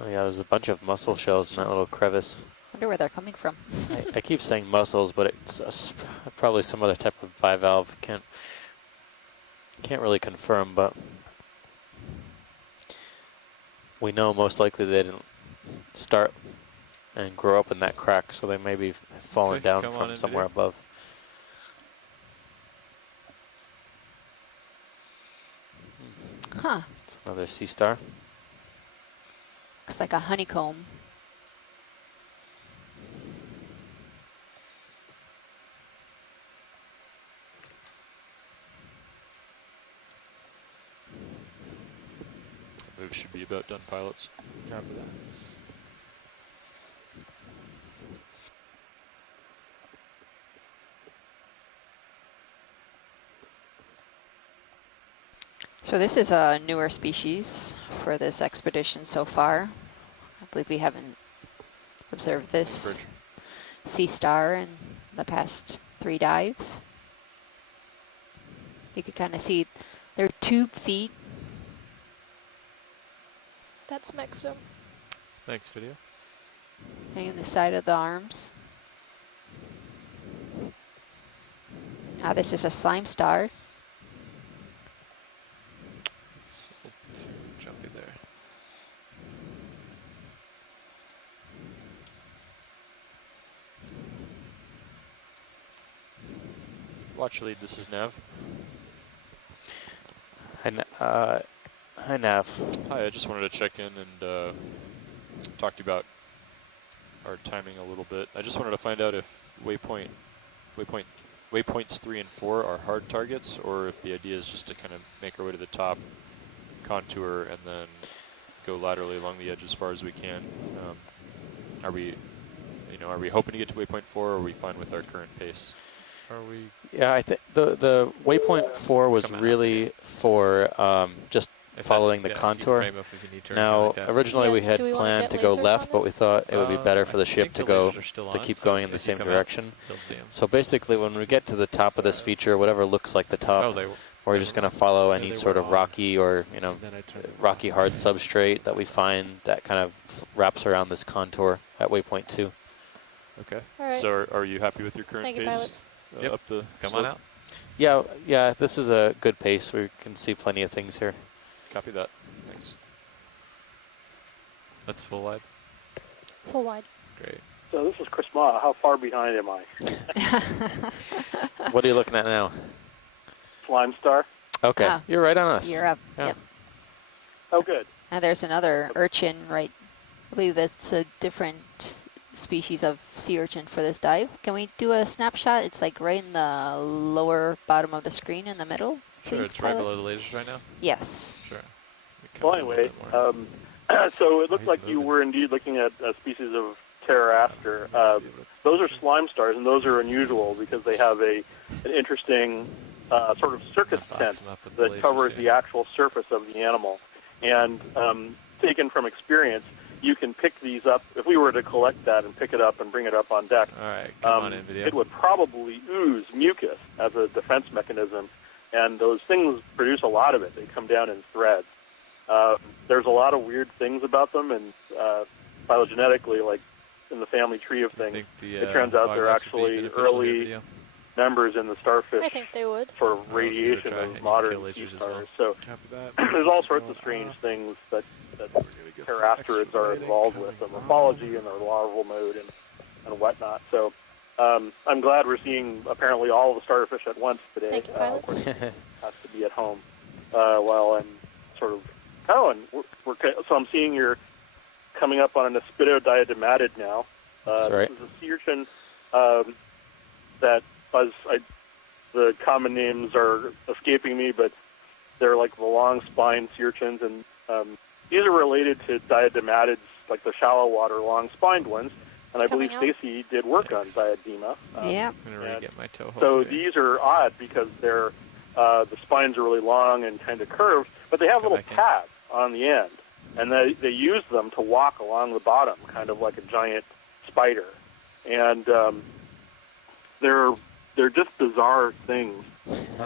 Oh yeah, there's a bunch of mussel shells in that little crevice. Wonder where they're coming from. I keep saying mussels, but it's probably some other type of bivalve. Can't really confirm, but we know most likely they didn't start and grow up in that crack, so they may be falling down from somewhere above. Huh. It's another sea star. Looks like a honeycomb. Move should be about done, pilots. Copy that. So this is a newer species for this expedition so far. I believe we haven't observed this sea star in the past 3 dives. You could kind of see their tube feet. That's Mexum. Thanks, video. Hanging the side of the arms. Now this is a slime star. Too jumpy there. Watch lead, this is Nav. Hi, Nav. Hi, I just wanted to check in and talk to you about our timing a little bit. I just wanted to find out if waypoints 3 and 4 are hard targets, or if the idea is just to kind of make our way to the top, contour, and then go laterally along the edge as far as we can. Are we hoping to get to waypoint 4, or are we fine with our current pace? Are we? Yeah, I think the waypoint 4 was really for just following the contour. Now, originally we had planned to go left, but we thought it would be better for the ship to keep going in the same direction. So basically, when we get to the top of this feature, whatever looks like the top, we're just going to follow any sort of rocky or rocky hard substrate that we find that kind of wraps around this contour at waypoint 2. Okay. Right. So are you happy with your current Thank you, pace? pilots. Yep. Up the Come slope? on out. Yeah, this is a good pace. We can see plenty of things here. Copy that. Thanks. That's full wide. Full wide. Great. So this is Chris Ma. How far behind am I? What are you looking at now? Slime Star. Okay, Ah, you're right on us. You're up. Yeah. Yep. Oh, good. And there's another urchin, right? I believe that's a different species of sea urchin for this dive. Can we do a snapshot? It's like right in the lower bottom of the screen in the middle. Sure, Please, it's right pilot? below the lasers right now? Yes. Sure. Well, anyway, so it looked like you were indeed looking at a species of Pteraster. Those are slime stars, and those are unusual because they have an interesting sort of circus tent that covers the actual surface of the animal. And taken from experience, you can pick these up. If we were to collect that and pick it up and bring it up on deck, all right, come on in, video. It would probably ooze mucus as a defense mechanism, and those things produce a lot of it. They come down in threads. There's a lot of weird things about them, and phylogenetically, like in the family tree of things, it turns out they're actually early members in the starfish I think they would. sort of radiation of modern sea stars. So there's all sorts of strange things that pterasterids are involved with, the morphology and their larval mode and whatnot. So I'm glad we're seeing apparently all of the starfish at once today. Thank you, pilots. Has to be at home while I'm sort of... Oh, and so I'm seeing you're coming up on an Aspidodiadematid now. That's right. This is a sea urchin that the common names are escaping me, but they're like the long-spined sea urchins, and these are related to diadematids, like the shallow water long-spined ones, and I believe Stacy did work on diadema. Yeah. I'm going to re-get my toe So here. these are odd because they're the spines are really long and kind of curved, but they have little pads on the end, and they use them to walk along the bottom, kind of like a giant spider. And they're just bizarre things.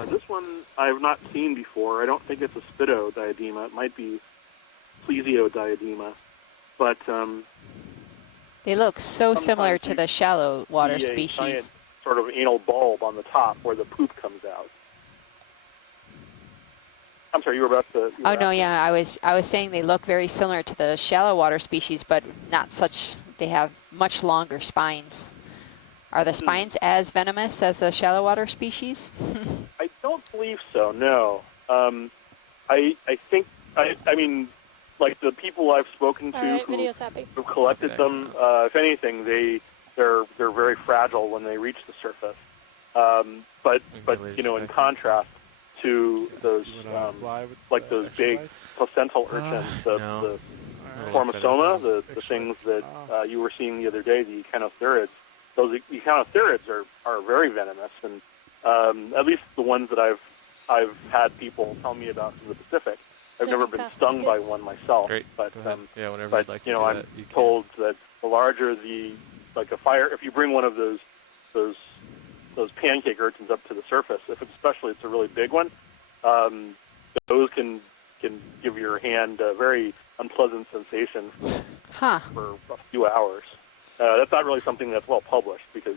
This one I have not seen before. I don't think it's a Spidodiadema. It might be Plesiodiadema. But they look so similar to the shallow water species. Giant sort of anal bulb on the top where the poop comes out. I'm sorry, you were about to... Oh, no, yeah, I was saying they look very similar to the shallow water species, but not such... They have much longer spines. Are the spines as venomous as the shallow water species? I don't believe so, no. I think... I mean, like the people I've spoken to who collected them, if anything, they're very fragile when they reach the surface. But you know, in contrast to those like those big placental urchins, the Formosoma, the things that you were seeing the other day, the Echinotherids. Those Echinotherids are very venomous, and at least the ones that I've had people tell me about from the Pacific. I've never been stung by one myself, but yeah, whenever but you'd like you to know, do I'm that, you told that the larger the like a fire, if you bring one of those pancake urchins up to the surface, especially it's a really big one, those can give your hand a very unpleasant sensation for a few hours. That's not really something that's well published because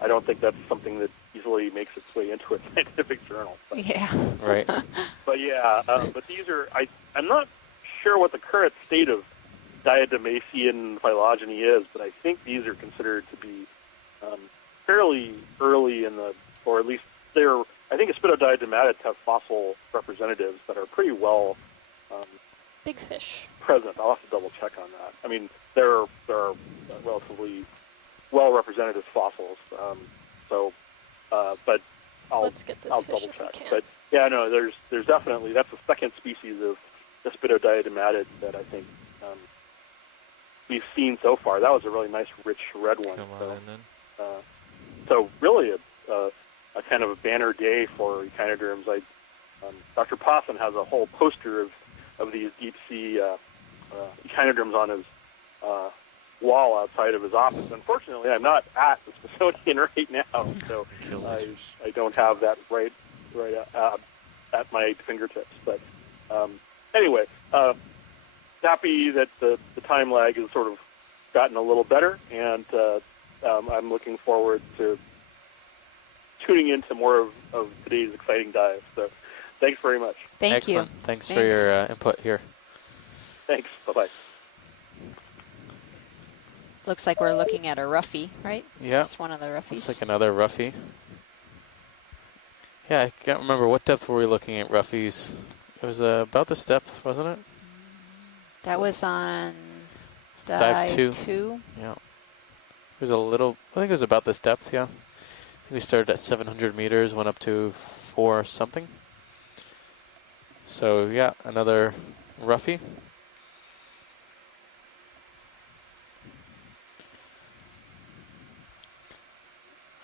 I don't think that's something that easily makes its way into a scientific journal. But, yeah. Right. But yeah, but these are, I'm not sure what the current state of Diademacean phylogeny is, but I think these are considered to be fairly early in the, or at least I think Aspidodiadematids have fossil representatives that are pretty well big fish present. I'll have to double check on that. I mean, they're relatively well represented as fossils. But let's get this I'll fish double if we check. can. But yeah, no, there's definitely, that's the second species of Aspidodiadematid that I think we've seen so far. That was a really nice, rich red one. So really a kind of a banner day for echinoderms. Dr. Posson has a whole poster of of these deep sea echinodrums on his wall outside of his office. Unfortunately, I'm not at the Smithsonian right now, so I don't have that right at my fingertips. But anyway, happy that the time lag has sort of gotten a little better, and I'm looking forward to tuning into more of today's exciting dive. So thanks very much. Excellent. Thanks for your input here. Thanks. Bye-bye. Looks like we're looking at a roughie, right? Yeah. It's one of the roughies. Looks like another roughie. Yeah, I can't remember. What depth were we looking at roughies? It was about this depth, wasn't it? That was on dive 2. 2. Yeah. It was a little, I think it was about this depth, yeah. I think we started at 700 meters, went up to 4 something. So, yeah, another roughie.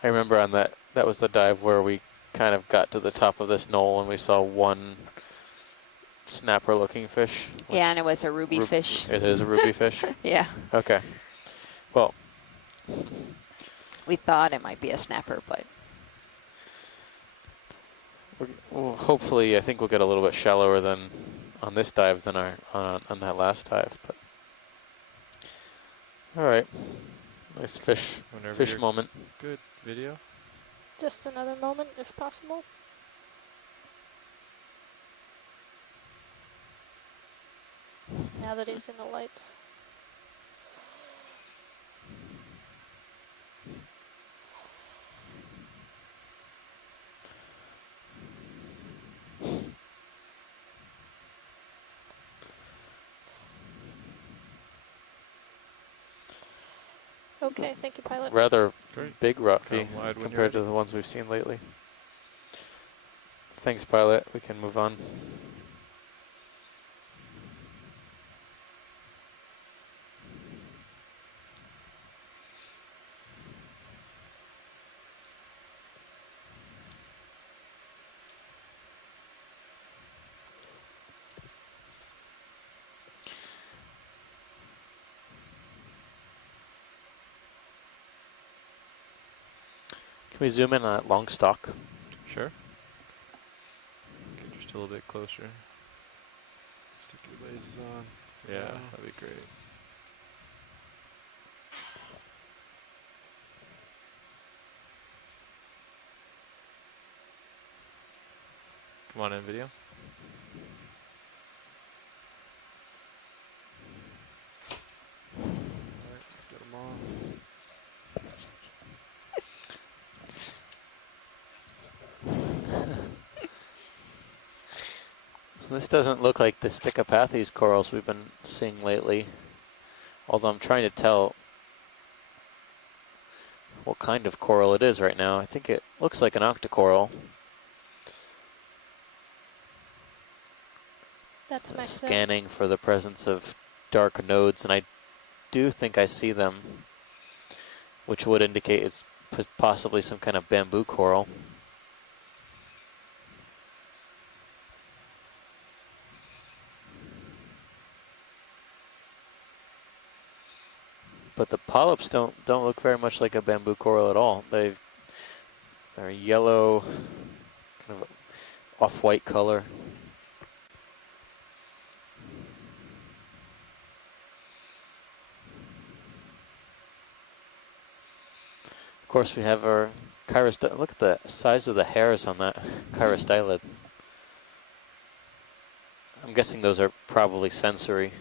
I remember on that was the dive where we kind of got to the top of this knoll and we saw one snapper looking fish. Yeah, and it was a ruby fish. It is a ruby fish? Yeah. Okay. Well. We thought it might be a snapper, but. Well, hopefully, I think we'll get a little bit shallower than on this dive than on that last dive. But all right. Nice fish moment. Good video. Just another moment, if possible. Now that he's in the lights. Okay, thank you, pilot. Rather Great. big roughy Wide when compared to you're the ones we've seen lately. Thanks, pilot. We can move on. Can we zoom in on that long stalk? Sure. Get just a little bit closer. Stick your lasers on. Yeah, that'd be great. Come on in, video. Alright, get them off. So this doesn't look like the Stichopathes corals we've been seeing lately. Although I'm trying to tell what kind of coral it is right now. I think it looks like an octocoral. That's my scanning for the presence of dark nodes, and I do think I see them, which would indicate it's possibly some kind of bamboo coral. But the polyps don't look very much like a bamboo coral at all. They're yellow, kind of off-white color. Of course, we have our chirostylid. Look at the size of the hairs on that chirostylid. I'm guessing those are probably sensory.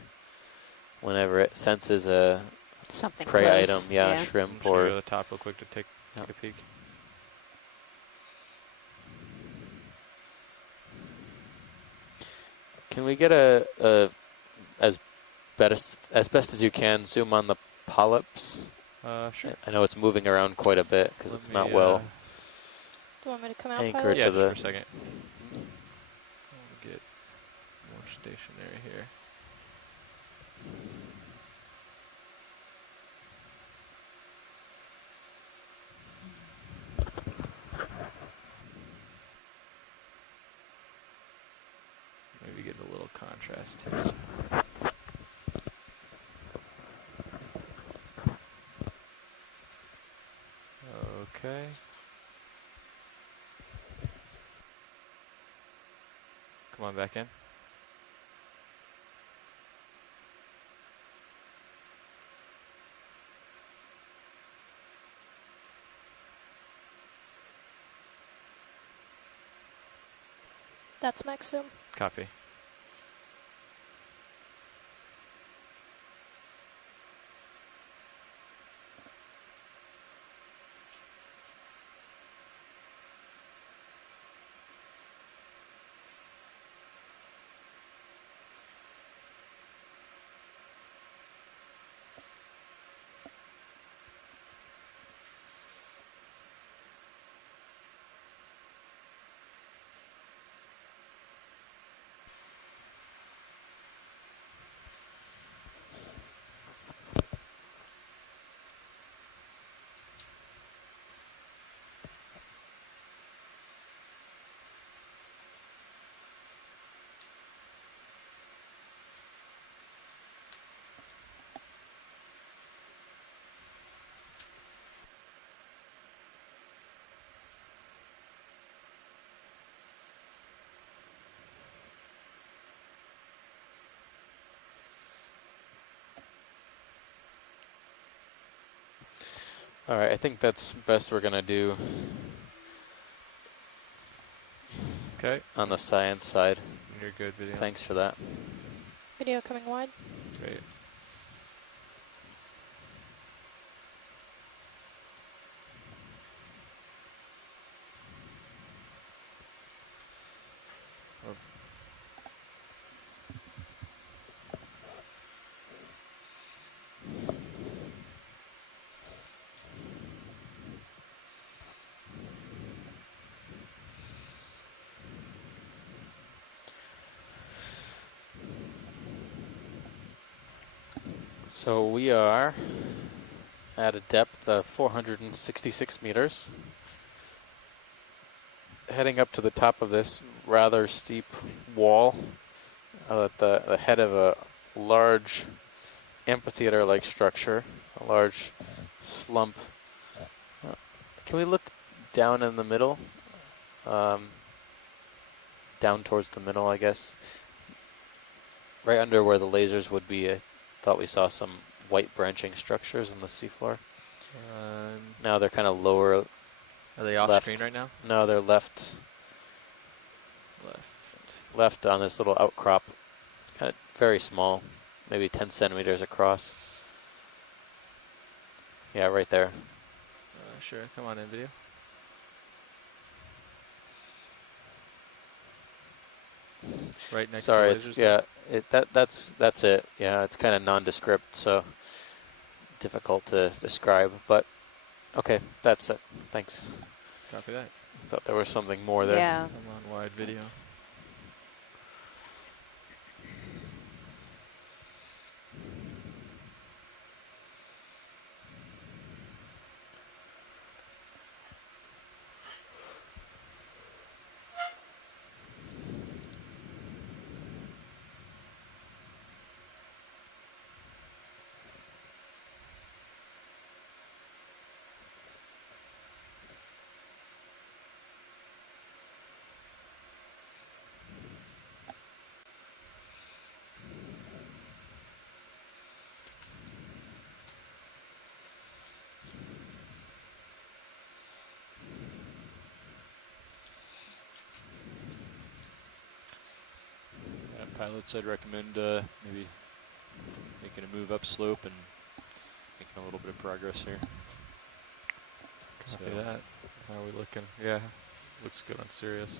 Whenever it senses a something prey close. item, yeah, shrimp Should we or go to the top real quick to take a peek? Can we get a as best as you can zoom on the polyps? Sure. I know it's moving around quite a bit because it's not well Do you want me to come out, anchored pilot? Yeah, to just the. for a second. I'll get more stationary here. Maybe get a little contrast too. Okay. Come on back in. That's max zoom. Copy. All right, I think that's best we're gonna do. Okay. On the science side. You're good, video. Thanks for that. Video coming wide. Great. So we are at a depth of 466 meters, heading up to the top of this rather steep wall at the head of a large amphitheater-like structure, a large slump. Can we look down in the middle? Down towards the middle, I guess. Right under where the lasers would be, I thought we saw some white branching structures on the seafloor. Now they're kind of lower. Are they off left. screen right now? No, they're left. Left on this little outcrop. Kind of very small, maybe 10 centimeters across. Yeah, right there. Sure, come on in, video. Right next Sorry, to it's, lasers. yeah, that's it. Yeah, it's kind of nondescript, so difficult to describe. But okay, that's it. Thanks. Copy that. I thought there was something more there. Yeah. I'm on wide video. Pilots, I'd recommend maybe making a move up slope and making a little bit of progress here. Copy that. How are we looking? Yeah, looks good on Sirius.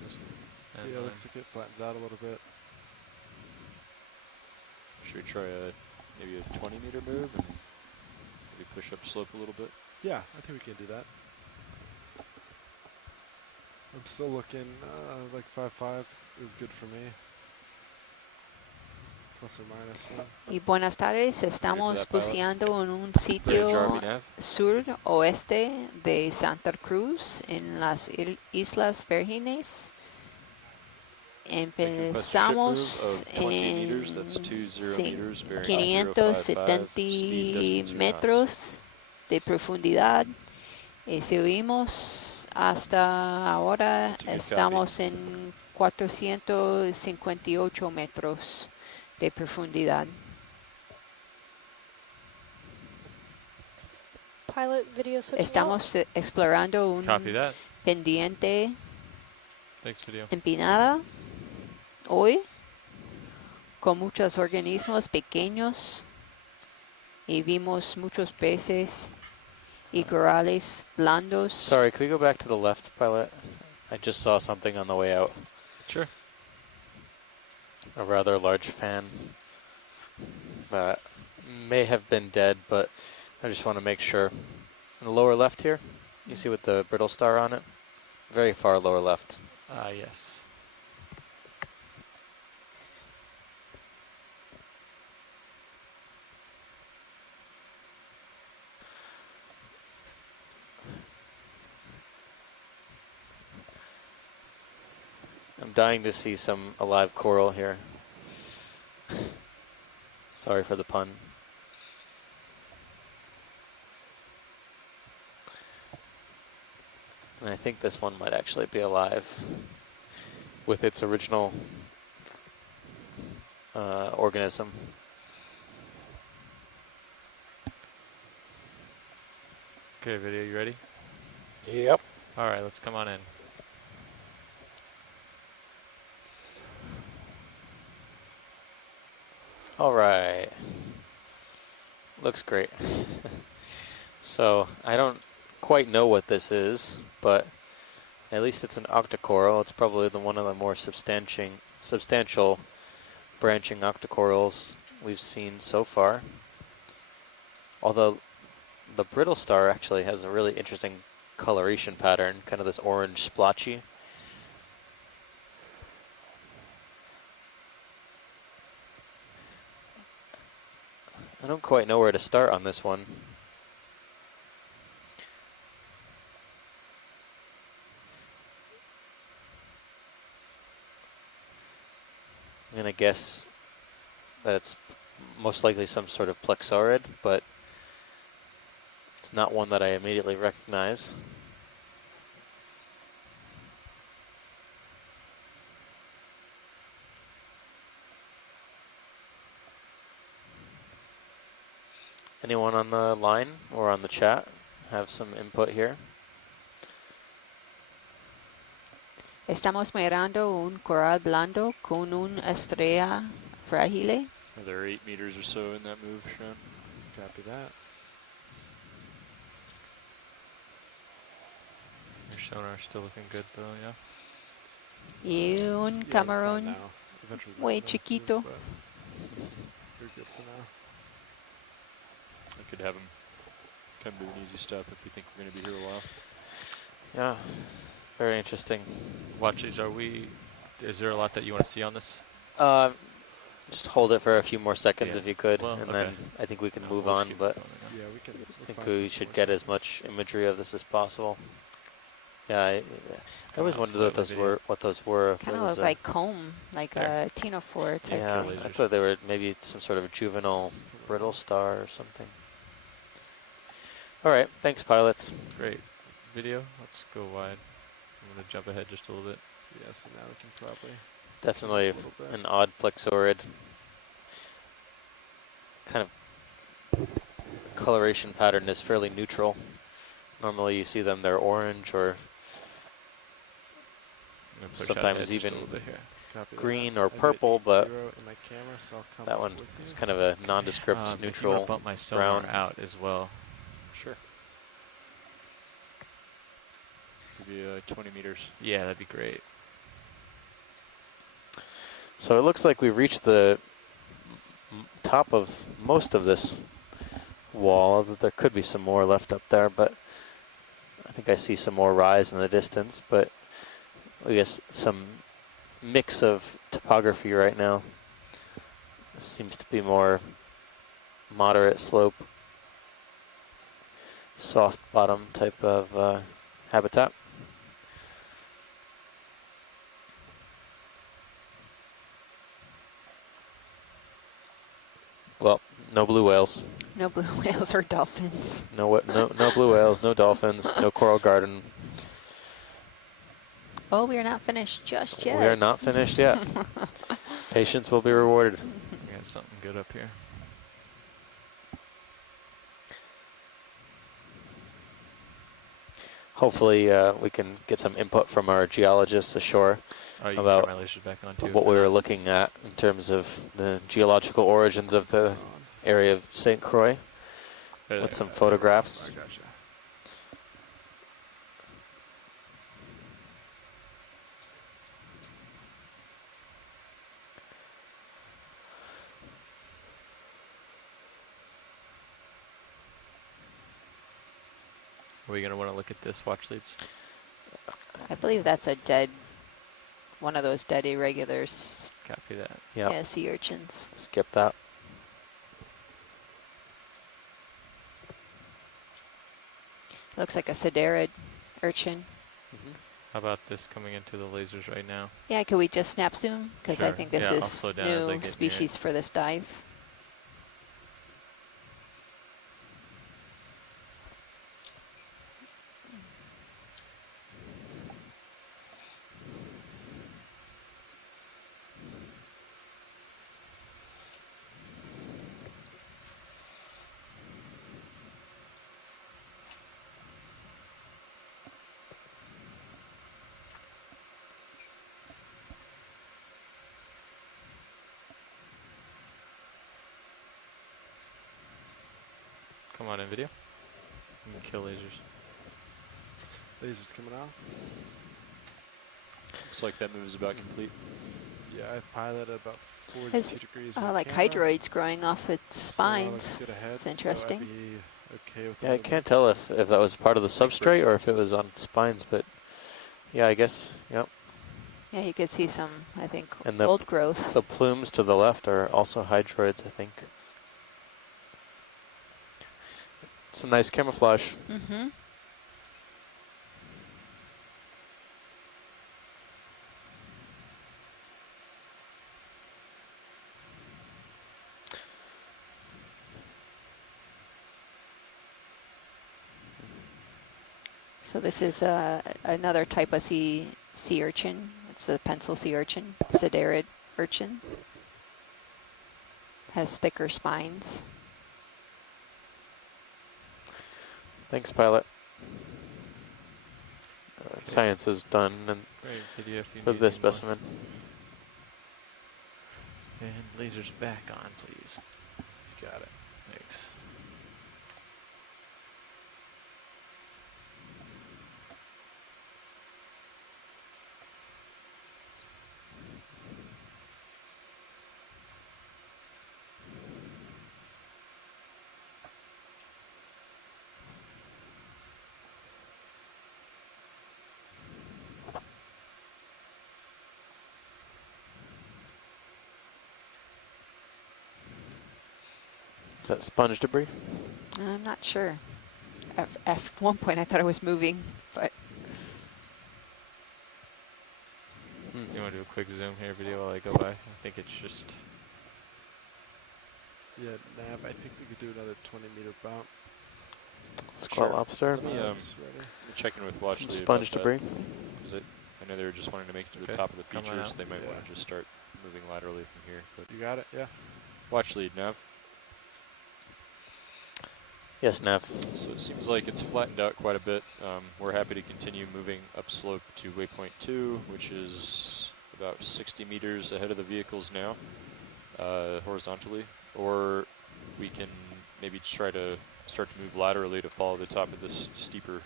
Yeah, looks like it flattens out a little bit. Should we try maybe a 20-meter move and maybe push up slope a little bit? Yeah, I think we can do that. I'm still looking like 5.5 is good for me. Plus or minus. Y buenas tardes, estamos buceando en un sitio sur-oeste de Santa Cruz, en las Islas Vírgenes. Empezamos en 570 metros de profundidad. Subimos hasta ahora, estamos en 458 metros de profundidad. Pilot video switching Estamos explorando un pendiente empinada hoy con muchos organismos pequeños y vimos muchos peces y corales blandos. Sorry, could we go back to the left, pilot? I just saw something on the way out. Sure. A rather large fan that may have been dead, but I just want to make sure. In the lower left here, you see with the brittle star on it? Very far lower left. Yes. I'm dying to see some alive coral here. Sorry for the pun. And I think this one might actually be alive with its original organism. Okay, video, you ready? Yep. All right, let's come on in. All right. Looks great. So I don't quite know what this is, but at least it's an octocoral. It's probably one of the more substantial branching octocorals we've seen so far. Although the brittle star actually has a really interesting coloration pattern, kind of this orange splotchy. I don't quite know where to start on this one. I'm going to guess that it's most likely some sort of plexaurid, but it's not one that I immediately recognize. Anyone on the line or on the chat have some input here? Estamos mirando un coral blando con una estrella frágil. Are there 8 meters or so in that move, Sean? Copy that. Your sonar's still looking good though, yeah? Y un camarón muy chiquito. You're good for now. I could have him come to an easy step if you think we're going to be here a while. Yeah, very interesting. Watch these. Is there a lot that you want to see on this? Just hold it for a few more seconds if you could, well, and okay. then I think we can move on, but Yeah, we can. I think we should get as much imagery of this as possible. Yeah, I always wondered what those were. Kind of look like comb, like a ctenophore type yeah, thing. I thought they were maybe some sort of juvenile brittle star or something. All right, thanks, pilots. Great. Video, let's go wide. I'm going to jump ahead just a little bit. Yeah, so now we can probably. Definitely an odd plexaurid. Kind of coloration pattern is fairly neutral. Normally you see them, they're orange or sometimes even green or purple, but that one is kind of a nondescript neutral bump my sonar brown out as well. Sure. Maybe 20 meters. Yeah, that'd be great. So it looks like we've reached the top of most of this wall. There could be some more left up there, but I think I see some more rise in the distance, but I guess some mix of topography right now. This seems to be more moderate slope, soft bottom type of habitat. Well, no blue whales. No blue whales or dolphins. No blue whales, no dolphins, no coral garden. Oh, we are not finished just yet. We are not finished yet. Patience will be rewarded. We got something good up here. Hopefully we can get some input from our geologists ashore about what we were looking at in terms of the geological origins of the area of St. Croix with some photographs. I gotcha. Are we going to want to look at this watch leads? I believe that's a one of those dead irregulars. Copy that. Yep. Yeah, sea urchins. Skip that. Looks like a sedarid urchin. How about this coming into the lasers right now? Yeah, could we just snap zoom? Because I Sure. think this Yeah, I'll is slow down as I new get species for this dive. Come on in video. You can kill lasers. Lasers coming off. Looks like that move is about complete. Yeah, I piloted about 42 Has, degrees. like hydroids growing off its spines. It's interesting. So I'd be okay with Yeah, I can't tell if that was part of the substrate or if it was on spines, but yeah, I guess, yep. Yeah, you could see some, I think, And old growth. The plumes to the left are also hydroids, I think. Some nice camouflage. Mm-hmm. So this is another type of sea urchin. It's a pencil sea urchin, sedarid urchin. Has thicker spines. Thanks, pilot. Science is done for this specimen. And lasers back on, please. Got it. Thanks. Is that sponge debris? I'm not sure. At one point I thought it was moving, but... You want to do a quick zoom here video while I go by? I think it's just... Yeah, Nav, I think we could do another 20-meter bump. Squat lobster. Let me check in with Watch Some Lead sponge about debris. Because I know they were just wanting to make it to the top of the features. They might want to just start moving laterally from here. But you got it, yeah. Watch Lead, Nav. Yes, Nav. So it seems like it's flattened out quite a bit. We're happy to continue moving upslope to waypoint 2, which is about 60 meters ahead of the vehicles now, horizontally. Or we can maybe try to start to move laterally to follow the top of this steeper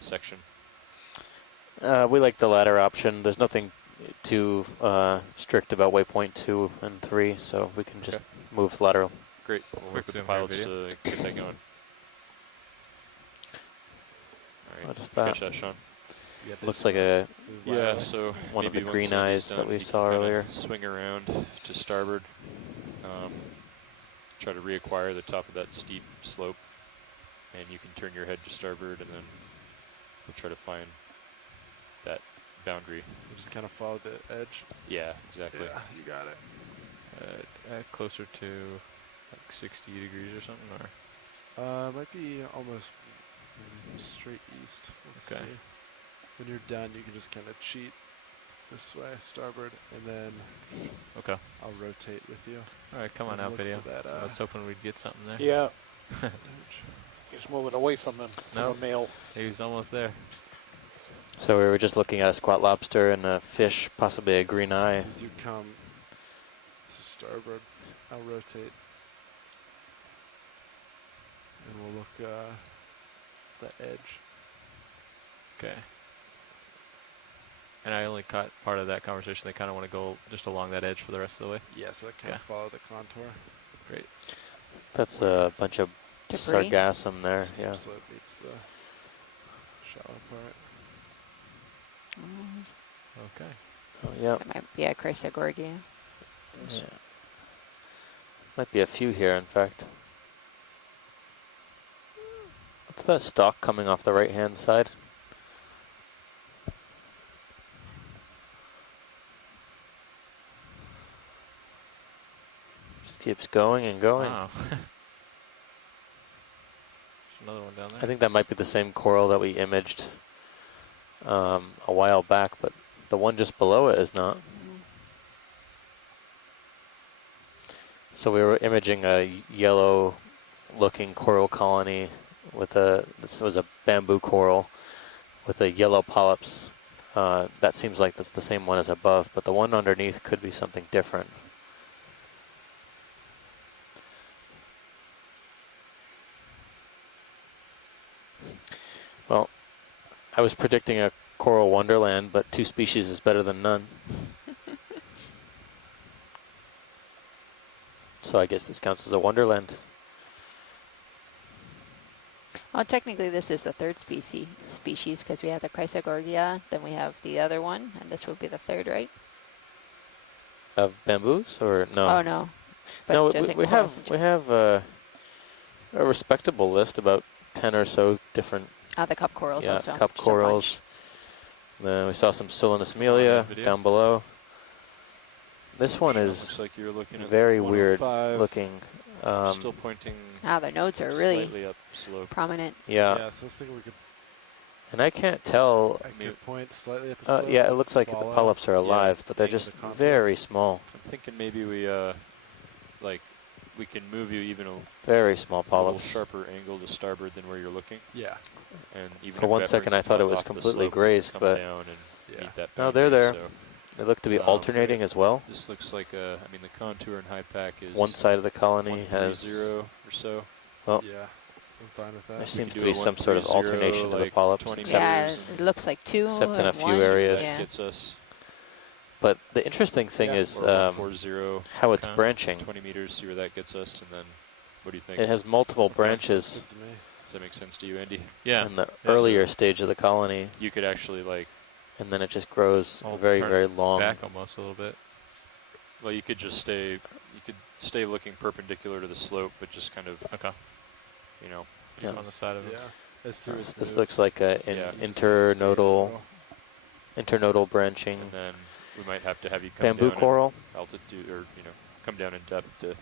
section. We like the latter option. There's nothing too strict about waypoint 2 and 3, so we can just move lateral. Great. We'll work with the pilots to get that going. All right. What is Catch that? that, Sean. Looks like a so one of the maybe green once eyes done, that we you can saw kinda earlier. Swing around to starboard. Try to reacquire the top of that steep slope, and you can turn your head to starboard, and then we'll try to find that boundary. You just kind of follow the edge. Yeah, exactly. Yeah, you got it. Closer to like 60 degrees or something, or? Might be almost straight east. Let's Okay. see. When you're done, you can just kind of cheat this way, starboard, and then Okay. I'll rotate with you. All right, come on and out, look video. for that, I was hoping we'd get something there. Yeah. He's moving away from him, from a male. He was almost there. So we were just looking at a squat lobster and a fish, possibly a green eye. As you come to starboard, I'll rotate. And we'll look the edge. Okay. And I only caught part of that conversation. They kind of want to go just along that edge for the rest of the way. Yeah, so I kind of follow the contour. Great. That's a bunch of Debris. sargassum there. Steep Yeah. slope meets the shallow part. Okay. Oh, yeah. That might be a Chrysogorgia. Yeah. Might be a few here, in fact. What's that stalk coming off the right-hand side? Just keeps going and going. Wow. There's another one down there. I think that might be the same coral that we imaged a while back, but the one just below it is not. So we were imaging a yellow-looking coral colony with this was a bamboo coral with a yellow polyps. That seems like that's the same one as above, but the one underneath could be something different. Well, I was predicting a coral wonderland, but 2 species is better than none. So I guess this counts as a wonderland. Well, technically, this is the third species because we have the Chrysogorgia, then we have the other one, and this will be the third, right? Of bamboos, or no? Oh no. But No, doesn't we coral have a respectable list, about 10 or so different. the cup corals yeah, also. cup Just a corals. Then we saw some Solanus amelia down below. This one is looks like you're looking at very weird 105. looking. Still pointing. The nodes are really slightly up slope. prominent. Yeah. Yeah, so I was thinking we could. And I can't tell. I could point slightly at the slope. Yeah, it looks like the follow, polyps are alive, but they're into just the contour. very small. I'm thinking maybe we like we can move you even a Very small little polyps. sharper angle to starboard than where you're looking. Yeah. And even For if one that second, brings I thought it mud was off the completely slope, grazed, come but down and meet that no, they're boundary, there. so They look to be alternating as well. This looks like I mean, the contour and high pack is One side of the colony has 130 or so. Well, Yeah, I'm fine with that. there We seems could to do be a some sort of 130, alternation to the like polyps, 20 except, Yeah, meters it looks like 2 except in a and few 1. areas. Yeah. Gets us. but the interesting thing is Or 140, how it's okay. branching. 20 meters, see where that gets us, and then what do you think? It has multiple branches Good to me. Does that make sense to you, Andy? Yeah. in the earlier stage of the colony, You could actually like, and then it just grows I'll very, turn very it long. Back almost a little bit. well, you could just stay. You could stay looking perpendicular to the slope, but just kind of, Okay. you know, Yeah. On the side of it. Yeah. As soon as This moves, looks like an Yeah. internodal branching and then we might have to have you come bamboo down coral. in altitude, or come down in depth to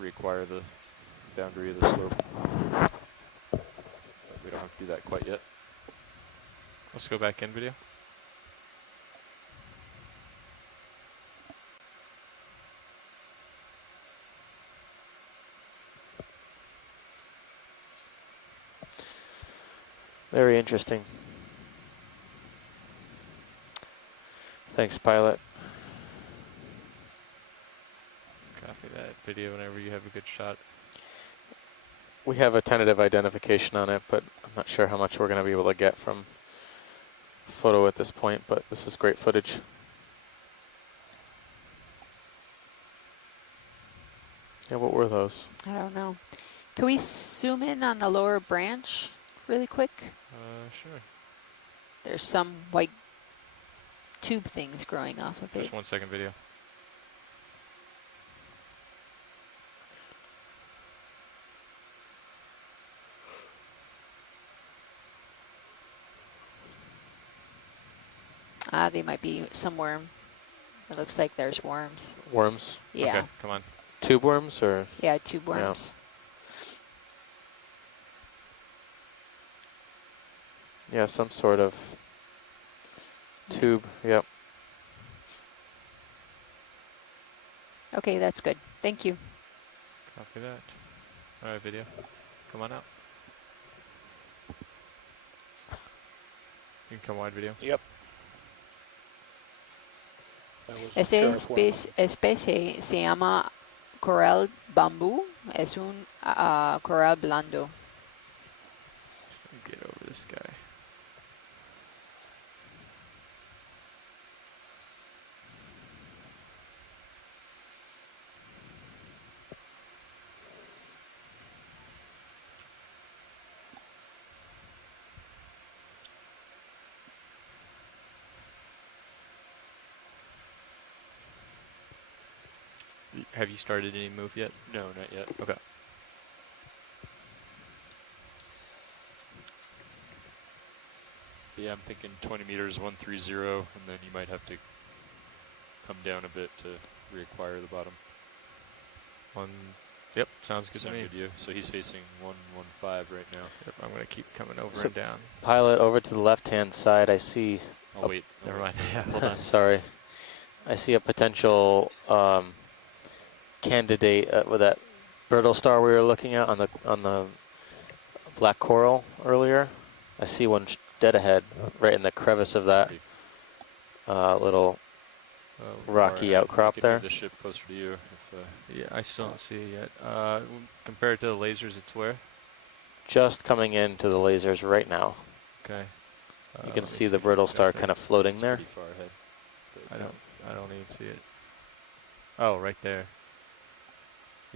reacquire the boundary of the slope. But we don't have to do that quite yet. Let's go back in video. Very interesting. Thanks, pilot. Copy that video whenever you have a good shot. We have a tentative identification on it, but I'm not sure how much we're going to be able to get from photo at this point, but this is great footage. Yeah, what were those? I don't know. Can we zoom in on the lower branch really quick? Sure. There's some white tube things growing off of it. Just 1 second video. They might be somewhere It looks like there's worms. Worms? Yeah. Okay, come on. Tube worms or? Yeah, tube worms. Yeah, some sort of tube. Yep. Okay, that's good. Thank you. Copy that. All right, video. Come on out. You can come wide, video. Yep. Esta especie se llama coral bambú. Es un coral blando. Get over this guy. Have you started any move yet? No, not yet. Okay. Yeah, I'm thinking 20 meters, 130, and then you might have to come down a bit to reacquire the bottom. Yep, sounds good to me. Good to you. So he's facing 115 right now. Yep, I'm going to keep coming over So and down. pilot, over to the left-hand side, I see... Oh, wait. Never mind. Yeah, hold on. Sorry. I see a potential candidate with that brittle star we were looking at on the black coral earlier. I see one dead ahead, right in the crevice of that little rocky outcrop there. The ship closer to you. Yeah, I still don't see it yet. Compared to the lasers, it's where? Just coming into the lasers right now. Okay. You can see the brittle star kind of floating there. Pretty far ahead. I don't even see it. Oh, right there.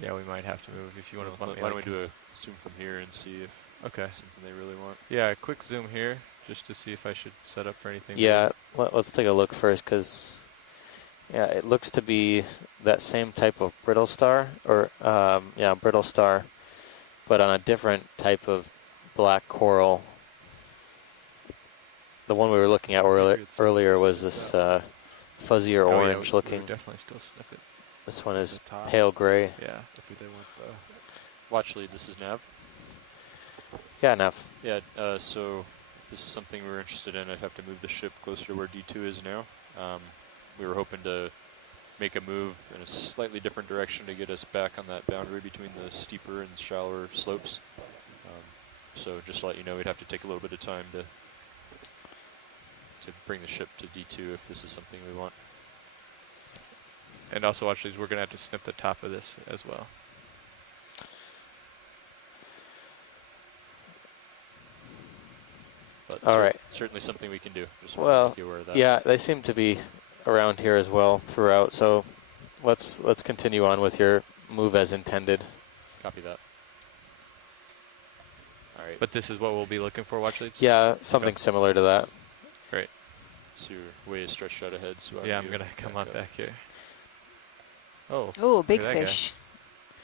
Yeah, we might have to move if you want to bump me. Why don't we do a zoom from here and see if something they really want? Yeah, a quick zoom here just to see if I should set up for anything. Yeah, let's take a look first because, yeah, it looks to be that same type of brittle star, or brittle star, but on a different type of black coral. The one we were looking at earlier was this fuzzier orange looking. Definitely still sniff it. This one is pale gray. Yeah. If they want the watch lead, this is Nav. Yeah, Nav. Yeah, so if this is something we're interested in, I'd have to move the ship closer to where D2 is now. We were hoping to make a move in a slightly different direction to get us back on that boundary between the steeper and shallower slopes. So just to let you know, we'd have to take a little bit of time to bring the ship to D2 if this is something we want. And also, watch these. We're going to have to snip the top of this as well. But all right. Certainly something we can do. Just well, make you aware of that. Yeah, they seem to be around here as well throughout. So let's continue on with your move as intended. Copy that. All right. But this is what we'll be looking for, watch leads? Yeah, something similar to that. Great. So your way is stretched out ahead. So yeah, I'm going to come on back here. Oh, big fish.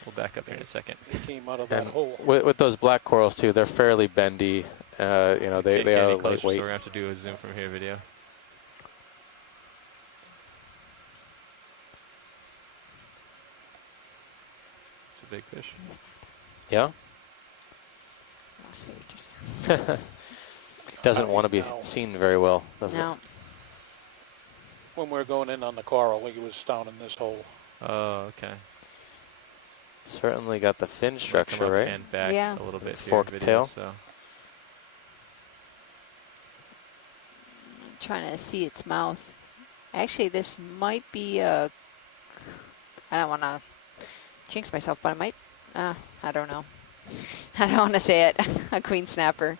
We'll back up here in a second. It came out of that hole. With those black corals too, they're fairly bendy. They are lightweight. So we're going to have to do a zoom from here video. It's a big fish. Yeah? Doesn't want to be seen very well, does it? When we were going in on the coral, he was down in this hole. Oh, okay. Certainly got the fin structure, right? And back a little bit here. Forked tail. So. I'm trying to see its mouth. Actually, this might be a... I don't want to jinx myself, but it might... I don't know. I don't want to say it. A queen snapper.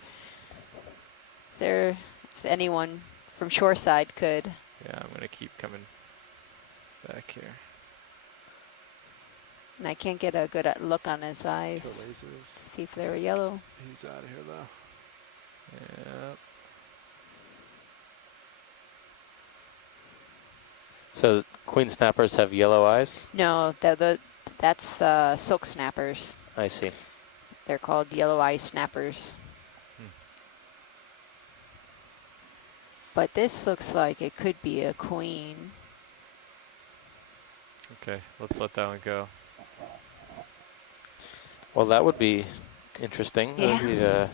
Is there... If anyone from shoreside could... Yeah, I'm going to keep coming back here. And I can't get a good look on his eyes. See if they're yellow. He's out of here, though. Yep. So queen snappers have yellow eyes? No, that's the silk snappers. I see. They're called yellow eye snappers. But this looks like it could be a queen. Okay, let's let that one go. Well, that would be interesting. Yeah. That would be,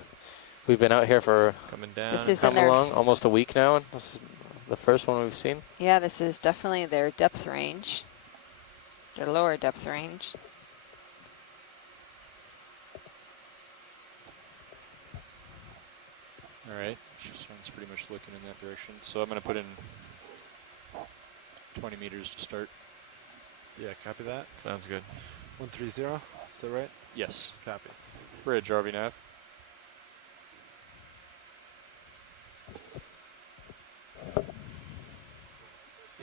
we've been out here for Coming down. This is how in their long? Almost a week now. This is the first one we've seen. Yeah, this is definitely their depth range, their lower depth range. All right, one's pretty much looking in that direction. So I'm going to put in 20 meters to start. Yeah, copy that. Sounds good. 130, is that right? Yes. Copy. Bridge, RV nav.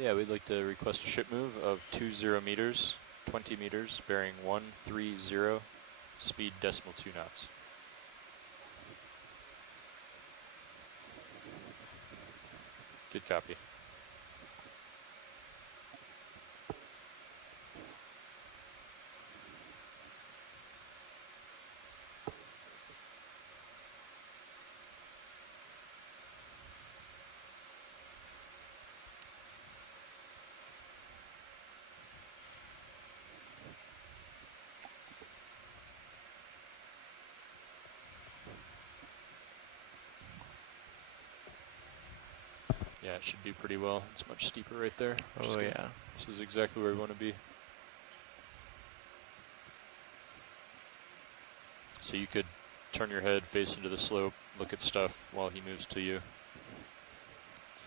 Yeah, we'd like to request a ship move of 20 meters, 20 meters, bearing 130, speed decimal 2 knots. Good copy. Yeah, it should do pretty well. It's much steeper right there. Oh yeah. This is exactly where we want to be. So you could turn your head, face into the slope, look at stuff while he moves to you.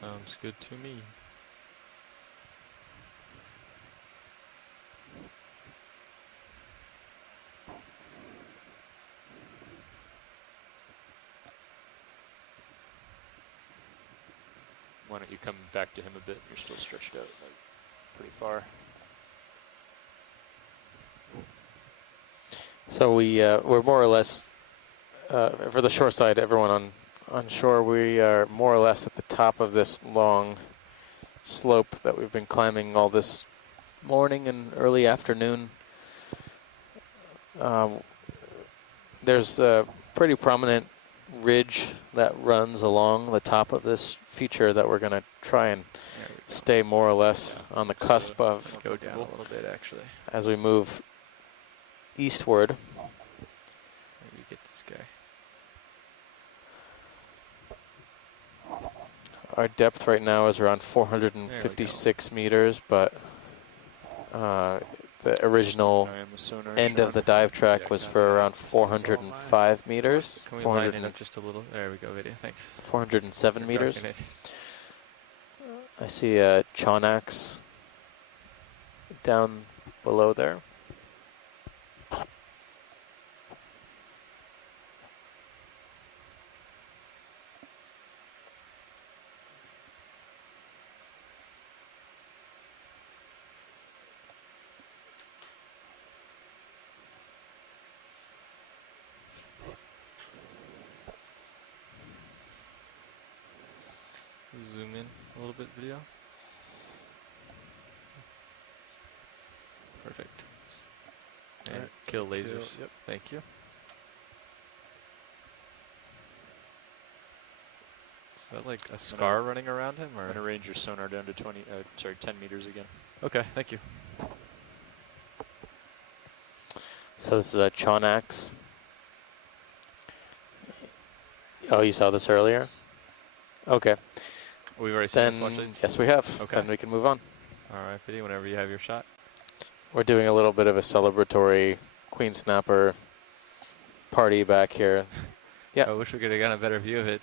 Sounds good to me. Why don't you come back to him a bit? You're still stretched out like, pretty far. So we're more or less, for the shore side, everyone on shore, we are more or less at the top of this long slope that we've been climbing all this morning and early afternoon. There's a pretty prominent ridge that runs along the top of this feature that we're going to try and stay more or less on the cusp of. Go down a little bit actually. As we move eastward. Maybe get this guy. Our depth right now is around 456 meters, but the original end of the dive track was for around 405 meters. Can we line it up just a little? There we go, video. Thanks. 407 meters. I see a Chonax down below there. Zoom in a little bit, video. Perfect. And kill lasers. Yep. Thank you. Is that like a scar running around him, or? I'm gonna range your sonar down to 10 meters again. Okay, thank you. So this is a Chonax. Oh, you saw this earlier? Okay. We've already seen this, watch Then, these? yes, we have. Okay. Then we can move on. All right, video, whenever you have your shot. We're doing a little bit of a celebratory Queen Snapper party back here. Yeah. I wish we could have gotten a better view of it.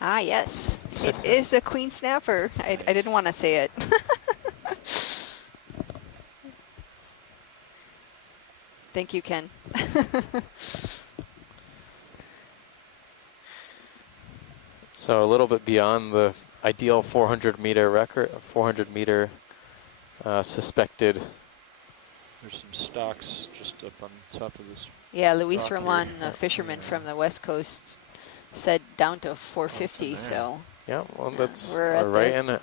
Ah, yes. It is a queen snapper. I didn't want to say it. Thank you, Ken. So a little bit beyond the ideal 400 meter record, 400 meter suspected. There's some stocks just up on top of this. Yeah, Luis rock Roman, here. a fisherman from the West Coast, said down to 450, so. Yeah, well, that's we're at right the in it.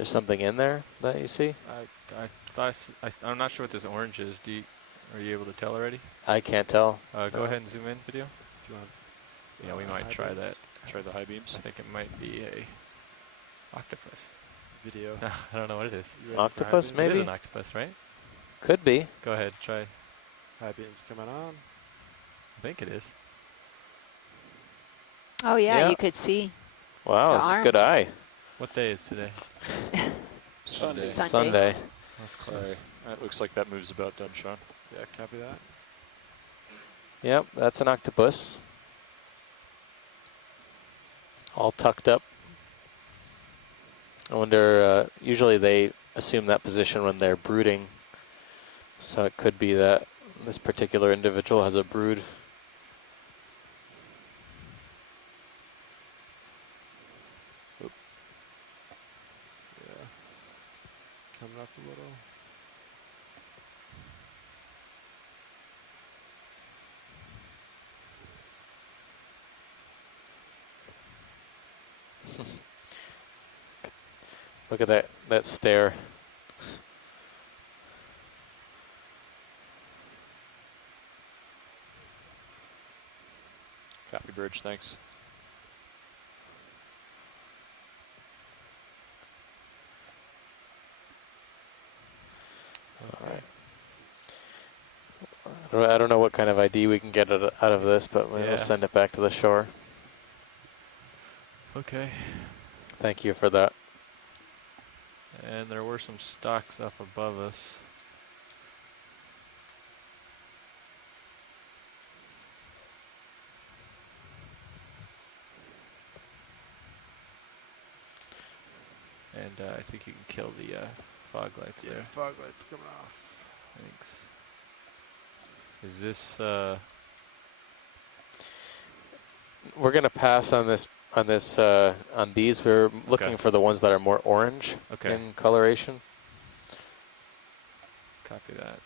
there something in there that you see? I'm not sure what this orange is. Are you able to tell already? I can't tell. Go ahead and zoom in, video. If you want. Yeah, we might try that. Try the high beams. I think it might be a octopus. Video. I don't know what it is. Octopus, It maybe? is an octopus, right? Could be. Go ahead, try. High beams coming on. I think it is. Oh yeah, Yeah. you could see. Wow, the that's a good arms. eye. What day is today? Sunday. Sunday. That's Sorry. close. That looks like that move's about done, Sean. Yeah, copy that. Yep, that's an octopus. All tucked up. I wonder, usually they assume that position when they're brooding. So it could be that this particular individual has a brood. Yeah. Coming up a little. Look at that stare. Copy bridge, thanks. All right. I don't know what kind of ID we can get out of this, but we'll send it back to the shore. Okay. Thank you for that. And there were some stocks up above us. And I think you can kill the fog lights Yeah, there. fog lights coming off. Thanks. Is this We're gonna pass on this on these. We're looking for the ones that are more orange in coloration. copy that?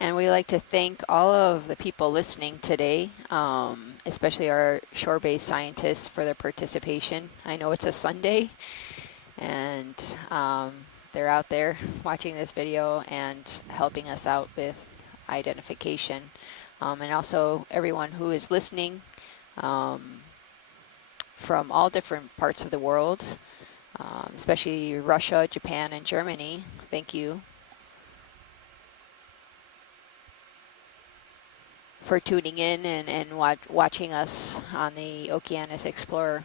And we like to thank all of the people listening today, especially our shore-based scientists for their participation. I know it's a Sunday, and they're out there watching this video and helping us out with identification. And also everyone who is listening from all different parts of the world, especially Russia, Japan, and Germany. Thank you for tuning in and watching us on the Okeanos Explorer.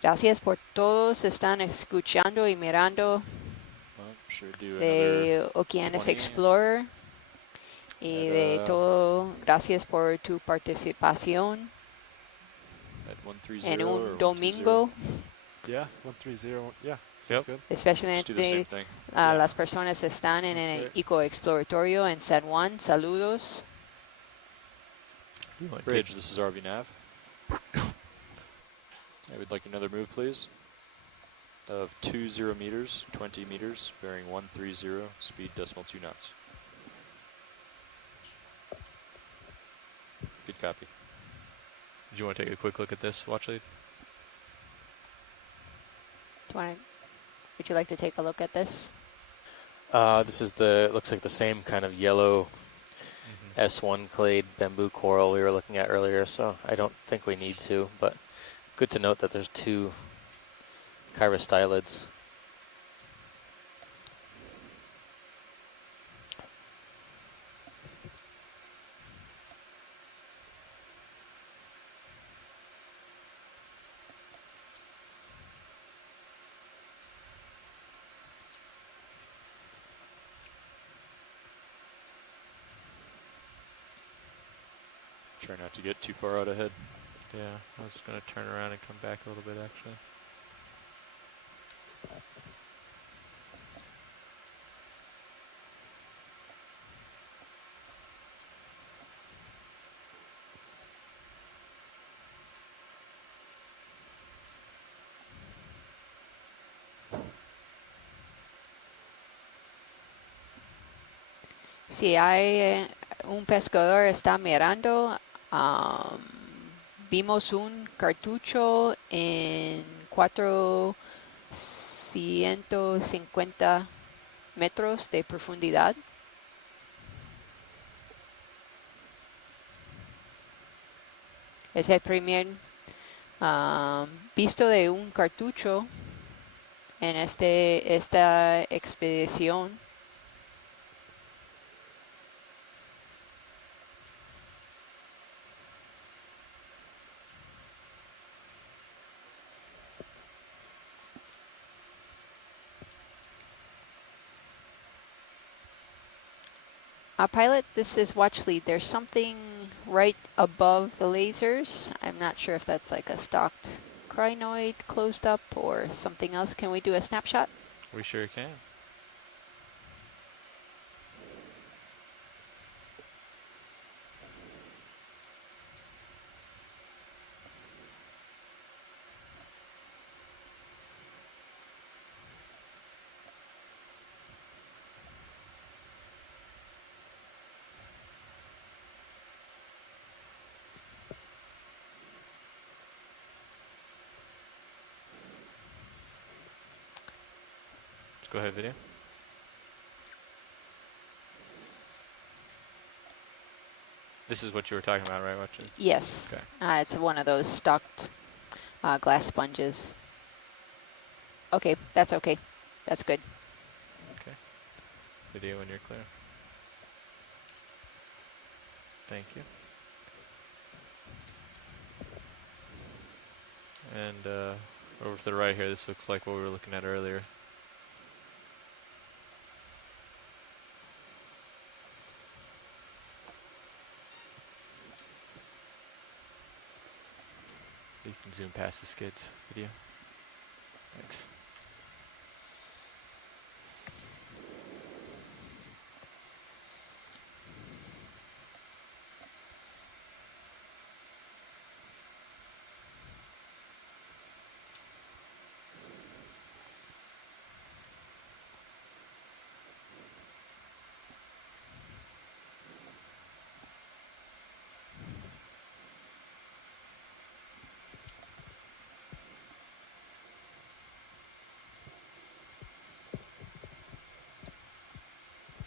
Gracias por todos están escuchando y mirando de Okeanos Explorer y de todo. Gracias por tu participación en un domingo. Yeah, 130. Yeah, sounds good. Especialmente las personas que están en el ecoexploratorio en San Juan. Saludos. Bridge, this is RV Nav. I would like another move, please. Of 20 meters, 20 meters, bearing 130, speed .2 knots. Good copy. Do you want to take a quick look at this watch lead? Would you like to take a look at this? This is looks like the same kind of yellow S1 clade bamboo coral we were looking at earlier, so I don't think we need to, but good to note that there's two chirostylids. Try not to get too far out ahead. Yeah, I was going to turn around and come back a little bit actually. Si hay un pescador está mirando, vimos un cartucho en 450 metros de profundidad. Es el primer visto de un cartucho en esta expedición. Pilot, this is watch lead. There's something right above the lasers. I'm not sure if that's like a stocked crinoid closed up or something else. Can we do a snapshot? We sure can. Go ahead, video. This is what you were talking about, right? Watching. Yes. Okay. It's one of those stocked glass sponges. Okay, that's okay. That's good. Okay. Video when you're clear. Thank you. And over to the right here, this looks like what we were looking at earlier. You can zoom past the skids video. Thanks.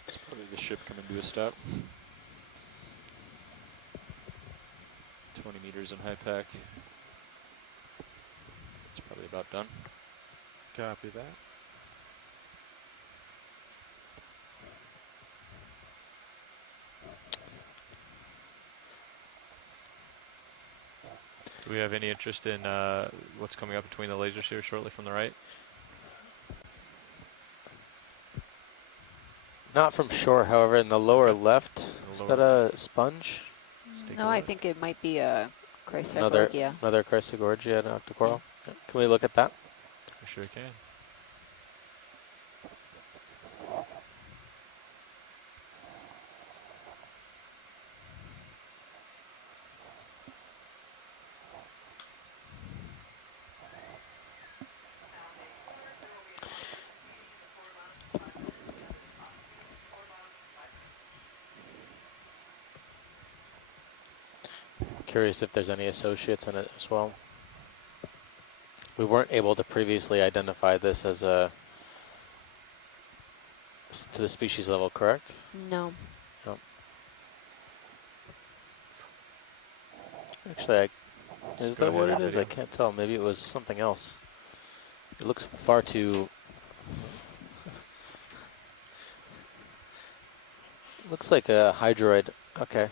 It's probably the ship coming to a stop. 20 meters in high pack. It's probably about done. Copy that. Do we have any interest in what's coming up between the lasers here shortly from the right? Not from shore, however, in the lower left. Is that a sponge? No, I think it might be a Another Chrysogorgia. Chrysogorgia and octocoral. Yeah. Can we look at that? We sure can. Curious if there's any associates in it as well. We weren't able to previously identify this as a to the species level, correct? No. No. Actually, is that what it is? I can't tell. Maybe it was something else. It looks far too. Looks like a hydroid. Okay.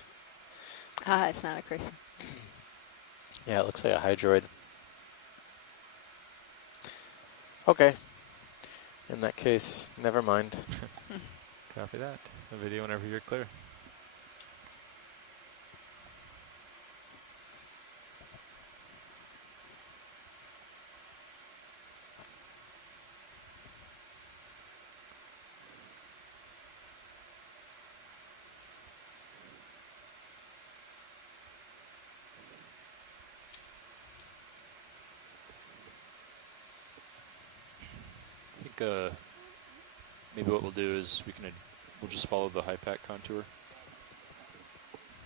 It's not a Chrysogorgia. Yeah, it looks like a hydroid. Okay. In that case, never mind. Copy that. The video whenever you're clear. think maybe what we'll do is we'll just follow the high pack contour.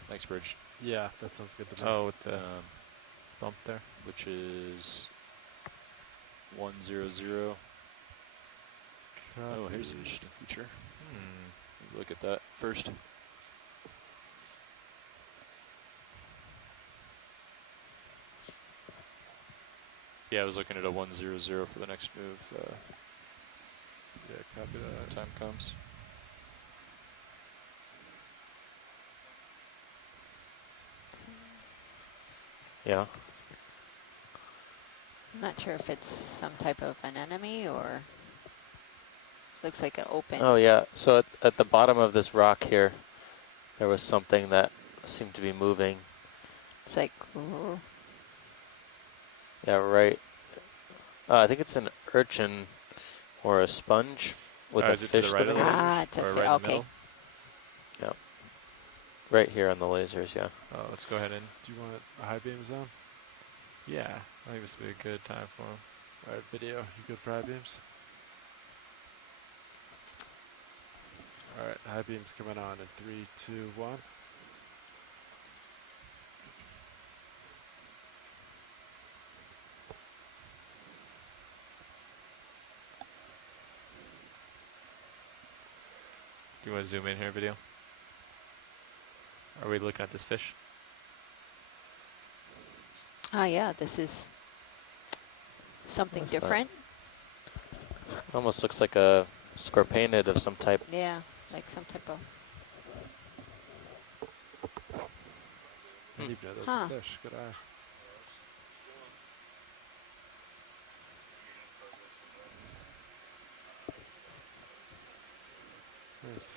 Thanks, Bridge. Yeah, that sounds good to me. Oh, with the bump there. Which is 100. Oh, here's an interesting feature. Look at that first. Yeah, I was looking at a 100 for the next move. Yeah, copy that. Time comes. Yeah. I'm not sure if it's some type of an enemy or looks like an open. Oh yeah, so at the bottom of this rock here, there was something that seemed to be moving. It's like, yeah, right. I think it's an urchin or a sponge with a fish. Right living of in it. it's a or fi- right in the okay. middle? Yeah. Right here on the lasers, yeah. Oh, let's go ahead and. Do you want a high beam zone? Yeah, I think this would be a good time for him. All right, video. You good for high beams? All right, high beams coming on in 3, 2, 1. Do you want to zoom in here, video? Are we looking at this fish? Ah, yeah, this is something What's that? different. Almost looks like a scorpaenid of some type. Yeah, like some type of. I didn't even know that was Huh. a fish. Good eye. Nice.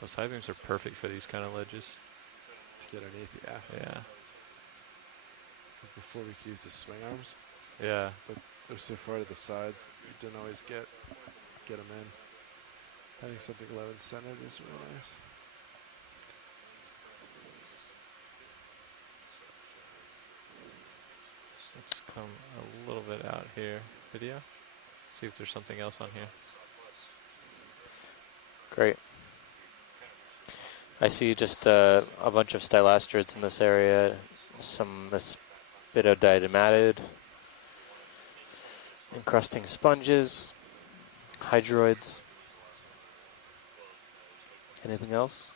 Those high beams are perfect for these kind of ledges. To get underneath, yeah. Yeah. Because before we could use the swing arms, Yeah. but they're so far to the sides, you didn't always get them in. I think something low and centered is really nice. Let's come a little bit out here, video. See if there's something else on here. Great. I see just a bunch of stylastrids in this area, some spidodidymatid, encrusting sponges, hydroids. Anything else?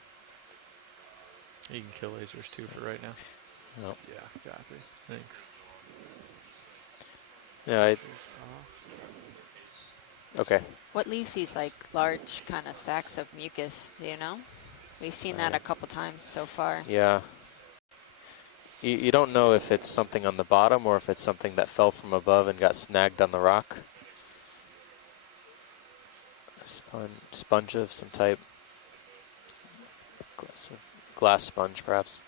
You can kill lasers too for right now. No. Yeah, copy. Thanks. Yeah, okay. What leaves these like large kind of sacks of mucus, do you know? We've seen that a couple times so far. Yeah. You don't know if it's something on the bottom or if it's something that fell from above and got snagged on the rock. A sponge of some type. Glass sponge, perhaps.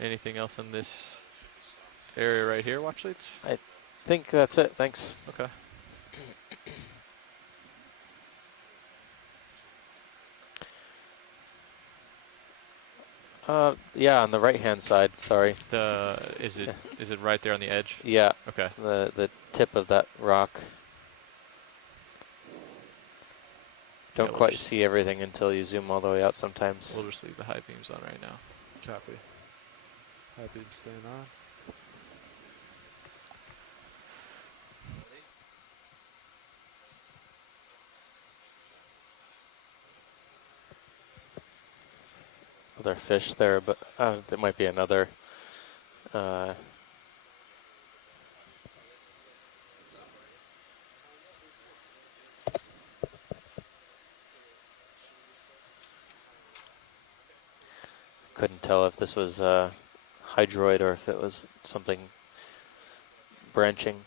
Anything else in this area right here, watch leads? I think that's it. Thanks. Okay. Yeah, on the right-hand side. Sorry. Is it right there on the edge? Yeah. Okay. The tip of that rock. Don't we'll quite just see everything until you zoom all the way out sometimes. We'll just leave the high beams on right now. Copy. High beam staying on. Other fish there, but there might be another. Couldn't tell if this was hydroid or if it was something branching.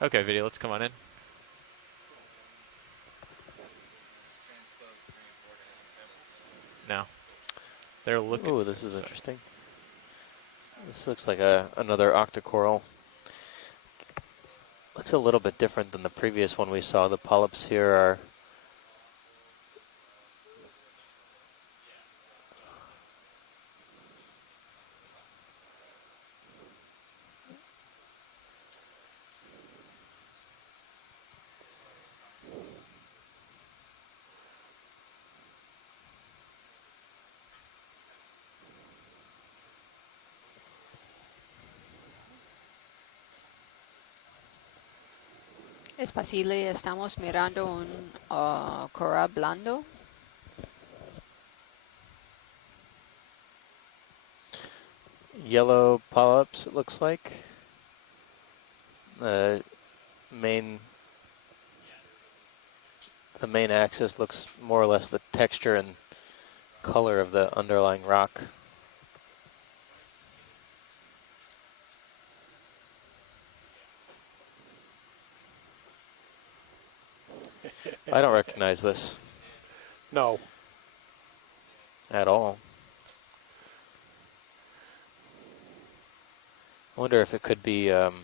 Okay, video, let's come on in. Now. They're looking. Ooh, this is interesting. This looks like another octocoral. Looks a little bit different than the previous one we saw. The polyps here are Es posible, estamos mirando un coral blando. yellow polyps, it looks like. The main axis looks more or less the texture and color of the underlying rock. I don't recognize this. No. At all. I wonder if it could be it's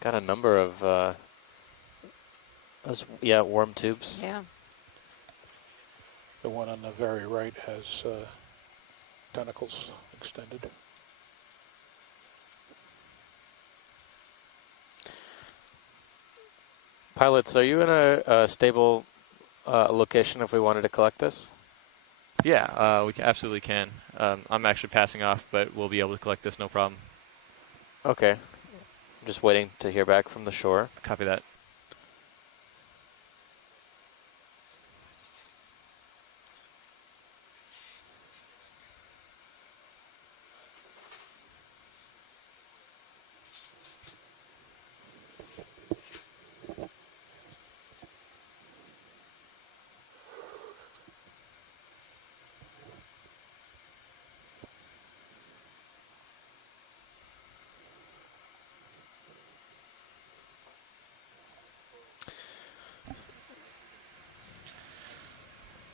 got a number of worm tubes. Yeah. The one on the very right has tentacles extended. Pilots, are you in a stable location if we wanted to collect this? Yeah, we absolutely can. I'm actually passing off, but we'll be able to collect this, no problem. Okay. I'm just waiting to hear back from the shore. Copy that.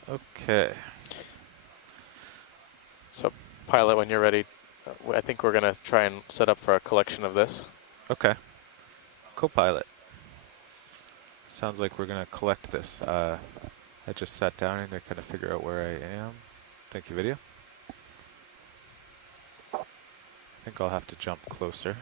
Okay. So, pilot, when you're ready, I think we're going to try and set up for a collection of this. Okay. Co-pilot. Sounds like we're going to collect this. I just sat down and to kind of figure out where I am. Thank you, video. I think I'll have to jump closer.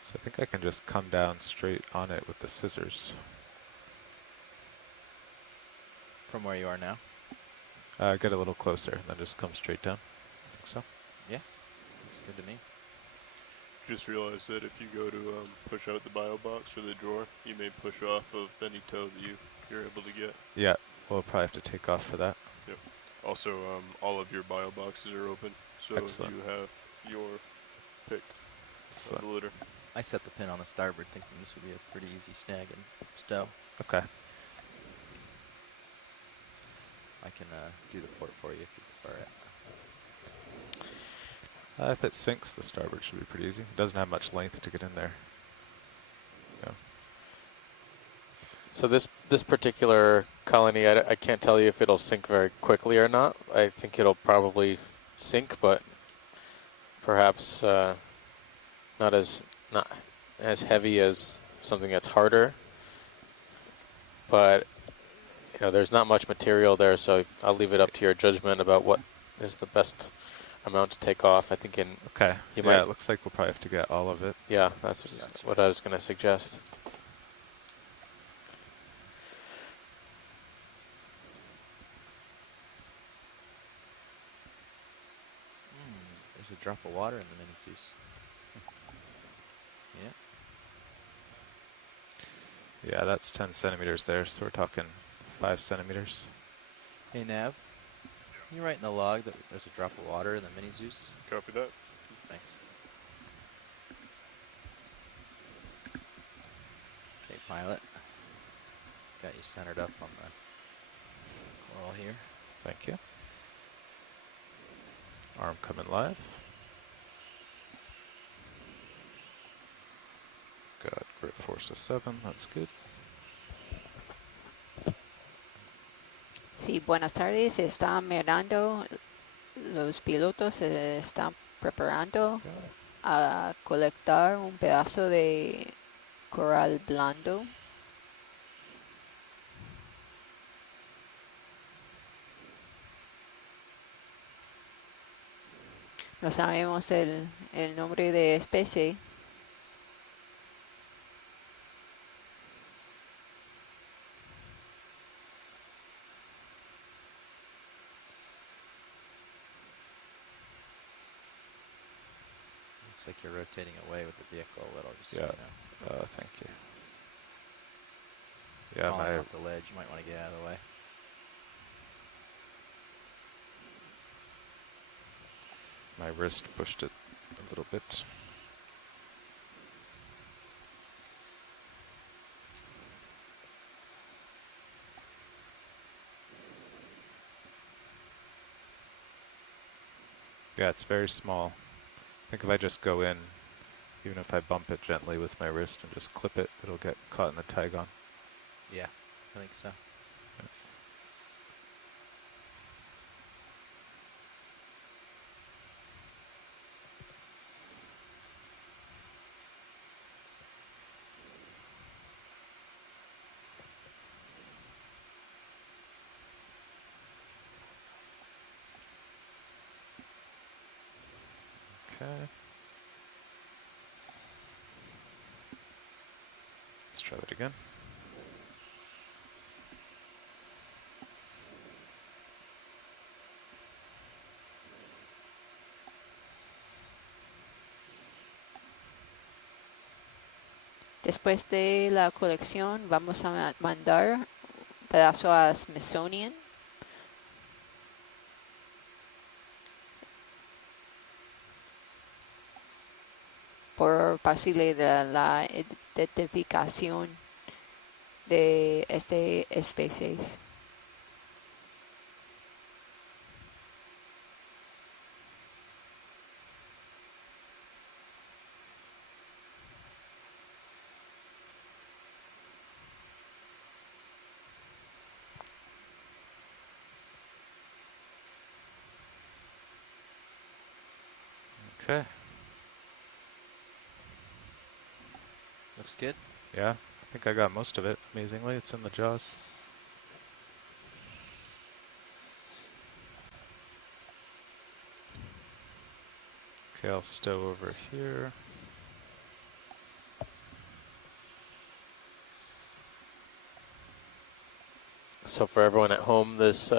So I think I can just come down straight on it with the scissors. From where you are now? Get a little closer and then just come straight down. I think so. Yeah, looks good to me. Just realized that if you go to push out the bio box or the drawer, you may push off of any toe that you're able to get. Yeah, we'll probably have to take off for that. Yep. Also, all of your bio boxes are open, so Excellent. you have your pick of the litter. I set the pin on the starboard thinking this would be a pretty easy snag and stow. Okay. I can do the port for you if you prefer it. If it sinks, the starboard should be pretty easy. It doesn't have much length to get in there. Yeah. So this particular colony, I can't tell you if it'll sink very quickly or not. I think it'll probably sink, but perhaps not as heavy as something that's harder. But you know, there's not much material there, so I'll leave it up to your judgment about what is the best amount to take off. I think okay. Yeah, it looks like we'll probably have to get all of it. Yeah, that's what I was going to suggest. There's a drop of water in the mini Zeus. Yeah. Yeah, that's 10 centimeters there, so we're talking 5 centimeters. Hey Nav, can you write in the log that there's a drop of water in the mini Zeus? Copy that. Thanks. Okay, pilot. Got you centered up on the coral here. Thank you. Arm coming live. Got grip force of 7, that's good. Sí, buenas tardes. Se están mirando. Los pilotos se están preparando a colectar un pedazo de coral blando. No sabemos el nombre de especie. Looks like you're rotating away with the vehicle a little, just so Yeah. you know. Thank you. Yeah, Falling off the ledge, you might want to get out of the way. My wrist pushed it a little bit. Yeah, it's very small. I think if I just go in, even if I bump it gently with my wrist and just clip it, it'll get caught in the Tygon. Yeah, I think so. Okay. Let's try that again. Después de la colección vamos a mandar pedazo a Smithsonian. Por facilitar la identificación de esta especie. Okay. Looks good. Yeah, I think I got most of it. Amazingly, it's in the jaws. Okay, I'll stow over here. So for everyone at home, this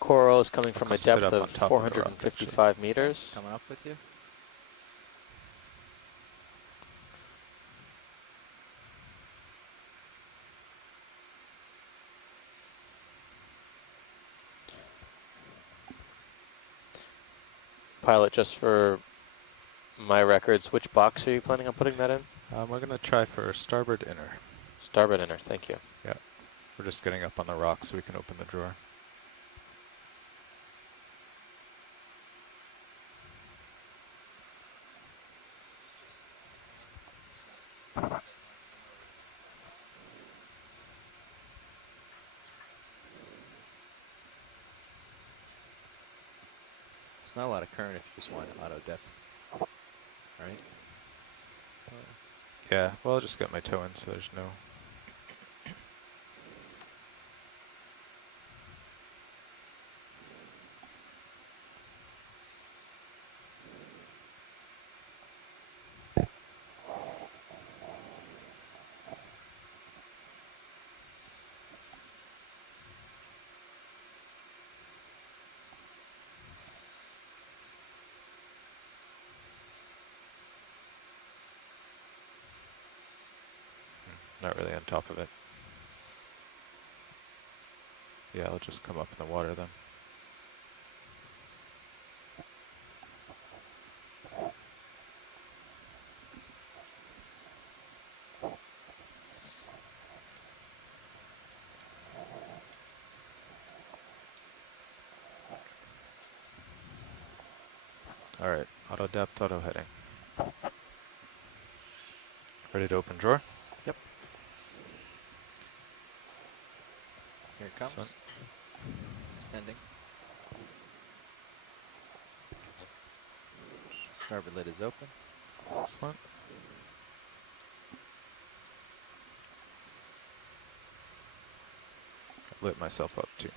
coral is coming from a depth of 455 meters. Coming up with you. Pilot, just for my records, which box are you planning on putting that in? We're going to try for starboard inner. Starboard inner, thank you. Yeah, we're just getting up on the rock so we can open the drawer. It's not a lot of current if you just want auto depth, right? Yeah, well, I'll just get my toe in so there's no... Not really on top of it. Yeah, I'll just come up in the water then. All right, auto depth, auto heading. Ready to open drawer? Yep. Here it comes. Excellent. Extending. Starboard lid is open. Excellent. Lit myself up too.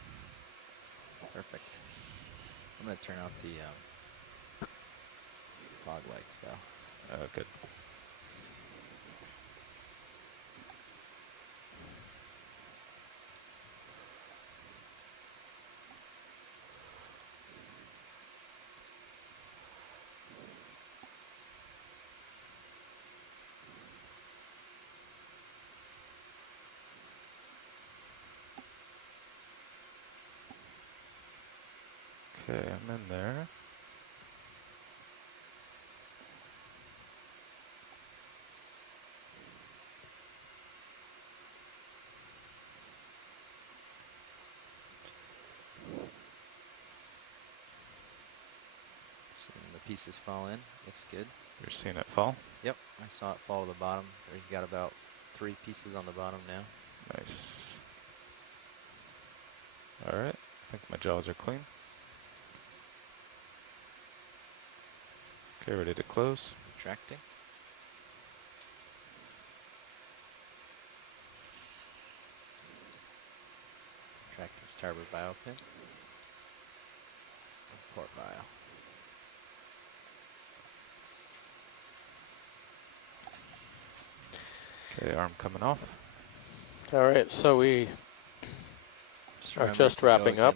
Perfect. I'm going to turn out the fog lights though. Good. Okay, I'm in there. Seeing the pieces fall in. Looks good. You're seeing it fall? Yep, I saw it fall to the bottom. We've got about 3 pieces on the bottom now. Nice. All right, I think my jaws are clean. Okay, ready to close. Retracting. Retracting starboard bio pin. And port bio. Okay, arm coming off. All right, so we are just wrapping up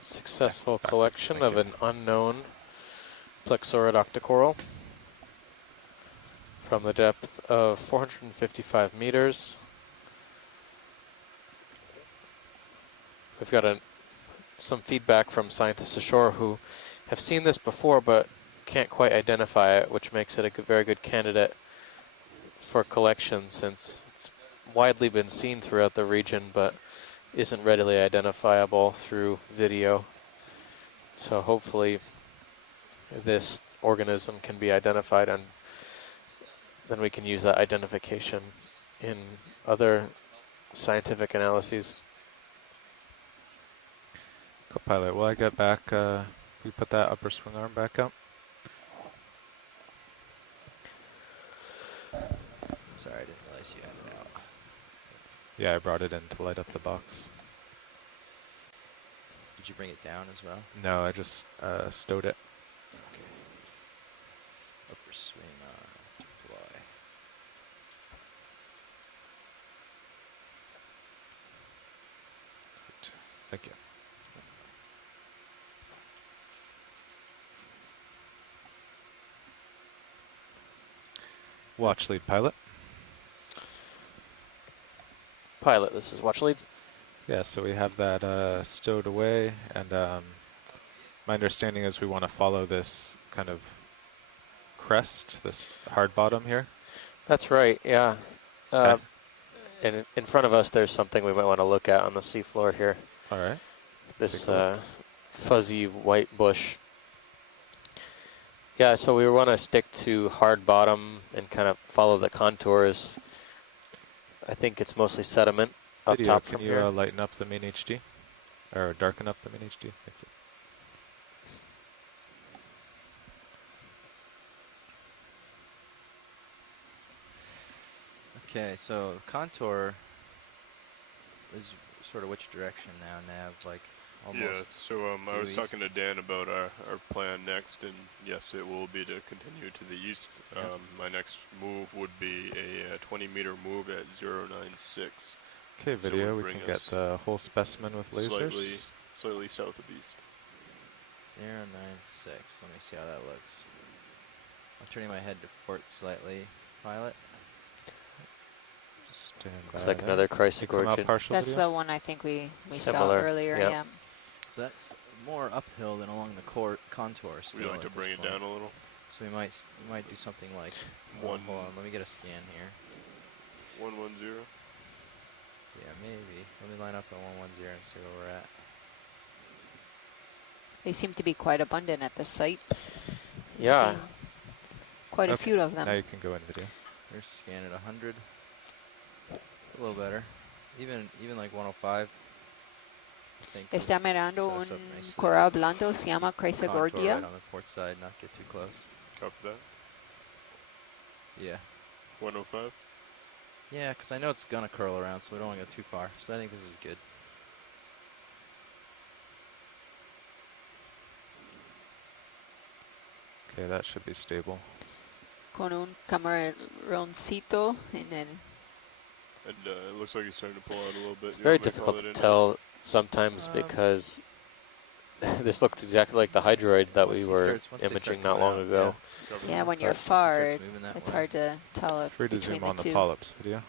successful collection of an unknown Plexaurid octocoral from the depth of 455 meters. We've got some feedback from scientists ashore who have seen this before but can't quite identify it, which makes it a very good candidate for collection since it's widely been seen throughout the region but isn't readily identifiable through video. So hopefully this organism can be identified and then we can use that identification in other scientific analyses. Co-pilot, will I get back, we put that upper swing arm back up? Sorry, I didn't realize you had it out. Yeah, I brought it in to light up the box. Did you bring it down as well? No, I just stowed it. Okay. Upper swing arm deploy. Thank you. Watch lead pilot. Pilot, this is watch lead. Yeah, so we have that stowed away, and my understanding is we want to follow this kind of crest, this hard bottom here. That's right, yeah. Okay. And in front of us, there's something we might want to look at on the seafloor here. All right. This fuzzy white bush. Yeah, so we want to stick to hard bottom and kind of follow the contours. I think it's mostly sediment up Video, top can from you here. lighten up the main HD? Or darken up the main HD? Thank you. Okay, so contour is sort of which direction now, Nav? Like almost. Yeah, so I was talking to Dan about our plan next, and yes, it will be to continue to the east. Yep. My next move would be a 20-meter move at 096. Okay, video, we can get the whole specimen with lasers. Slightly south of east. 096. Let me see how that looks. I'm turning my head to port slightly, pilot. Just Looks like another Croix gorge. That's the one I think we saw Similar, earlier. yep. Yeah. So that's more uphill than along the contour still. We like to at bring this it point. down a little. So we might do something like hold on, let me get a scan here. 110. Yeah, maybe. Let me line up at 110 and see where we're at. They seem to be quite abundant at the site. Yeah. Seen quite a few of them. Now you can go in video. There's a scan at 100. A little better. Even like 105. I think Está mirando sets un up nicely. coral blando, se llama Croix Contour gordia. right on the port side, not get too close. Copy that. Yeah. 105. Yeah, because I know it's going to curl around, so we don't want to go too far. So I think this is good. Okay, that should be stable. Con un camaroncito and then. And it looks like he's starting to pull out a little bit. It's very difficult to tell sometimes because this looked exactly like the hydroid that we were imaging not long ago. Yeah, when you're far, it's hard to tell if Free to between zoom on the the two. polyps video.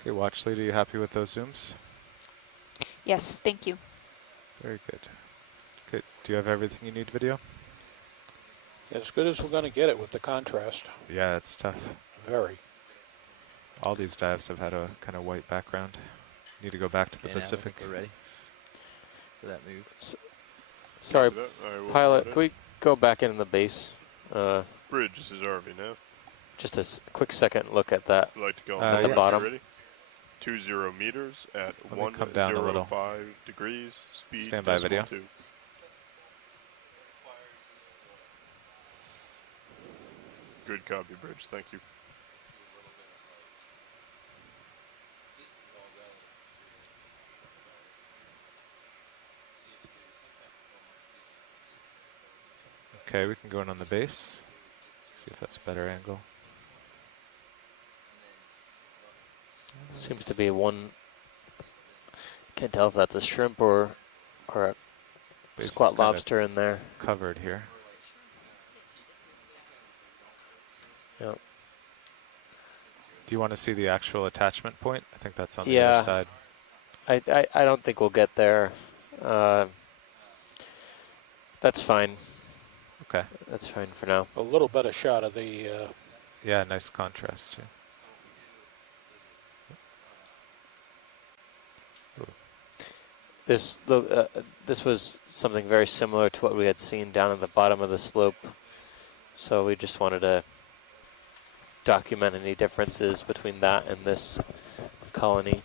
Okay, watch lead, are you happy with those zooms? Yes, thank you. Very good. Good. Do you have everything you need video? As good as we're going to get it with the contrast. Yeah, it's tough. Very. All these dives have had a kind of white background. Need to go back to the Okay, now I Pacific. think we're ready for that move. Sorry, we'll pilot, can we go back into the base? Bridge, this is RV now. Just a quick second look at that. I'd like to go at the bottom. Ready? 20 meters at Let me come down a little. 105 degrees. Speed Stand by video. 2. Good copy, Bridge. Thank you. Okay, we can go in on the base. See if that's a better angle. Seems to be one. Can't tell if that's a shrimp or a Base is squat kinda lobster in there. Covered here. Yep. Do you want to see the actual attachment point? I think that's on the Yeah. other side. I don't think we'll get there. That's fine. Okay. That's fine for now. A little better shot of the. Yeah, nice contrast too. This was something very similar to what we had seen down at the bottom of the slope. So we just wanted to document any differences between that and this colony.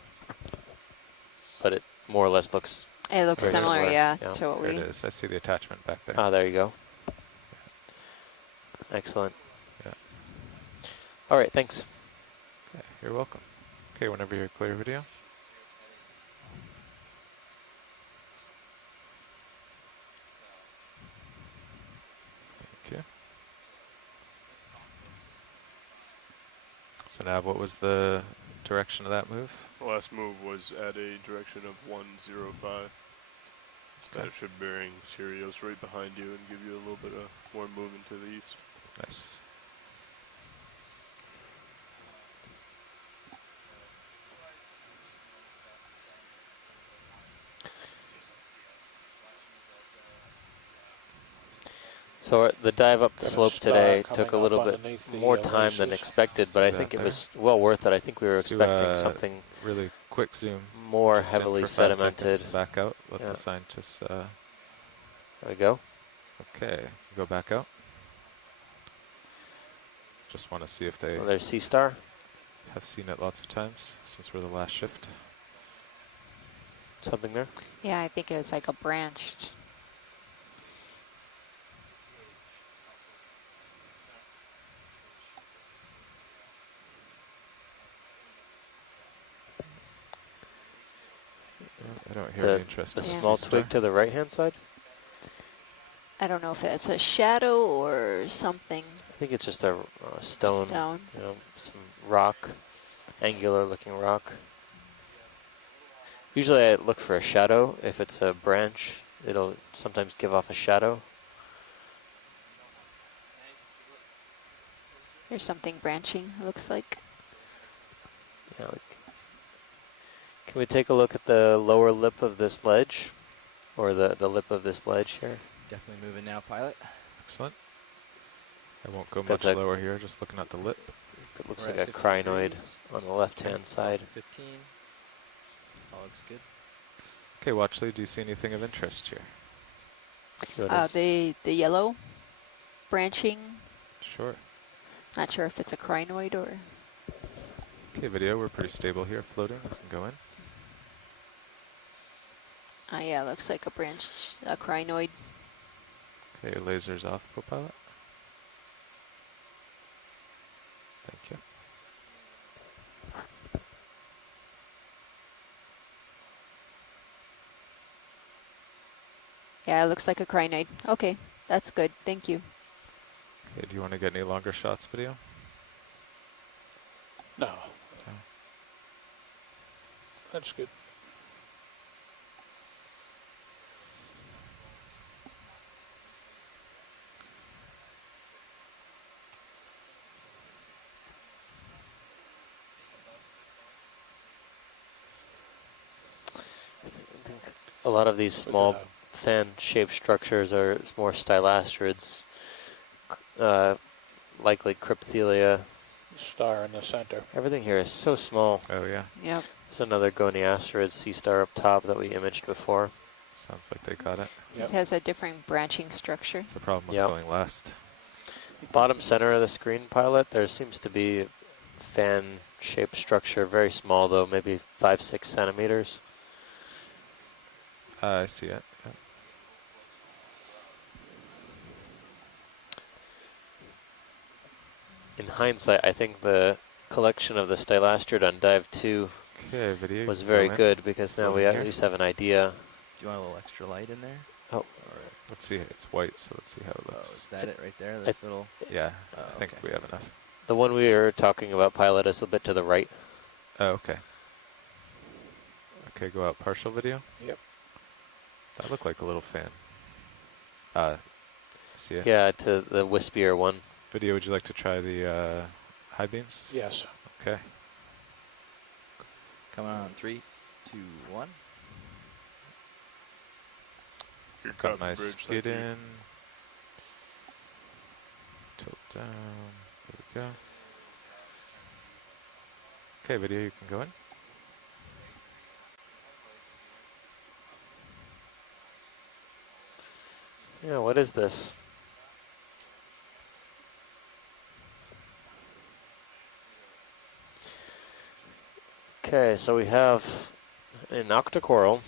But it more or less looks. It looks very similar, yeah, to what There we. it is. I see the attachment back there. Ah, there you go. Excellent. Yeah. All right, thanks. Okay, you're welcome. Okay, whenever you're clear video. Thank you. So now, what was the direction of that move? The last move was at a direction of 105. So that should bring Sirius right behind you and give you a little bit of more movement to the east. Nice. So the dive up the Got a slope star today coming took a up little bit underneath the, more time than laces. expected, but I See think that it there? was well worth it. I think we were Let's do expecting a something really quick zoom. more Just in heavily for 5 sedimented. seconds, back out. Let Yeah. the scientists. There we go. Okay, go back out. Just want to see if they Oh, there's Sea Star. have seen it lots of times since we're the last shift. Something there. Yeah, I think it was like a branched. don't hear any interest. The in small sea star. twig to the right-hand side? I don't know if it's a shadow or something. I think it's just a stone, Stone. you know, some rock, angular-looking rock. Usually I look for a shadow. If it's a branch, it'll sometimes give off a shadow. There's something branching, looks like. Yeah, can we take a look at the lower lip of this ledge? Or the lip of this ledge here? Definitely moving now, pilot. Excellent. I won't go That's much lower here, just looking at the lip. It looks We're like at a 50 crinoid degrees. on the left-hand side. 15. All looks good. Okay, Watchley, do you see anything of interest here? The yellow branching. Sure. Not sure if it's a crinoid or... Okay, video, we're pretty stable here, floating. We can go in. yeah, looks like a crinoid. Okay, lasers off, co-pilot. Thank you. Yeah, it looks like a crinoid. Okay, that's good. Thank you. Okay, do you want to get any longer shots, video? No. Okay. That's good. A lot of these small fan-shaped structures are more stylastrids, likely crypthelia. Star in the center. Everything here is so small. Oh, yeah. Yep. There's another goniasterid sea star up top that we imaged before. Sounds like they got it. It has a different branching structure. That's the problem with Yep. going last. Bottom center of the screen, pilot, there seems to be a fan-shaped structure, very small though, maybe 5-6 centimeters. I see it. Yep. In hindsight, I think the collection of the stylastrid on dive 2 Okay, video. was very good because now we at least have an idea. Do you want a little extra light in there? Oh. Let's see. It's white, so let's see how it Oh, looks. is that it right there? This little. Yeah, Oh, I think okay. we have enough. The one we were talking about, pilot, is a bit to the right. Oh, okay. Okay, go out partial video. Yep. That looked like a little fan. See it? Yeah, to the wispier one. Video, would you like to try the high beams? Yes. Okay. Coming on 3, 2, 1. Got my skid in. Tilt down. There we go. Okay, video, you can go in. Yeah, what is this? Okay, so we have an octocoral,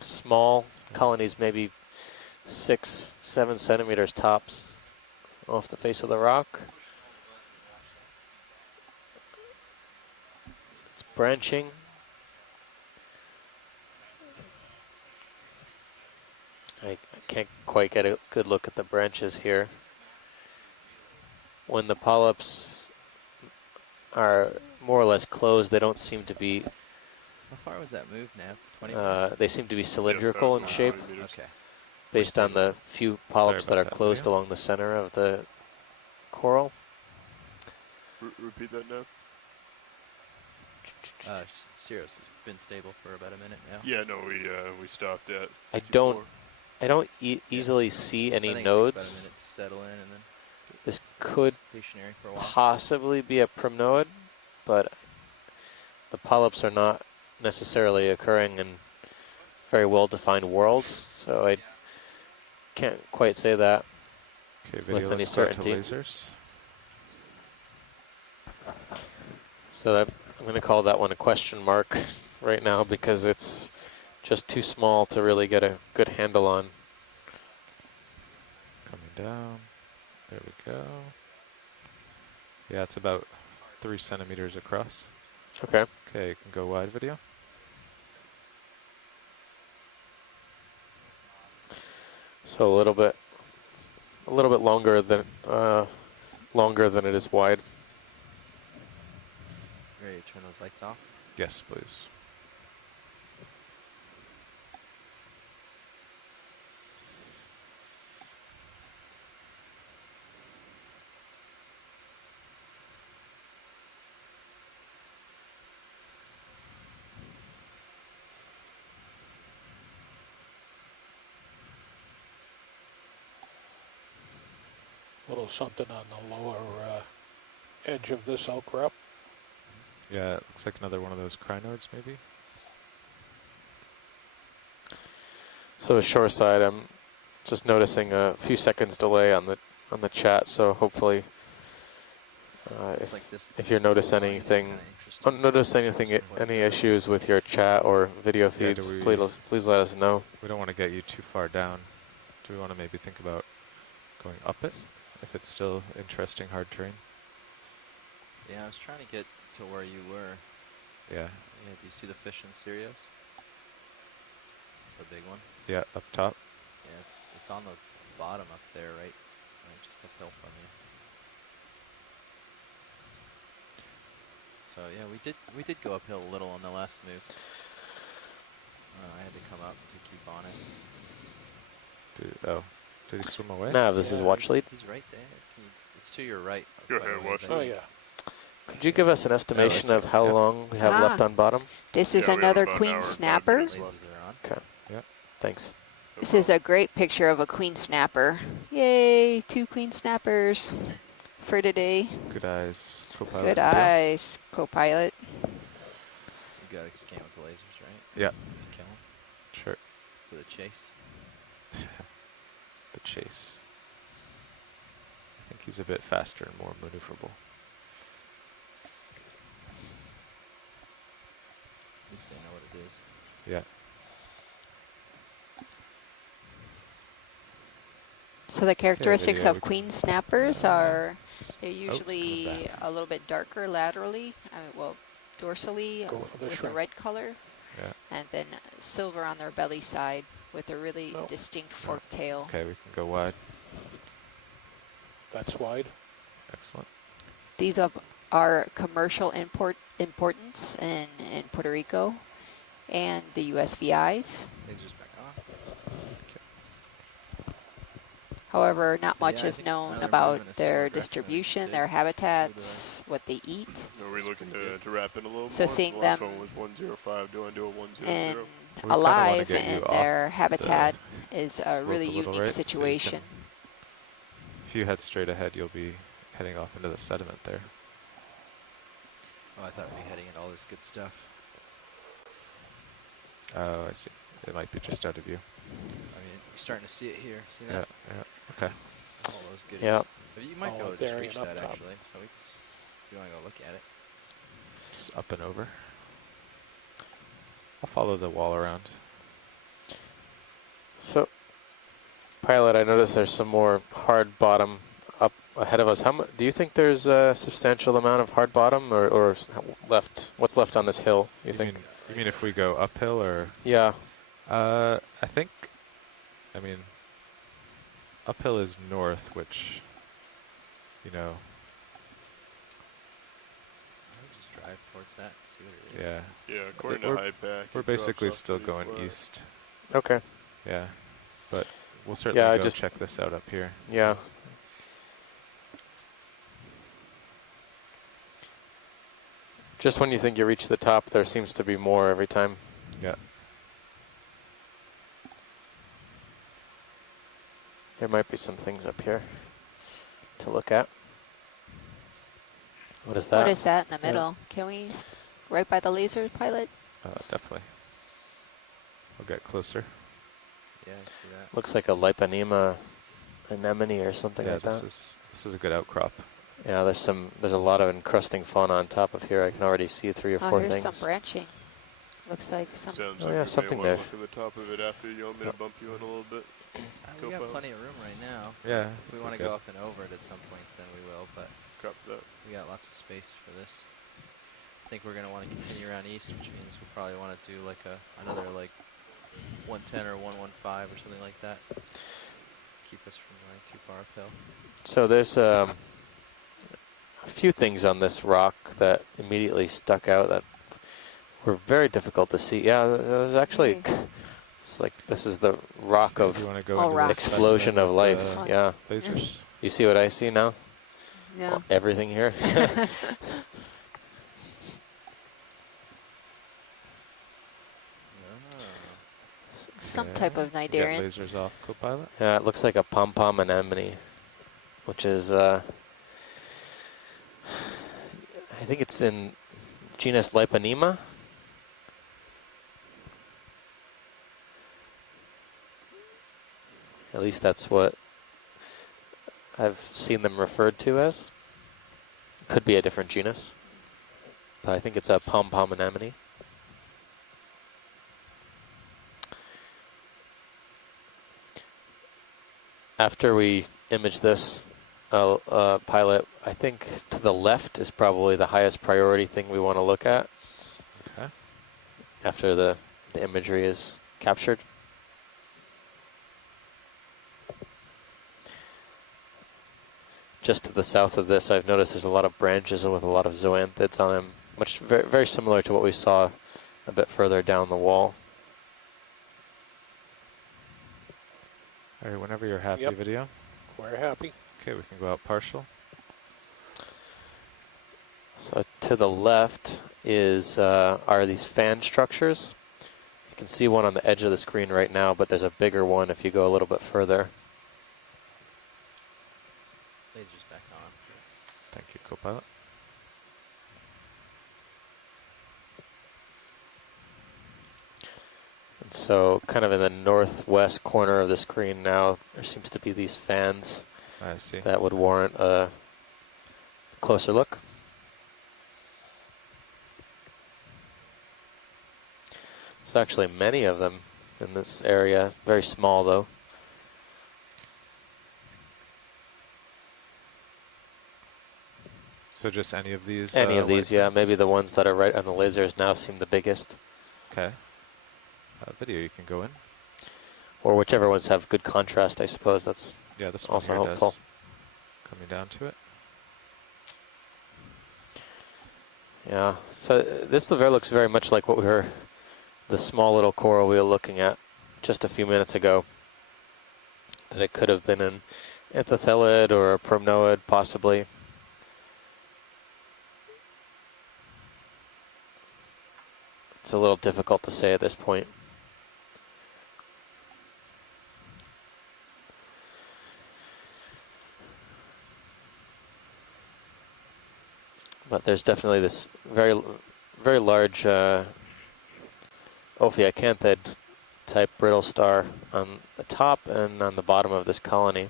small colonies, maybe 6-7 centimeters tops off the face of the rock. It's branching. I can't quite get a good look at the branches here. When the polyps are more or less closed, they don't seem to be. How far was that move, Nav? 20 meters? They seem to be cylindrical in shape, Okay. based on the few polyps that are about that, closed Leo. along the center of the coral. Repeat that now. Cirrus has been stable for about a minute now. Yeah, no, we stopped at. I 54. don't easily see I any think it takes about a nodes. minute to settle in and then This could stationary for a while. possibly be a primnoid, but the polyps are not necessarily occurring in very well-defined whorls, so I can't quite say that Okay, video, with any let's go to certainty. lasers. So that, I'm going to call that one a question mark right now because it's just too small to really get a good handle on. Coming down. There we go. Yeah, it's about 3 centimeters across. Okay. Okay, you can go wide video. So a little bit longer than it is wide. Ready to turn those lights off? Yes, please. Little something on the lower edge of this outcrop. Yeah, it looks like another one of those Croix nodes, maybe. So shore side, I'm just noticing a few seconds delay on the chat. So hopefully, if you notice anything, any issues with your chat or video feeds, please let us know. We don't want to get you too far down. Do we want to maybe think about going up it, if it's still interesting hard terrain? Yeah, I was trying to get to where you were. Yeah. Yeah, do you see the fish in Sirius? The big one? Yeah, up top. Yeah, it's on the bottom up there, right just uphill from you. So yeah, we did go uphill a little on the last move. I had to come up to keep on it. Did he swim away? No, this is watch lead. He's right there. It's to your right. Go ahead, watch lead. Oh yeah. Could you give us an estimation of how long we have left on bottom? This is another queen snapper. Okay. Yeah. Thanks. This is a great picture of a queen snapper. Yay, 2 queen snappers for today. Good eyes, co-pilot. Good eyes, co-pilot. You got to scan with the lasers, right? Yeah. Kill him. Sure. For the chase. The chase. I think he's a bit faster and more maneuverable. At least they know what it is. Yeah. So the characteristics of queen snappers are they're usually a little bit darker laterally, dorsally with a red color, and then silver on their belly side with a really distinct forked tail. Okay, we can go wide. That's wide. Excellent. These are commercial importance in Puerto Rico and the USVIs. Lasers back on. However, not much is known about their distribution, their habitats, what they eat. Are we looking to wrap in a little more? So seeing The them last one was 105. Do I do a 100? alive in their habitat is a really unique right, situation. If you head straight ahead, you'll be heading off into the sediment there. Oh, I thought we'd be heading at all this good stuff. Oh, I see. It might be just out of view. I mean, you're starting to see it here. See that? Yeah. Okay. All those goodies. Yeah. But you might be able to just reach that actually. So we just, if you want to go look at it. Just up and over. I'll follow the wall around. So, pilot, I noticed there's some more hard bottom up ahead of us. Do you think there's a substantial amount of hard bottom, or left? What's left on this hill? You think? You mean if we go uphill, or? Yeah. I think. I mean, uphill is north, which, you know. Just drive towards that and see what it is. Yeah. Yeah, according to HiPAC, we're basically still going east. Okay. Yeah, but we'll certainly go just check this out up here. Yeah. Just when you think you reach the top, there seems to be more every time. Yeah. There might be some things up here to look at. What is that? What is that in the middle? Can we, right by the laser, pilot? Definitely. I'll get closer. Yeah, I see that. Looks like a Liponema anemone or something like that. This is a good outcrop. Yeah, there's a lot of encrusting fauna on top of here. I can already see 3 or 4 here's things. some branching. Looks like some. Sounds oh like yeah, you something may there. want to look at the top of it after. You want me to bump you in a little bit? We got plenty of room right now. Yeah. If we want to go up and over it at some point, then we will. But that. We got lots of space for this. I think we're going to want to continue around east, which means we'll probably want to do like another like 110 or 115 or something like that. keep us from going too far uphill. So there's a few things on this rock that immediately stuck out that were very difficult to see. Yeah, there's actually, it's like this is the rock of explosion of life. Yeah. Lasers. You see what I see now? Yeah. Well, everything here. Some type of Get Nidarian. lasers off Copilot. Yeah, it looks like a pom-pom anemone, which is, I think it's in genus Liponema. At least that's what I've seen them referred to as. Could be a different genus, but I think it's a pom-pom anemone. After we image this pilot, I think to the left is probably the highest priority thing we want to look at. Okay. After the imagery is captured. Just to the south of this, I've noticed there's a lot of branches with a lot of zoanthids on them, much very, very similar to what we saw a bit further down the wall. All right, whenever you're happy, Yep. video. We're happy. Okay, we can go out partial. So to the left is are these fan structures. You can see one on the edge of the screen right now, but there's a bigger one if you go a little bit further. Lasers back on. Thank you, Copilot. And so kind of in the northwest corner of the screen now, there seems to be these fans I see. that would warrant a closer look. There's actually many of them in this area, very small though. So just any of these? Any of these, yeah. white Maybe the ones that are right on the lasers now seem the biggest. Okay. Video, you can go in. Or whichever ones have good contrast, I suppose. That's Yeah, this one also here helpful. does. Coming down to it. Yeah, so this looks very much like what we were, the small little coral we were looking at just a few minutes ago. That it could have been an antithelid or a promnoid, possibly. It's a little difficult to say at this point. But there's definitely this very, very large Ophiacanthid type brittle star on the top and on the bottom of this colony.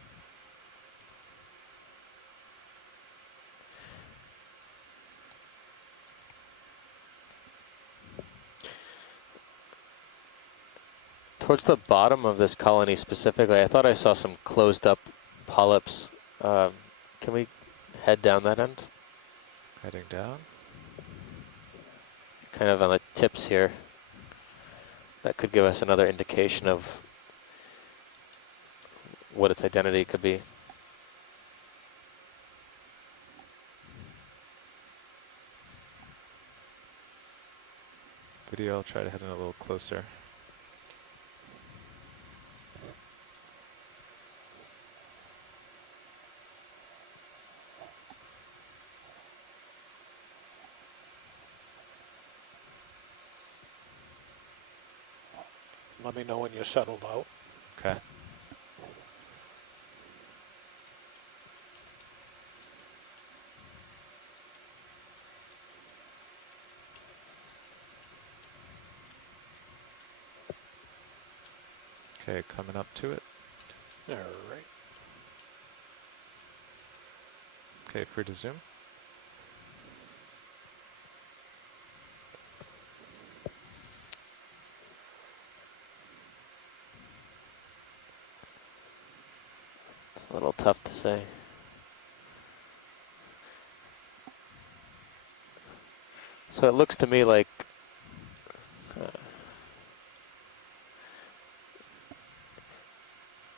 Towards the bottom of this colony specifically, I thought I saw some closed up polyps. Can we head down that end? Heading down. Kind of on the tips here. That could give us another indication of what its identity could be. Video, I'll try to head in a little closer. Let me know when you're settled out. Okay. Okay, coming up to it. All right. Okay, free to zoom. It's a little tough to say. So it looks to me like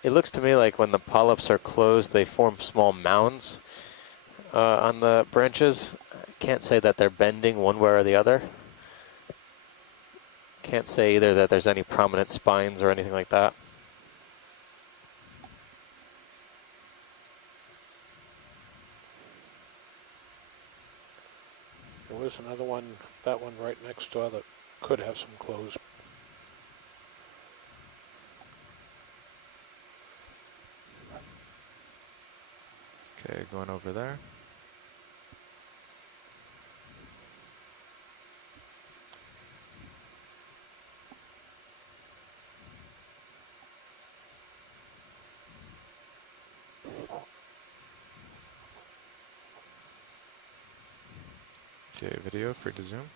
It looks to me like when the polyps are closed, they form small mounds on the branches. I can't say that they're bending one way or the other. Can't say either that there's any prominent spines or anything like that. There was another one, that one right next door that could have some clothes. Okay, going over there. Okay, video free to zoom.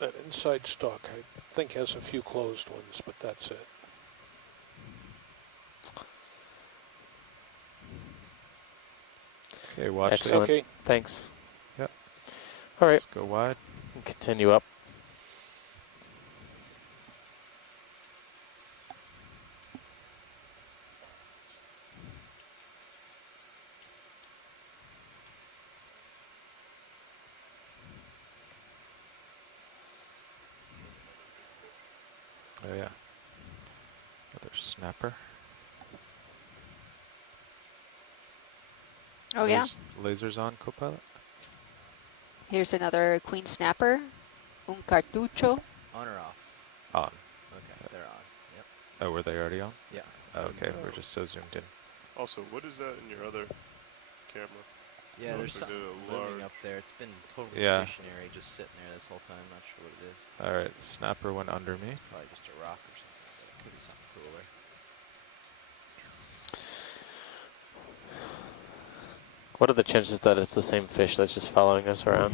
That inside stalk, I think, has a few closed ones, but that's it. Okay, watch. Excellent. Okay. Thanks. Yep. All right. Let's go wide. Continue up. Oh yeah. Another snapper. Oh yeah. Lasers on, Copilot. Here's another queen snapper. Un cartucho. On or off? On. Okay, they're on. Yep. Oh, were they already on? Yeah. Oh, okay, we're just so zoomed in. Also, what is that in your other camera? Yeah, there's Looks like something a large- looming up there. It's been totally Yeah. stationary, just sitting there this whole time. Not sure what it is. All right, the snapper went under me. Probably just a rock or something, but it could be something cooler. What are the chances that it's the same fish that's just following us around?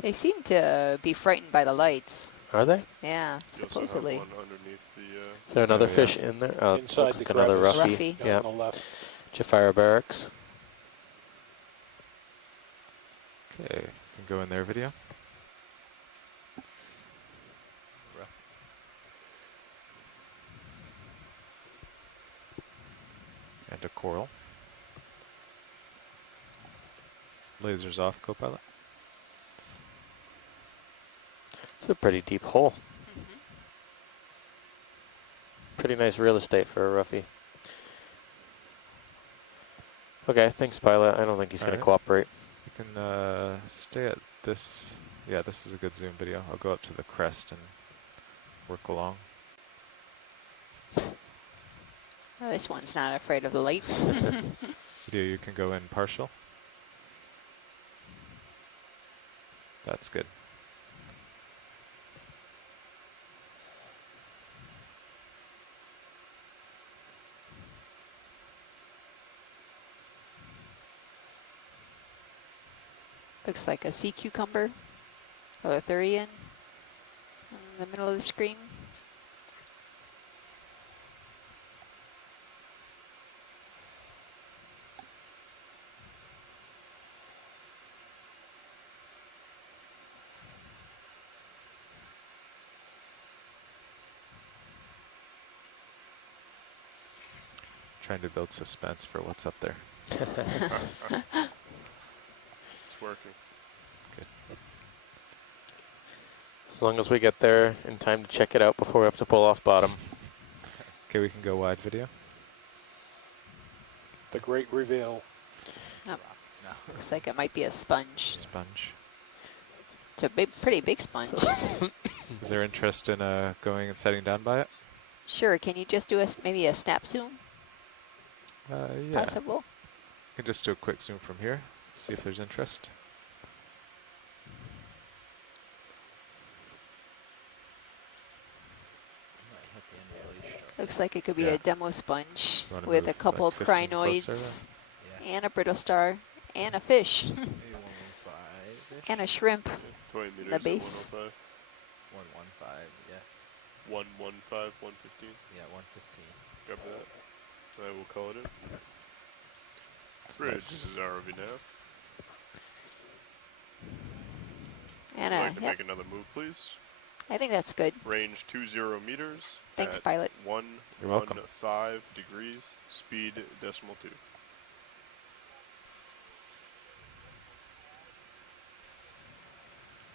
They seem to be frightened by the lights. Are they? Yeah, You also have supposedly. one underneath the, Is there another yeah. fish in there? Oh, Inside looks the like another crevice. roughy. Roughy. Yeah. On the left. Jafira Barracks. Okay, you can go in their video. And a coral. Lasers off, Copilot. It's a pretty deep hole. Pretty nice real estate for a roughie. Okay, thanks, pilot. I don't think he's going to cooperate. You can stay at this. Yeah, this is a good zoom video. I'll go up to the crest and work along. Oh, this one's not afraid of the lights. Video, you can go in partial. That's good. Looks like a sea cucumber or a thurian in the middle of the screen. Trying to build suspense for what's up there. It's working. Good. As long as we get there in time to check it out before we have to pull off bottom. Okay, we can go wide video. The great reveal. Oh, looks like it might be a sponge. Sponge. It's a big, pretty big sponge. Is there interest in going and setting down by it? Sure, can you just do maybe a snap zoom? Yeah. Possible? You can just do a quick zoom from here, see if there's interest. Looks like it could be Yeah. a demo sponge You wanna with move a couple like 15 crinoids closer and a brittle star and a fish and a shrimp 20 in meters the at base. 105. 115, yeah. 115, 115. Yeah, 115. Grab that. I will call it in. Bridge, this is ROV nav. And Would like to yep. make another move, please. I think that's good. Range 20 meters. Thanks, at pilot. You're welcome. 115 degrees. Speed decimal 2.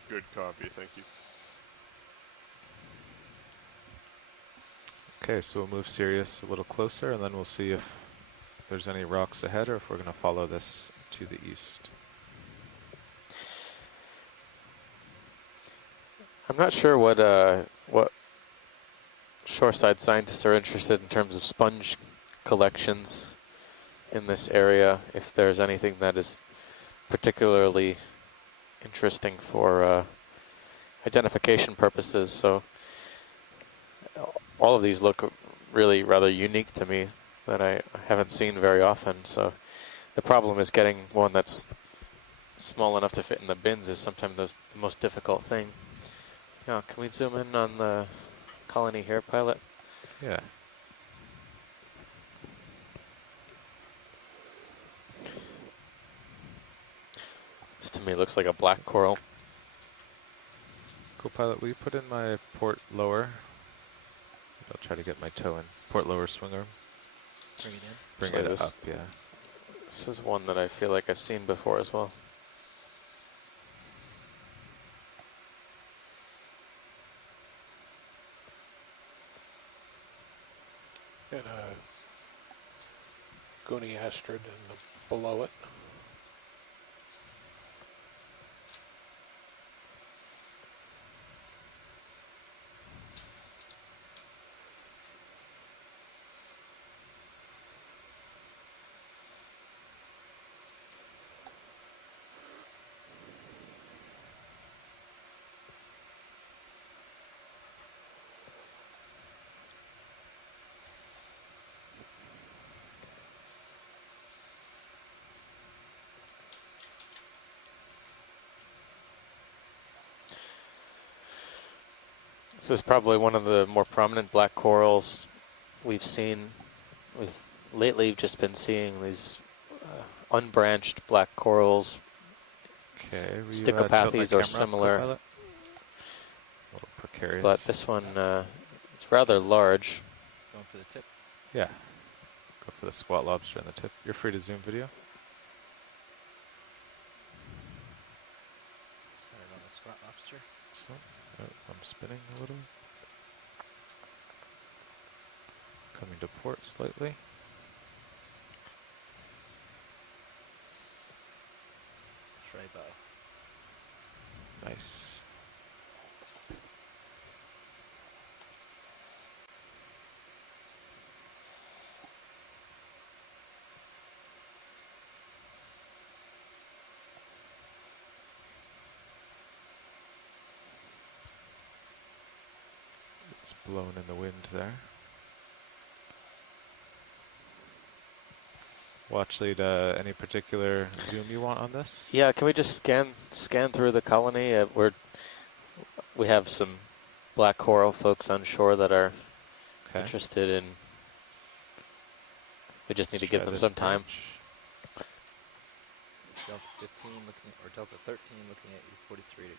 Good copy, thank you. Okay, so we'll move Sirius a little closer, and then we'll see if there's any rocks ahead or if we're going to follow this to the east. I'm not sure what shoreside scientists are interested in terms of sponge collections in this area, if there's anything that is particularly interesting for identification purposes. So all of these look really rather unique to me that I haven't seen very often. So the problem is getting one that's small enough to fit in the bins is sometimes the most difficult thing. Yeah, can we zoom in on the colony here, pilot? Yeah. This to me looks like a black coral. Co-pilot, will you put in my port lower? I'll try to get my toe in. Port lower swing arm. Bring it in. Bring So it this, up, yeah. This is one that I feel like I've seen before as well. And Goniastrid and below it. This is probably one of the more prominent black corals we've seen. We've lately just been seeing these unbranched black corals. Okay, Stichopathes are similar, a little precarious. but this one is rather large. Going for the tip. Yeah, go for the squat lobster and the tip. You're free to zoom video. Started on the squat lobster. Excellent. Oh, I'm spinning a little. Coming to port slightly. Trebo. Nice. It's blown in the wind there. Watch lead, any particular zoom you want on this? Yeah, can we just scan through the colony? We have some black coral folks on shore that are interested in. We just need to give them some time. Delta 15 looking at, or Delta 13 looking at you 43 degrees.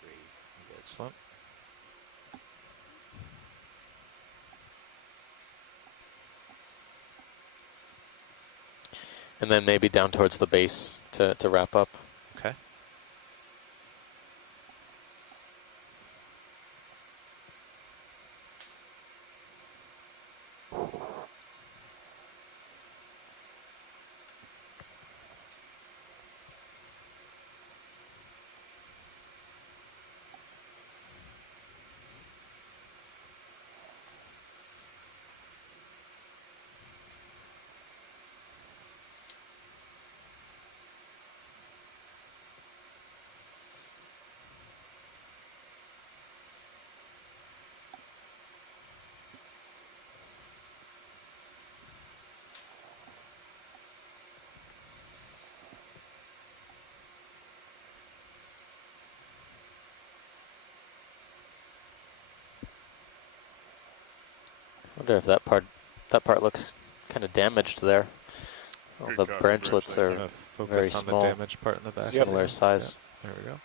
Good. Excellent. And then maybe down towards the base to wrap up. Okay. I wonder if that part looks kind of damaged there. All the branchlets are very focus on small. the damaged part in the back. Similar size. Yeah, there we go.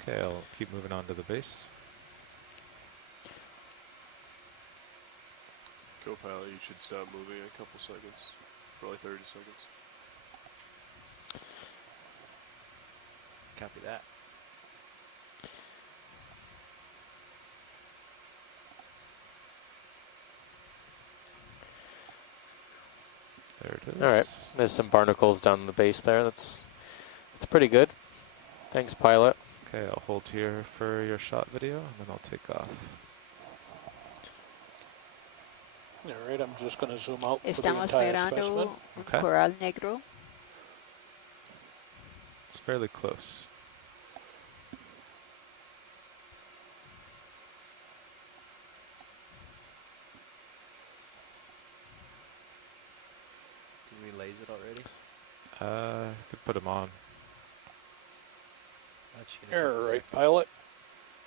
Okay, I'll keep moving on to the base. Co-pilot, you should stop moving in a couple seconds. Probably 30 seconds. Copy that. There it is. All right, there's some barnacles down the base there. That's pretty good. Thanks, pilot. Okay, I'll hold here for your shot video, and then I'll take off. All right, I'm just going to zoom out for the Estamos entire specimen. mirando un Okay. coral negro. It's fairly close. Did we laze it already? I could put them on. All right, pilot.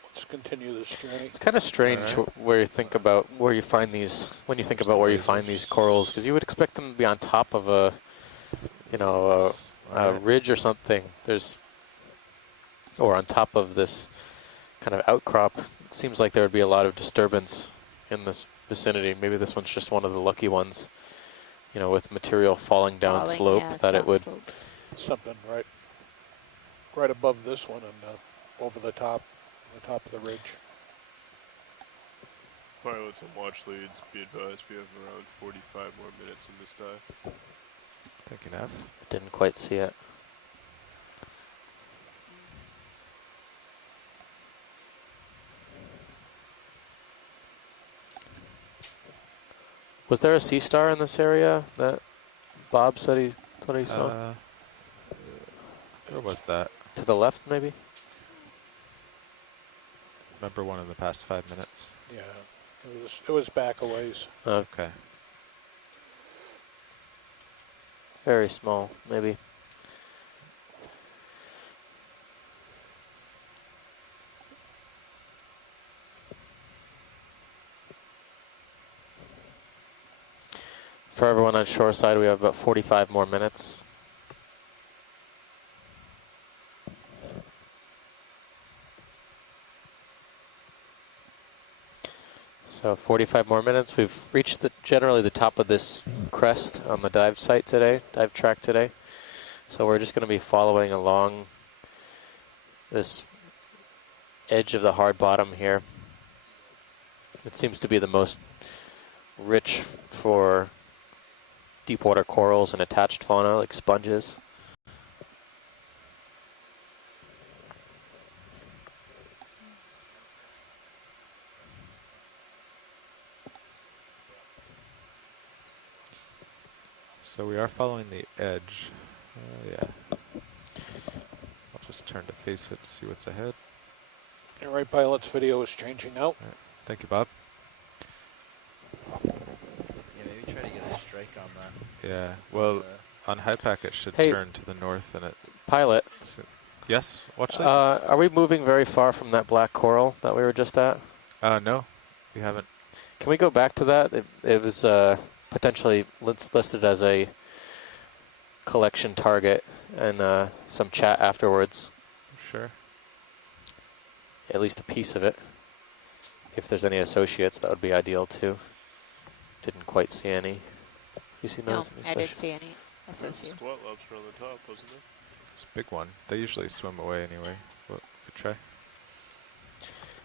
Let's continue this journey. It's kind of strange where you think about where you find these, when you think about where you find these corals, because you would expect them to be on top of a, you know, a ridge or something. Or on top of this kind of outcrop. It seems like there would be a lot of disturbance in this vicinity. Maybe this one's just one of the lucky ones, you know, with material falling down slope that it would. Something right above this one and over the top of the ridge. Pilots and watch leads, be advised we have around 45 more minutes in this dive. Thank you, Nav. Didn't quite see it. Was there a sea star in this area that Bob said he thought he saw? Where was that? To the left, maybe? Remember one in the past 5 minutes. Yeah, it was back a ways. Okay. Very small, maybe. For everyone on shoreside, we have about 45 more minutes. So 45 more minutes. We've reached generally the top of this crest on the dive site today, dive track today. So we're just going to be following along this edge of the hard bottom here. It seems to be the most rich for deep water corals and attached fauna like sponges. So we are following the edge. Yeah. I'll just turn to face it to see what's ahead. All right, pilot's video is changing out. Right. Thank you, Bob. Yeah, maybe try to get a strike on that. Yeah, well, on HiPAC it should Hey, turn to the north and it... Pilot. Yes, watch that. Are we moving very far from that black coral that we were just at? No, we haven't. Can we go back to that? It was potentially listed as a collection target and some chat afterwards. Sure. At least a piece of it. If there's any associates, that would be ideal too. Didn't quite see any. You see No, those? I didn't see any associates. Squat lobster on the top, wasn't there? It's a big one. They usually swim away anyway. But we could try.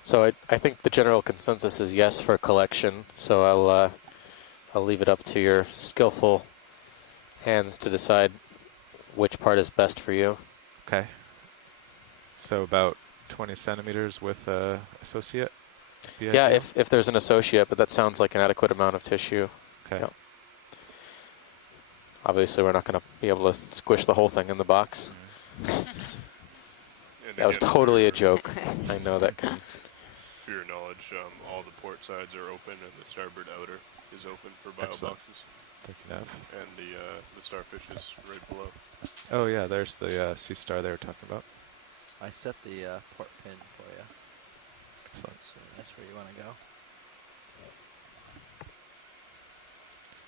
So I think the general consensus is yes for collection. So I'll leave it up to your skillful hands to decide which part is best for you. Okay. So about 20 centimeters with associate? Yeah, if there's an associate, but that sounds like an adequate amount of tissue. Okay. Yep. Obviously, we're not going to be able to squish the whole thing in the box. That was totally a joke. I know that can... For your knowledge, all the port sides are open and the starboard outer is open for bio Excellent. boxes. Thank you, Nav. And the starfish is right below. Oh yeah, there's the sea star they were talking about. I set the port pin for you. Excellent. So that's where you want to go.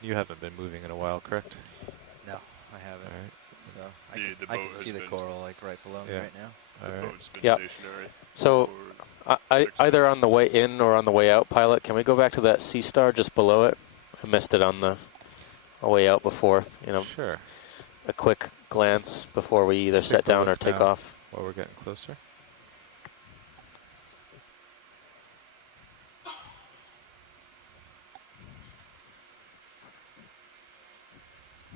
You haven't been moving in a while, correct? No, I haven't. All right. So I can see the coral like right below me right now. The boat's been Yeah. stationary. So either on the way in or on the way out, pilot, can we go back to that sea star just below it? I missed it on the way out before. You know, sure. A quick glance before we either set down or take off. While we're getting closer.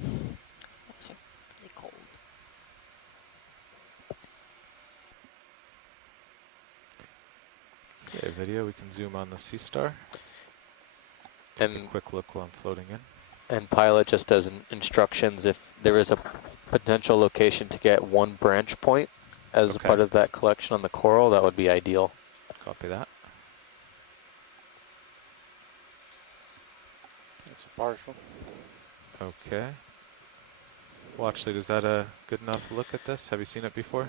Really cold. Okay, video, we can zoom on the sea star. And take a quick look while I'm floating in. And pilot just does instructions if there is a potential location to get one branch point as a part of that collection on the coral, that would be ideal. Copy that. It's a partial. Okay. Watch lead, is that a good enough look at this? Have you seen it before?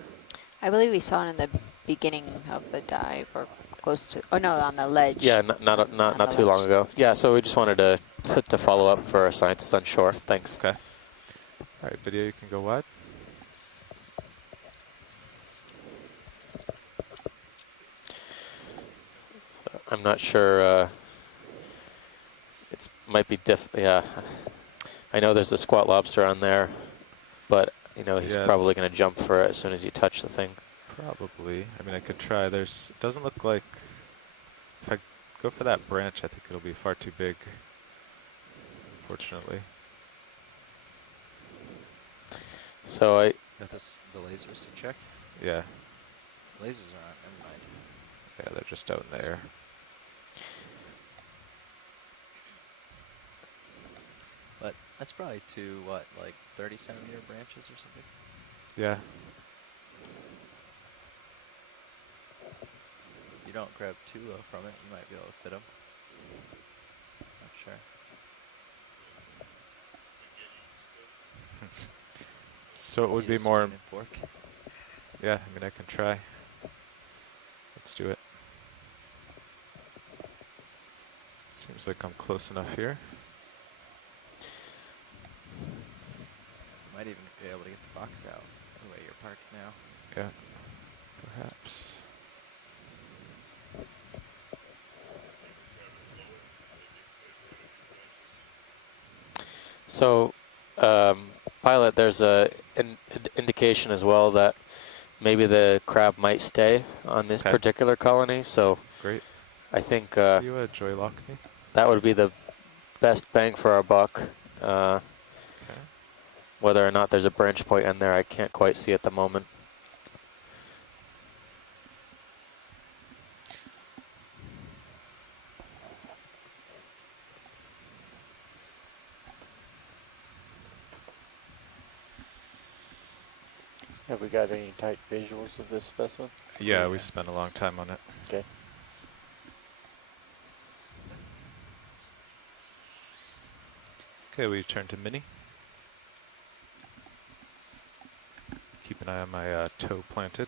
I believe we saw it in the beginning of the dive, or close to. Oh no, on the ledge. Yeah, not too long ago. Yeah, so we just wanted to follow up for our scientists on shore. Thanks. Okay. All right, video, you can go wide. I'm not sure. It might be yeah. I know there's a squat lobster on there, but you know he's probably going to jump for it as soon as you touch the thing. Probably. I mean, I could try. It doesn't look like. If I go for that branch, I think it'll be far too big. Unfortunately. So I. Got the lasers to check. Yeah. Lasers are on. Never mind. Yeah, they're just out in the air. But that's probably two, what, like 30 centimeter branches or something? Yeah. If you don't grab two from it, you might be able to fit them. Not sure. So it would Need be a more. spoon and fork. Yeah, I mean, I can try. Let's do it. Seems like I'm close enough here. Might even be able to get the box out the way you're parked now. Yeah, perhaps. So, pilot, there's an indication as well that maybe the crab might stay on this particular colony. So, great. I think you joy lock me? That would be the best bang for our buck. Whether or not there's a branch point in there, I can't quite see at the moment. Have we got any tight visuals of this specimen? Yeah, we spent a long time on it. Okay. Okay, we turn to Mini. Keep an eye on my toe planted.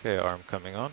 Okay, arm coming on.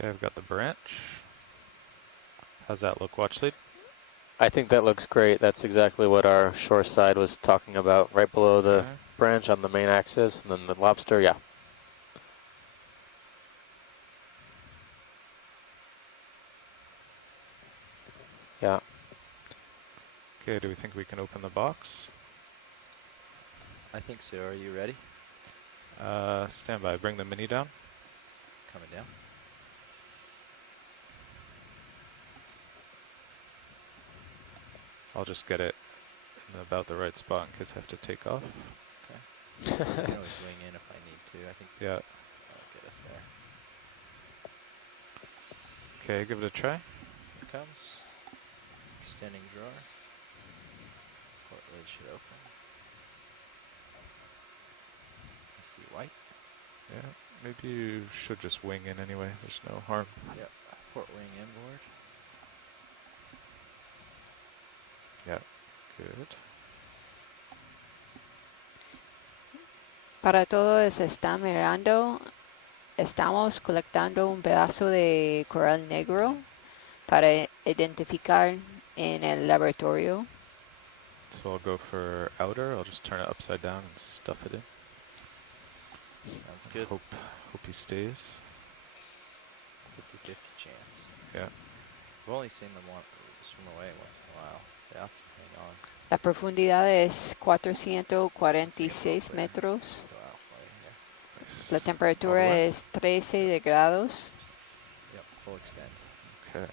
Okay, I've got the branch. How's that look, watch lead? I think that looks great. That's exactly what our shore side was talking about, right below the branch on the main axis, and then the lobster, yeah. Yeah. Okay, do we think we can open the box? I think so. Are you ready? Stand by. Bring the mini down. Coming down. I'll just get it in about the right spot in case I have to take off. Okay. You can always wing in if I need to. I think Yeah. that'll get us there. Okay, give it a try. Here it comes. Extending drawer. Port lid should open. I see white. Yeah, maybe you should just wing in anyway. There's no harm. Yep. Port wing inboard. Yeah, good. Para todos están mirando, estamos colectando un pedazo de coral negro para identificar en el laboratorio. So I'll go for outer. I'll just turn it upside down and stuff it in. Sounds good. Hope he stays. 50-50 chance. Yeah. We've only seen them swim away once in a while. They have to hang on. La profundidad es 446 metros. La temperatura es 13 grados. Yep, full extend. Okay.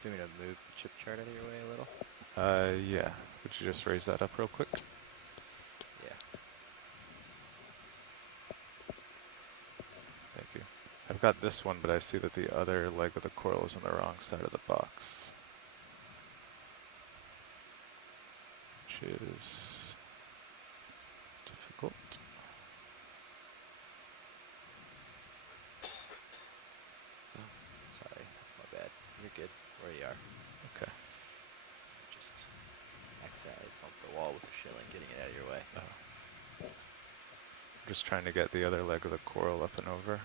Do you want me to move the chip chart out of your way a little? Yeah. Would you just raise that up real quick? Yeah. Thank you. I've got this one, but I see that the other leg of the coral is on the wrong side of the box. Which is difficult. Sorry, that's my bad. You're good where you are. Okay. Just accidentally bumped the wall with the shilling, getting it out of your way. Just trying to get the other leg of the coral up and over.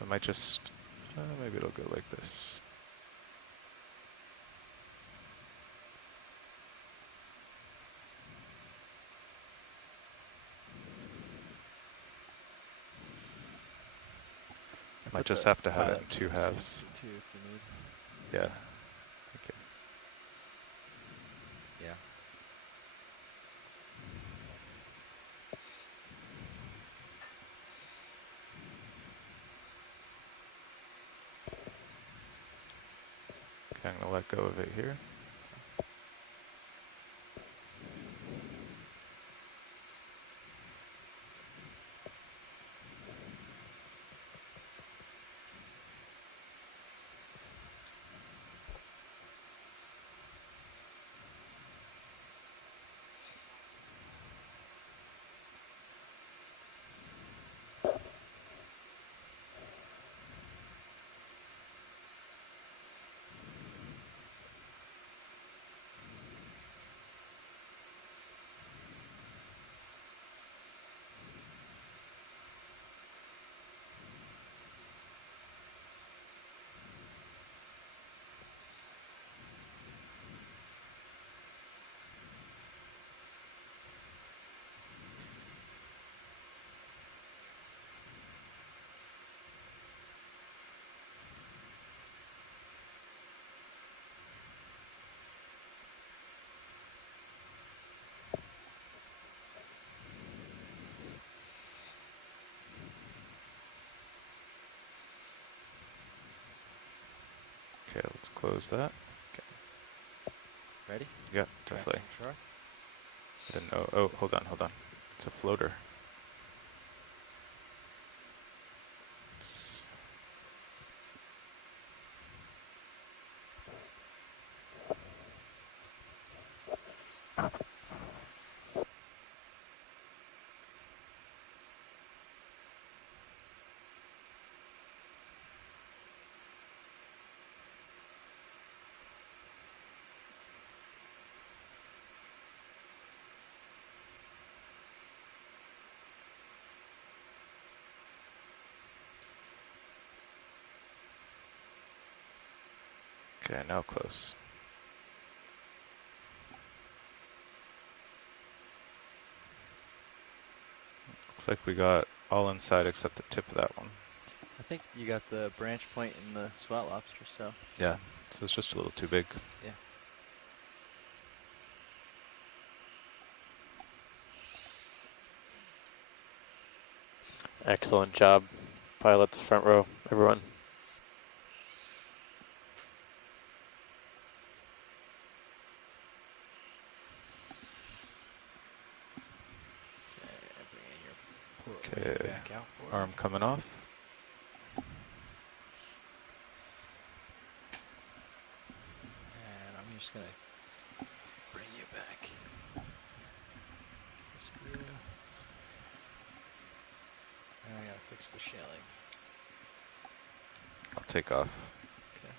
I might just, maybe it'll go like this. I might just have to have it in two halves. Two if you need. Yeah. Okay. Yeah. Okay, I'm gonna let go of it here. Okay, let's close that. Ready? Yeah, definitely. Sure. I didn't know. Oh, hold on, hold on. It's a floater. Okay, now close. Looks like we got all inside except the tip of that one. I think you got the branch point and the swat lobster, so. Yeah, so it's just a little too big. Yeah. Excellent job, pilots, front row, everyone. Okay, arm coming off. And I'm just gonna bring you back. Screw. And I gotta fix the shelling. I'll take off. Okay.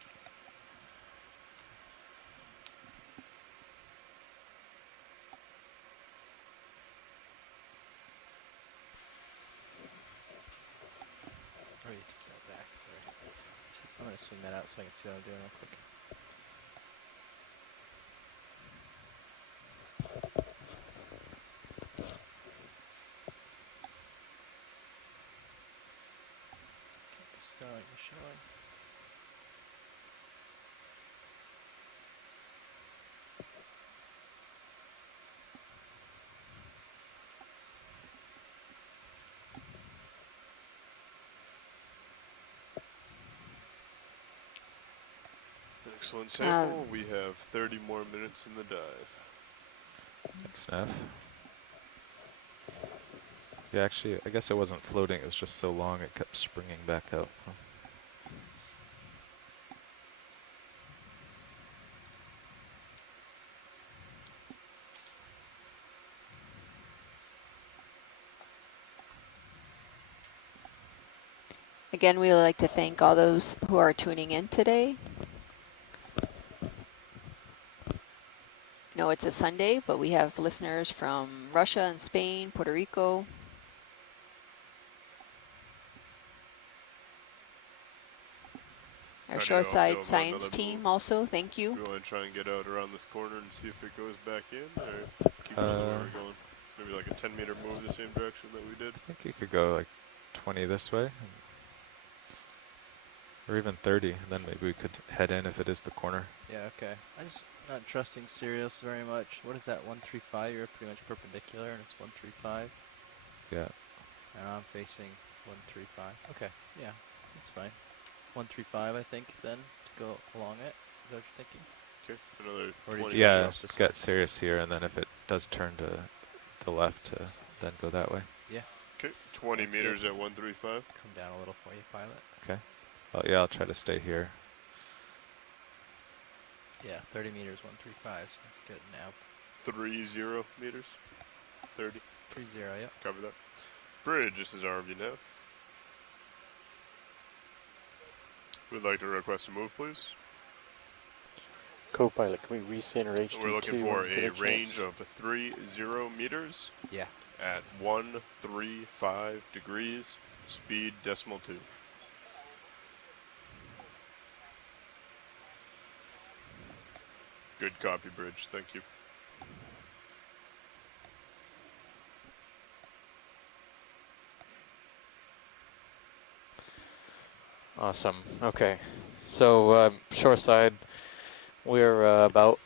Oh, you took that back, sorry. I'm gonna swing that out so I can see what I'm doing real quick. Start the shelling. Excellent sample. We have 30 more minutes in the dive. Thanks, Nev. Yeah, actually, I guess it wasn't floating. It was just so long it kept springing back out. Huh? Again, we would like to thank all those who are tuning in today. No, it's a Sunday, but we have listeners from Russia and Spain, Puerto Rico. Our shoreside science team also, thank you. Do you want to try and get out around this corner and see if it goes back in, or keep going where we're going? Maybe like a 10-meter move the same direction that we did? I think you could go like 20 this way. Or even 30, and then maybe we could head in if it is the corner. Yeah, okay. I'm just not trusting Sirius very much. What is that, 135? You're pretty much perpendicular, and it's 135. Yeah. And I'm facing 135. Okay, yeah, that's fine. 135, I think, then, to go along it. Is that what you're thinking? Okay, another 20. Yeah, just get Sirius here, and then if it does turn to the left, then go that way. Yeah. Okay, 20 meters at 135. Come down a little for you, pilot. Okay. Oh, yeah, I'll try to stay here. Yeah, 30 meters, 135, so that's good now. 30 meters? 30? 30, yep. Cover that. Bridge, this is RV Nav. We'd like to request a move, please. Co-pilot, can we recenter H2? We're looking for a range of 30 meters. Yeah. At 135 degrees, speed decimal 2. Good copy, Bridge. Thank you. Awesome. Okay. So shoreside, we're about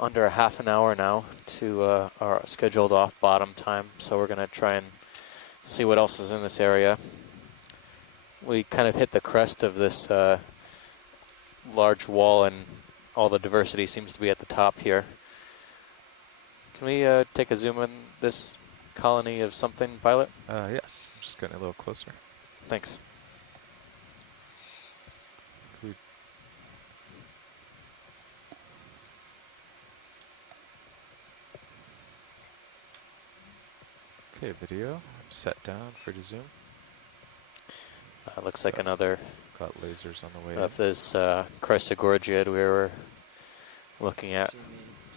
under a half an hour now to our scheduled off bottom time. So we're going to try and see what else is in this area. We kind of hit the crest of this large wall, and all the diversity seems to be at the top here. Can we take a zoom in this colony of something, Pilot? Yes, I'm just getting a little closer. Thanks. Okay, video. I'm set down for the zoom. Looks like another. Got lasers on the way. Of this Chrysogorgiid we were looking at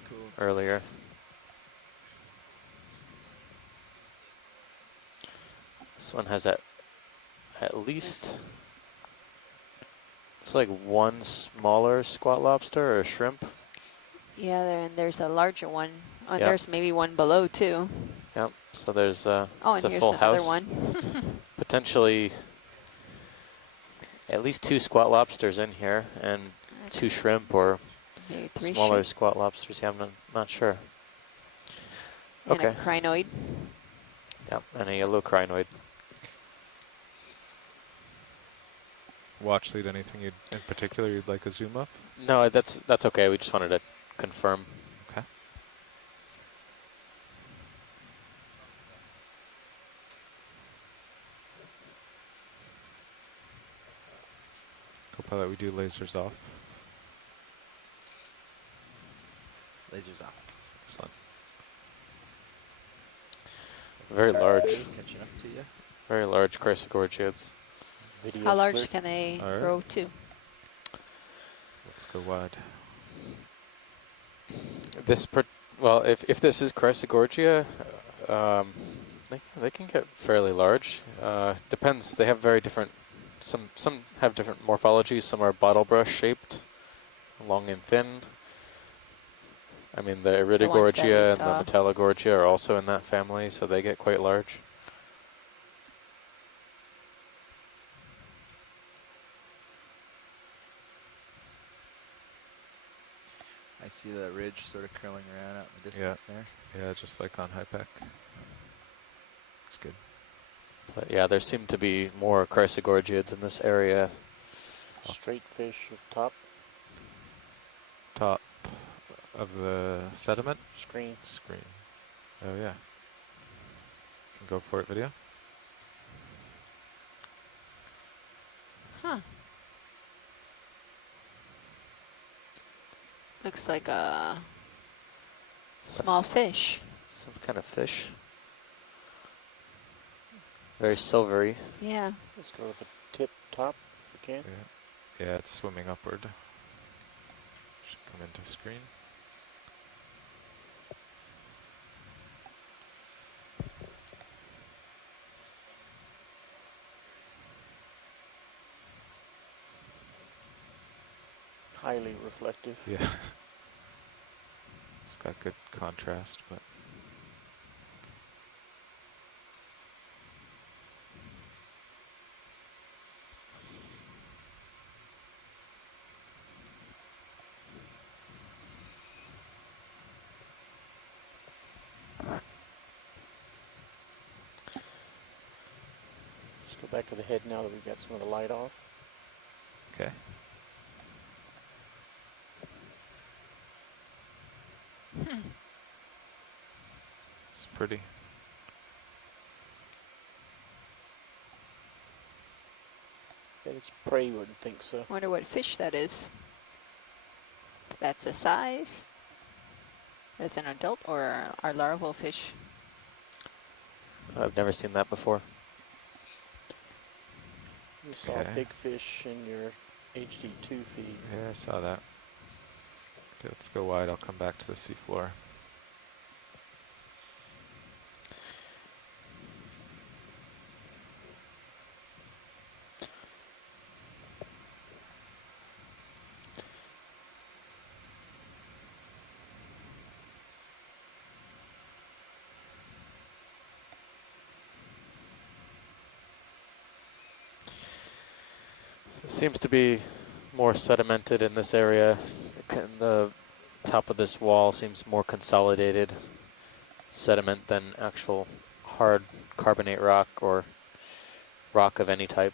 Cool. earlier. This one has at least, it's like one smaller squat lobster or shrimp. Yeah, and there's a larger one. Oh, Yep. there's maybe one below too. Yep. So there's Oh, it's and a here's full another house. one. Potentially at least 2 squat lobsters in here and 2 shrimp or Maybe 3 smaller shrimp. squat lobsters. Yeah, I'm not sure. And Okay. a crinoid. Yep, and a yellow crinoid. Watch lead, anything in particular you'd like a zoom of? No, that's okay. We just wanted to confirm. Okay. Copilot, we do lasers off. Lasers off. Excellent. Very large. Catching up to you. Very large Chrysogorgiids. How large can they grow to? Let's go wide. Well, if this is Chrysogorgia, they can get fairly large. Depends. They have very different. Some have different morphologies. Some are bottle brush shaped, long and thin. I mean, the Iridogorgia and the Metallogorgia are also in that family, so they get quite large. I see the ridge sort of curling around out in the distance there. Yeah, just like on HIPEC. It's good. But yeah, there seem to be more Chrysogorgiids in this area. Straight fish at top. Top of the sediment? Screen. Oh yeah. Can go for it, video. Huh. Looks like a small fish. Some kind of fish. Very silvery. Yeah. Let's go with the tip top if we can. Yeah, it's swimming upward. Should come into screen. Highly reflective. Yeah. It's got good contrast, but Let's go back to the head now that we've got some of the light off. okay. It's pretty. If it's prey, you wouldn't think so. Wonder what fish that is. That's the size. As an adult or our larval fish? I've never seen that before. You saw a big fish in your HD2 feed. Yeah, I saw that. Okay, let's go wide. I'll come back to the seafloor. It seems to be more sedimented in this area. The top of this wall seems more consolidated sediment than actual hard carbonate rock or rock of any type.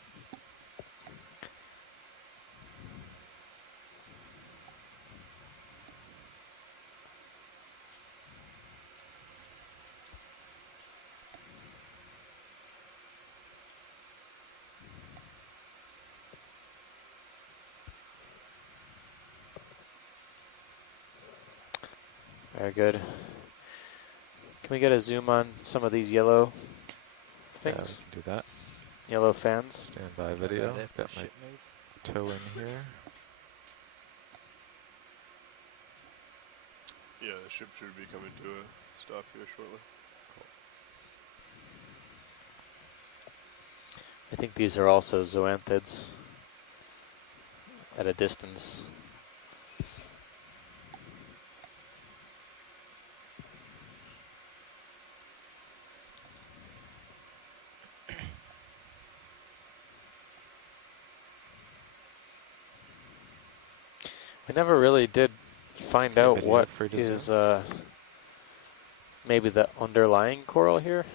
Very good. Can we get a zoom on some of these yellow Yeah, we things? can do that. Yellow fans. Stand by video. Got my toe in here. Yeah, the ship should be coming to a stop here shortly. I think these are also zoanthids at a distance. We never really did find Okay, out video what free to is zoom. maybe the underlying coral here.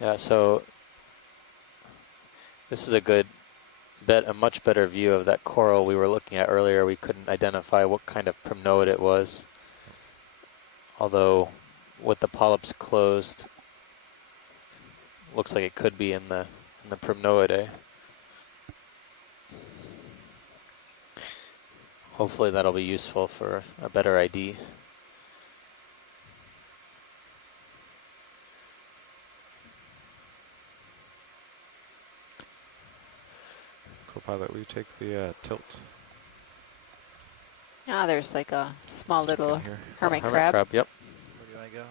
Yeah, so this is a much better view of that coral we were looking at earlier. We couldn't identify what kind of primnoid it was, although with the polyps closed, looks like it could be in the primnoidae. Hopefully that'll be useful for a better ID. Co-pilot, will you take the tilt? Ah, there's like a small Stick in little here. hermit Hermit crab. crab, yep. Where do I go?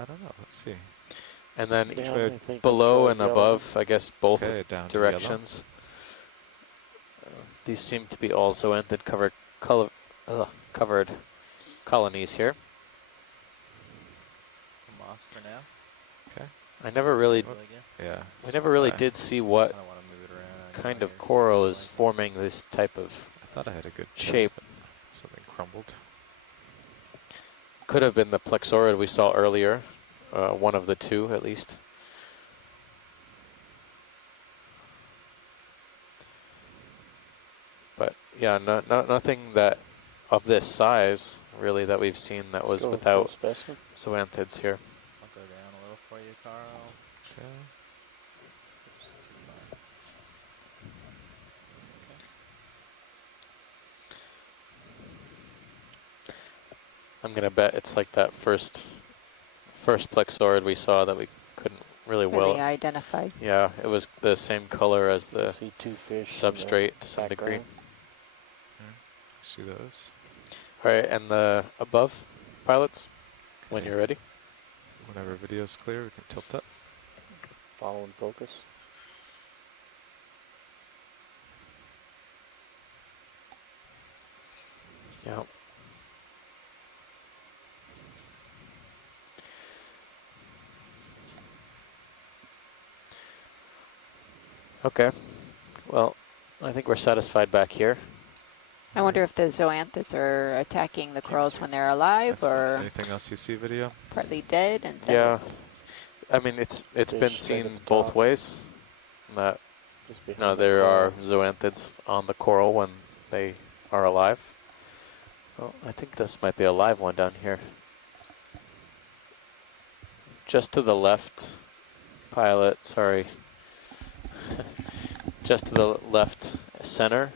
I don't know. Let's see. And then Yeah, I think below it's, and yellow. above, I guess both Okay, down to yellow. directions. These seem to be all zoanthid covered colonies here. I'm off for now. Okay. I never really, Yeah. we never really I did see what I don't want to move it around. I kind know of you're coral just is forming this type of thought I had a good shape. but something crumbled. Could have been the plexaurid we saw earlier, one of the two at least. But yeah, nothing that of this size really that we've seen that Let's was go without full specimen. zoanthids here. I'll go down a little for you, Carl. Okay. Oops, too far. I'm gonna bet it's like that first plexaurid we saw that we couldn't really Really identify. Yeah, it was the same color as the See two fish in the substrate to some degree. background. See those? All right, and the above pilots, when you're ready. Whenever video's clear, we can tilt up. Follow and focus. Yeah. Okay. Well, I think we're satisfied back here. I wonder if the zoanthids are attacking the corals when they're alive or Anything else you see video? partly dead. And then Yeah. I mean, it's been Fish right seen at the both top. ways. That Just behind no, the there are coral. zoanthids on the coral when they are alive. Well, I think this might be a live one down here. Just to the left, pilot, sorry. Just to the left center.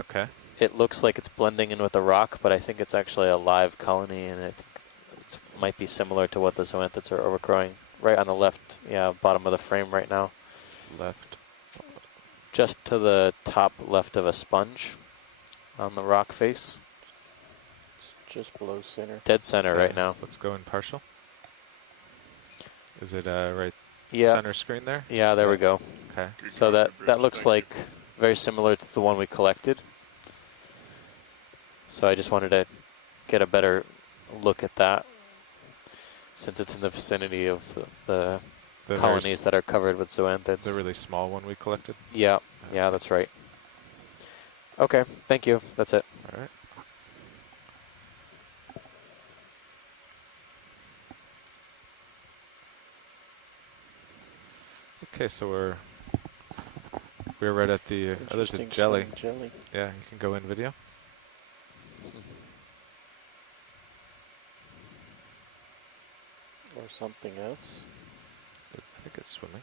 Okay. It looks like it's blending in with the rock, but I think it's actually a live colony, and I think it might be similar to what the zoanthids are overgrowing. Right on the left, yeah, bottom of the frame right now. Left. Just to the top left of a sponge on the rock face. Just below center. Dead center Okay, right now. Let's go in partial. Is it right Yeah. center screen there? Yeah, there we go. Okay. So that looks like very similar to the one we collected. So I just wanted to get a better look at that, since it's in the vicinity of the colonies that are covered with zoanthids. The really small one we collected? Yeah, yeah, that's right. Okay, thank you. That's it. All right. Okay, so we're right at the there's a Interesting jelly. swimming jelly. Yeah, you can go in video. Or something else. I think it's swimming.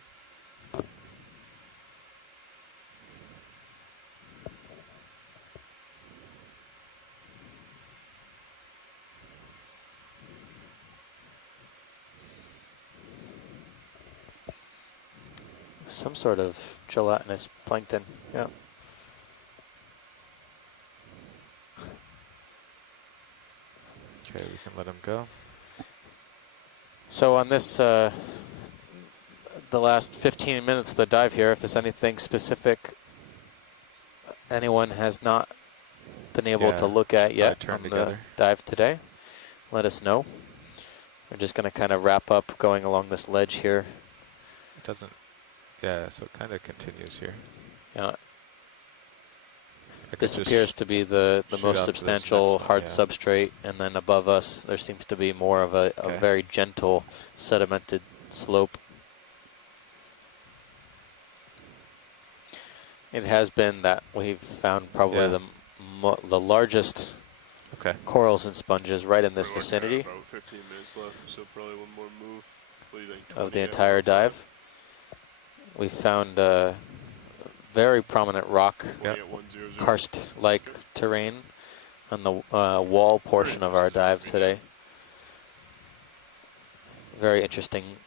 some sort of gelatinous plankton. Yeah. Okay, we can let him go. So on this, the last 15 minutes of the dive here, if there's anything specific anyone has not been able to look at yet on the dive today, let us know. We're just going to kind of wrap up going along this ledge here. It doesn't, yeah, so it kind of continues here. Yeah. This appears to be the most substantial hard substrate, and then above us there seems to be more of a very gentle sedimented slope. It has been that we've found probably the largest corals and sponges right in this vicinity. About 15 minutes left, so probably one more move. What do you think? Of the entire dive. We found very prominent rock, karst-like terrain on the wall portion of our dive today. Very interesting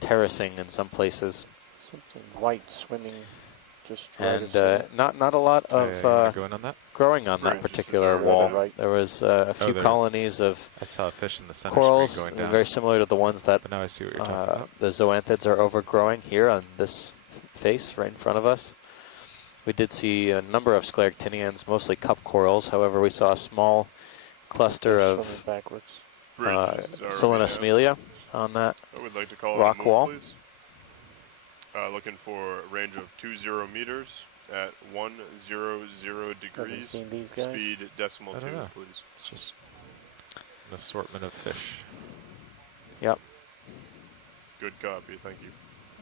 terracing in some places. Something white swimming just and not a lot of growing on that particular wall. Right. There was a few colonies of I saw a fish in the center corals, going down. very similar to the ones that now I see what you're talking about. The zoanthids are overgrowing here on this face right in front of us. We did see a number of scleractinians, mostly cup corals. However, we saw a small cluster of Selenosmelia on that I would like to call rock it a move, wall. please. Looking for a range of 20 meters at 100 degrees. Seen these guys? Speed decimal I 2, don't know. please. It's just an assortment of fish. Yep. Good copy, thank you.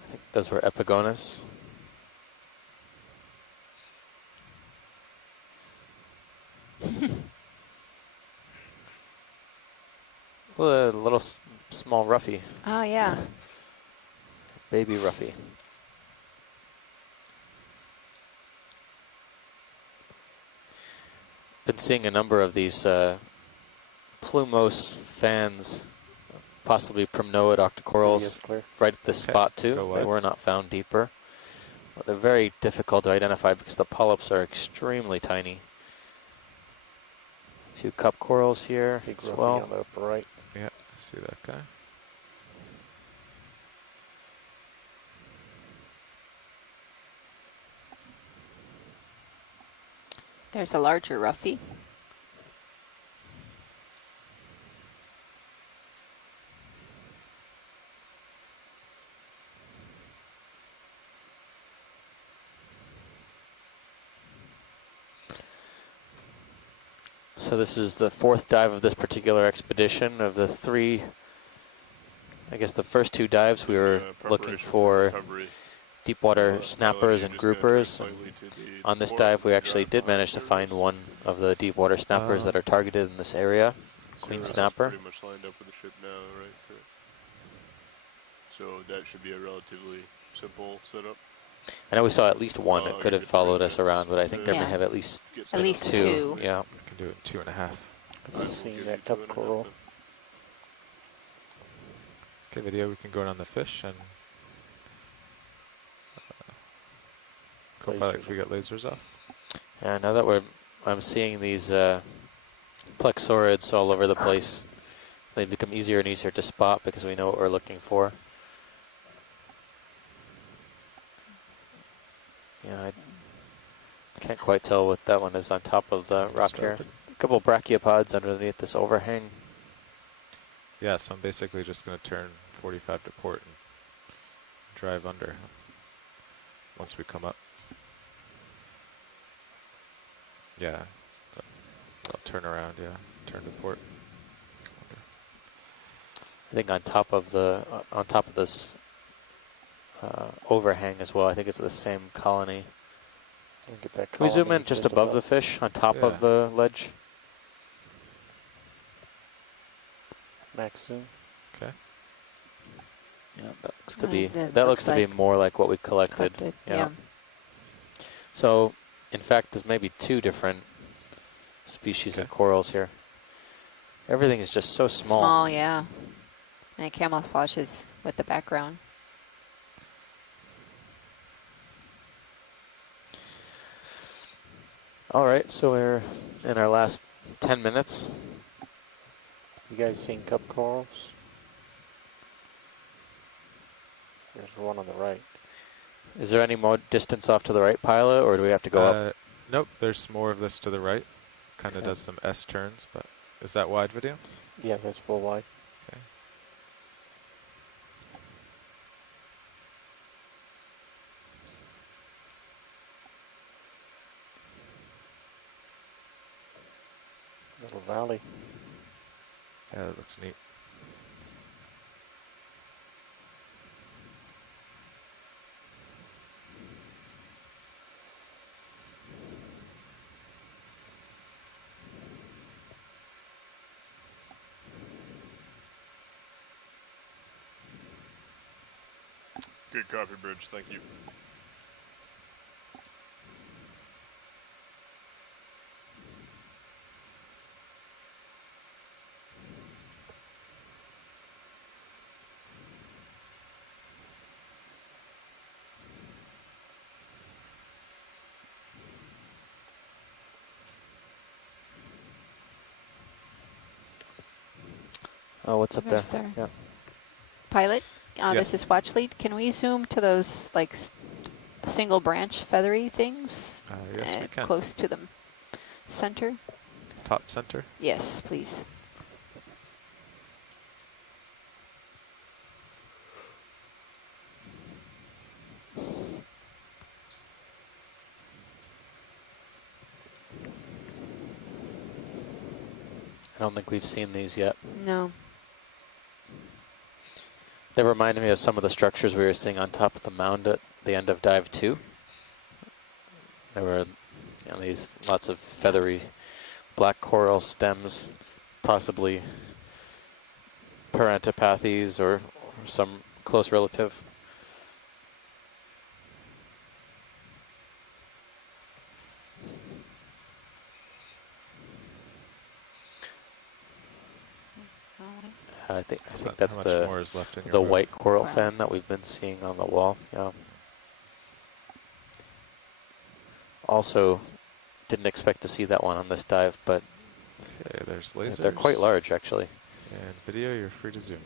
I think those were epigonus. Well, a little small roughy. Oh, yeah. Baby roughy. Been seeing a number of these plumose fans, possibly Primnoid octocorals, right at this spot too. They were not found deeper. But they're very difficult to identify because the polyps are extremely tiny. A few cup corals here as well. On the upper right. Yeah, I see that guy. There's a larger roughy. So this is the fourth dive of this particular expedition. Of the three, I guess the first two dives we were looking for deep water snappers and groupers. And on this dive we actually did manage to find one of the deep water snappers that are targeted in this area, queen snapper. Pretty much lined up with the ship now, right? Correct. So that should be a relatively simple setup. I know we saw at least one. It could have followed us around, but I think they may have at least two. Yeah. We can do it in 2.5. I've seen that cup coral. Okay, video, we can go in on the fish and if we get lasers off. Yeah, now that I'm seeing these plexaurids all over the place, they become easier and easier to spot because we know what we're looking for. Yeah, I can't quite tell what that one is on top of the rock here. A couple brachiopods underneath this overhang. Yeah, so I'm basically just going to turn 45 to port and drive under once we come up. Yeah, I'll turn around, turn to port. I think on top of this overhang as well. I think it's the same colony. Can we zoom in just above the fish on top of the ledge? Max zoom. Okay. Yeah, that looks to be more like what we collected. Yeah. So, in fact, there's maybe two different species of corals here. Everything is just so small. Small, yeah. And it camouflages with the background. All right, so we're in our last 10 minutes. You guys seen cup corals? There's one on the right. Is there any more distance off to the right, pilot, or do we have to go up? Nope, there's more of this to the right. Kind of Okay. does some S turns, but is that wide video? Yeah, that's full wide. Okay. Little valley. Yeah, that looks neat. Good copy, Bridge. Thank you. Oh, what's up there? There's there. Yeah. Pilot, this Yes. is watch lead. Can we zoom to those like single branch feathery things? Yes, we can. Close to the center. Top center. Yes, please. I don't think we've seen these yet. No. They reminded me of some of the structures we were seeing on top of the mound at the end of dive 2. There were these lots of feathery black coral stems, possibly parantipathes or some close relative. I think that's how much the more is left in your the book? white coral Wow. fan that we've been seeing on the wall. Yeah. Also, didn't expect to see that one on this dive, but Okay, there's lasers. they're quite large actually. And video, you're free to zoom.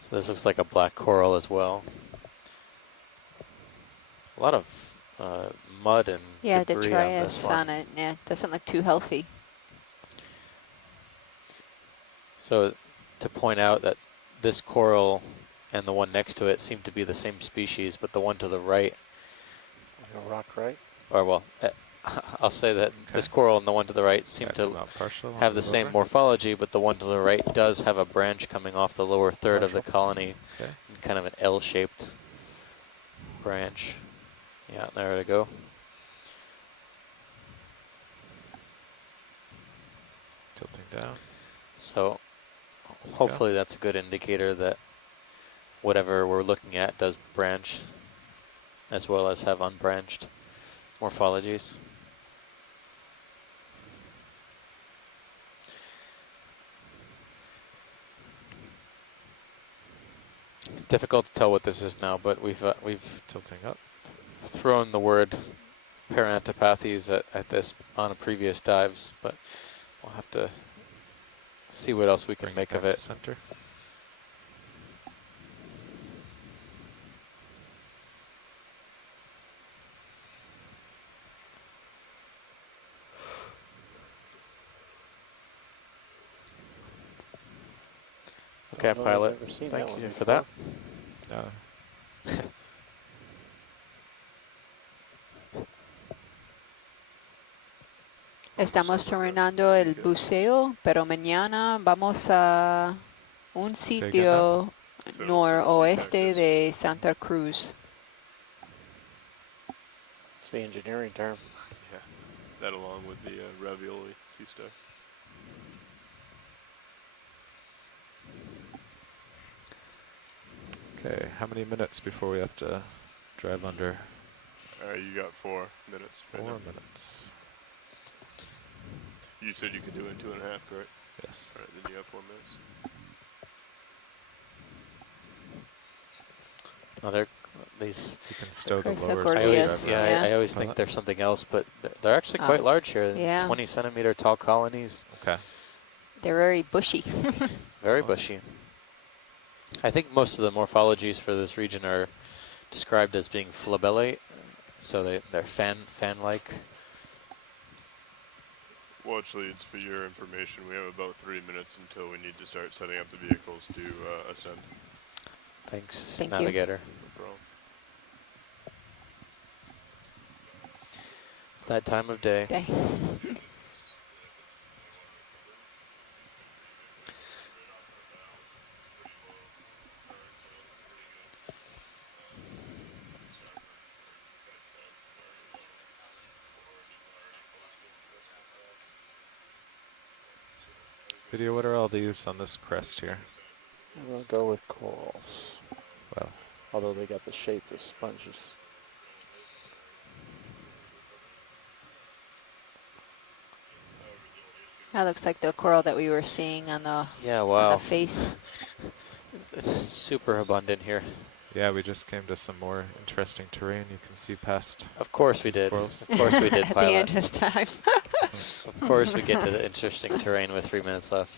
So this looks like a black coral as well. A lot of mud and Yeah, debris on this detritus one. on it. Yeah, doesn't look too healthy. So to point out that this coral and the one next to it seem to be the same species, but the one to the right, A rock right. or well, I'll say that this coral and the one to the right seem Yeah, to come out partial, have I'll the move same over. morphology, but the one to the right does have a branch coming off the lower third of the colony, Okay. in kind of an L-shaped branch. Yeah, there we go. Tilting down. So hopefully that's a good indicator that whatever we're looking at does branch as well as have unbranched morphologies. Difficult to tell what this is now, but we've Tilting up. thrown the word parantipathes at this on a previous dives, but we'll have to see what else we can Bring make back of to it. center. Okay, I've pilot. never seen that Thank one you for before. that. No. Estamos terminando el buceo, pero mañana vamos a un sitio noroeste de Santa Cruz. It's the engineering term. Yeah, that along with the ravioli sea star. Okay, how many minutes before we have to drive under? You got 4 minutes. Right 4 now. minutes. You said you could do it in 2.5, correct? Yes. All right, then you have 4 minutes. Oh, they're these. You can stow the Croix lowers. Gordius, I always think they're something else, but they're actually quite large here. Yeah. 20-centimeter tall colonies. Okay. They're very bushy. Very bushy. I think most of the morphologies for this region are described as being flabellate, so they're fan-like. Well, actually, it's for your information. We have about 3 minutes until we need to start setting up the vehicles to ascend. Thanks, Thank Navigator. No problem. It's that time of day. Video, what are all these on this crest here? I'm going to go with corals. Well, although they got the shape of sponges. That looks like the coral that we were seeing on the, wow. on the face. It's super abundant here. Yeah, we just came to some more interesting terrain. You can see past. Of course we did. Corals. Of course we did, At Pilot. the end of time. Of course we get to the interesting terrain with 3 minutes left.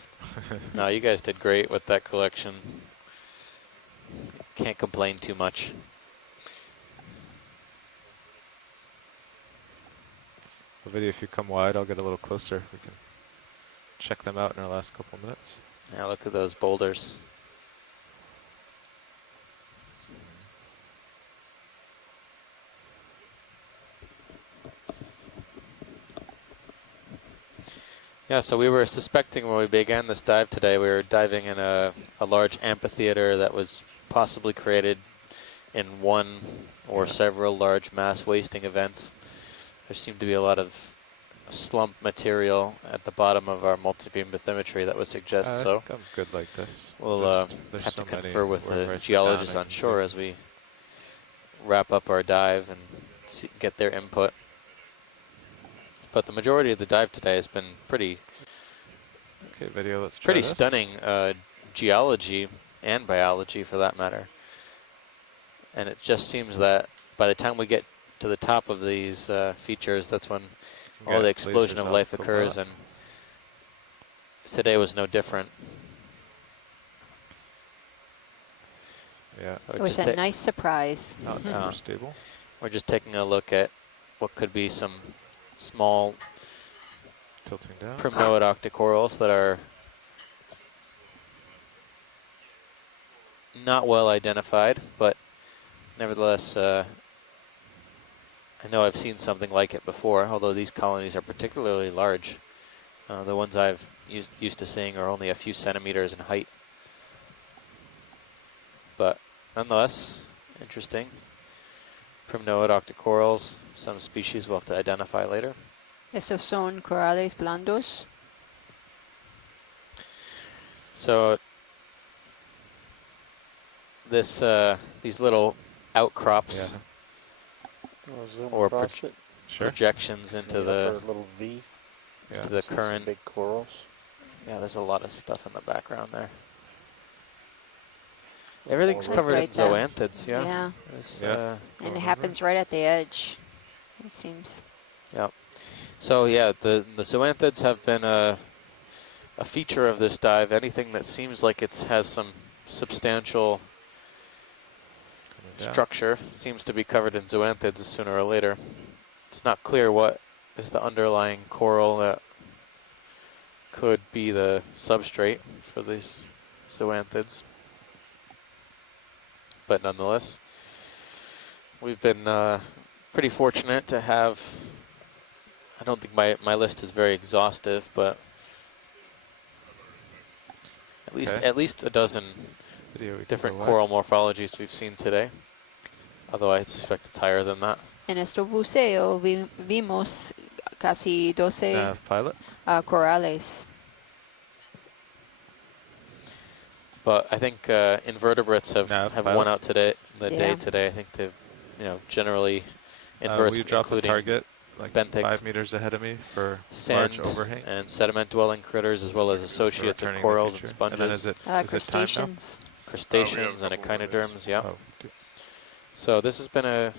No, you guys did great with that collection. Can't complain too much. The video, if you come wide, I'll get a little closer. We can check them out in our last couple minutes. Yeah, look at those boulders. Yeah, so we were suspecting when we began this dive today, we were diving in a large amphitheater that was possibly created in one or several large mass wasting events. There seemed to be a lot of slump material at the bottom of our multi-beam bathymetry that would suggest so. I think I'm good like this. We'll have to confer with the geologists on shore as we wrap up our dive and get their input. But the majority of the dive today has been pretty video, let's try pretty this. stunning geology and biology for that matter. And it just seems that by the time we get to the top of these features, that's when all the explosion of life occurs, and today was no different. Yeah, so it was a nice surprise. Not super stable. We're just taking a look at what could be some small tilting down primnoid octocorals that are not well identified, but nevertheless, I know I've seen something like it before, although these colonies are particularly large. The ones I've used to seeing are only a few centimeters in height. But nonetheless, interesting. Primnoid octocorals, some species we'll have to identify later. Estos son corales blandos. So this these little outcrops or projections into the little V into the current big corals. Yeah, there's a lot of stuff in the background there. Everything's covered in zoanthids, Yeah. And it happens right at the edge, it seems. Yeah. So yeah, the zoanthids have been a feature of this dive. Anything that seems like it has some substantial structure seems to be covered in zoanthids sooner or later. It's not clear what is the underlying coral that could be the substrate for these zoanthids. But nonetheless, we've been pretty fortunate to have, I don't think my list is very exhaustive, but at least a dozen different coral morphologies we've seen today. Although I suspect it's higher than that. En este buceo vimos casi 12 corales. But I think invertebrates have won out today. Day today, I think they've, generally inverts, we dropped the including target like benthic, 5 meters ahead of me for sand large overhang and sediment-dwelling critters, as well as associates of corals and sponges. And then is it time now? Crustaceans and echinoderms, yeah. So this has been a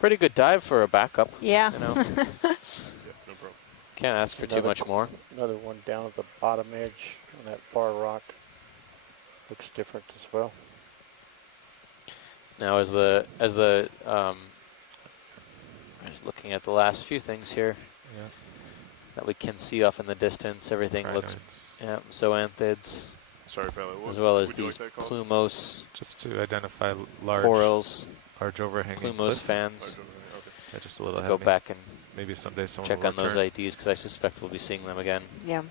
pretty good dive for a backup. Yeah. You know, Yeah, no problem. can't ask for too much more. Another one down at the bottom edge on that far rock. Looks different as well. Now, just looking at the last few things here that we can see off in the distance, everything looks, zoanthids. Sorry, fella. As well as would you these like that called? plumose, Just to identify large corals, large overhanging plumose cliff. fans. Okay. Yeah, just a little To go heavy. back and maybe someday someone check will on those return. IDs because I suspect we'll be seeing them again. Yeah.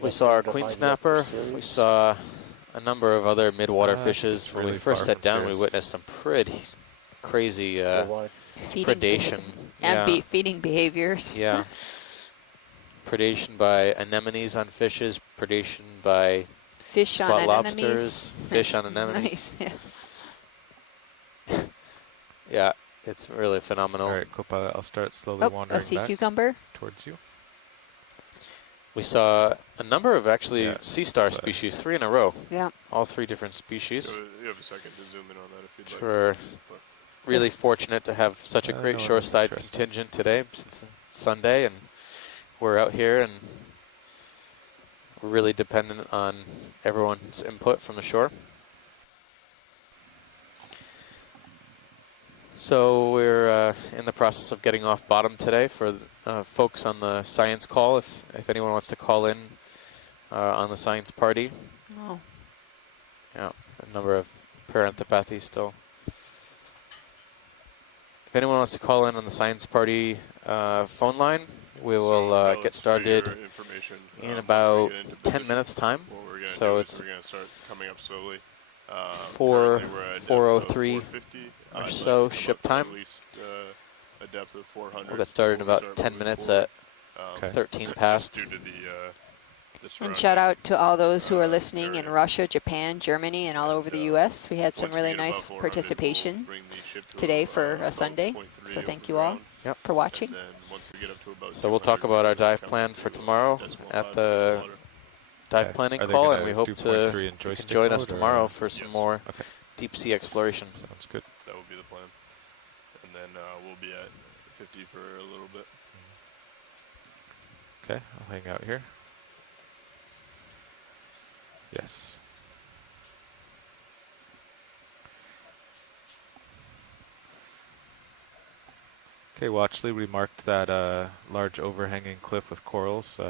We saw our queen snapper. We saw a number of other midwater fishes. When we first sat down, we witnessed some pretty crazy predation. And feeding behaviors. Yeah. Predation by anemones on fishes, predation by fish spot on lobsters, anemones. fish on anemones. Nice, yeah. Yeah, it's really phenomenal. All right, Copilot, I'll start slowly wandering a sea back cucumber towards you. We saw a number of sea star species, 3 in a row. Yeah. All 3 different species. You have a second to zoom in on that if you'd like. We're really fortunate to have such a great shoreside contingent today since it's Sunday, and we're out here and we're really dependent on everyone's input from the shore. So we're in the process of getting off bottom today for folks on the science call. If anyone wants to call in on the science party. Oh. Yeah, a number of parentopathy still. If anyone wants to call in on the science party phone line, we will get started in about 10 minutes time. So it's we're going to start coming up slowly. 4:03 or so ship time. A depth of 400. We'll get started in about 10 minutes at 13 past. Due to the And shout out to all those who are listening in Russia, Japan, Germany, and all over the U.S. We had some really nice participation today for a Sunday. So thank you all for watching. So we'll talk about our dive plan for tomorrow at the dive planning call, and we hope to you can join us tomorrow for some more deep sea exploration. Sounds good. That will be the plan. And then we'll be at 50 for a little bit. Okay, I'll hang out here. Yes. Okay, Watchley, we marked that large overhanging cliff with corals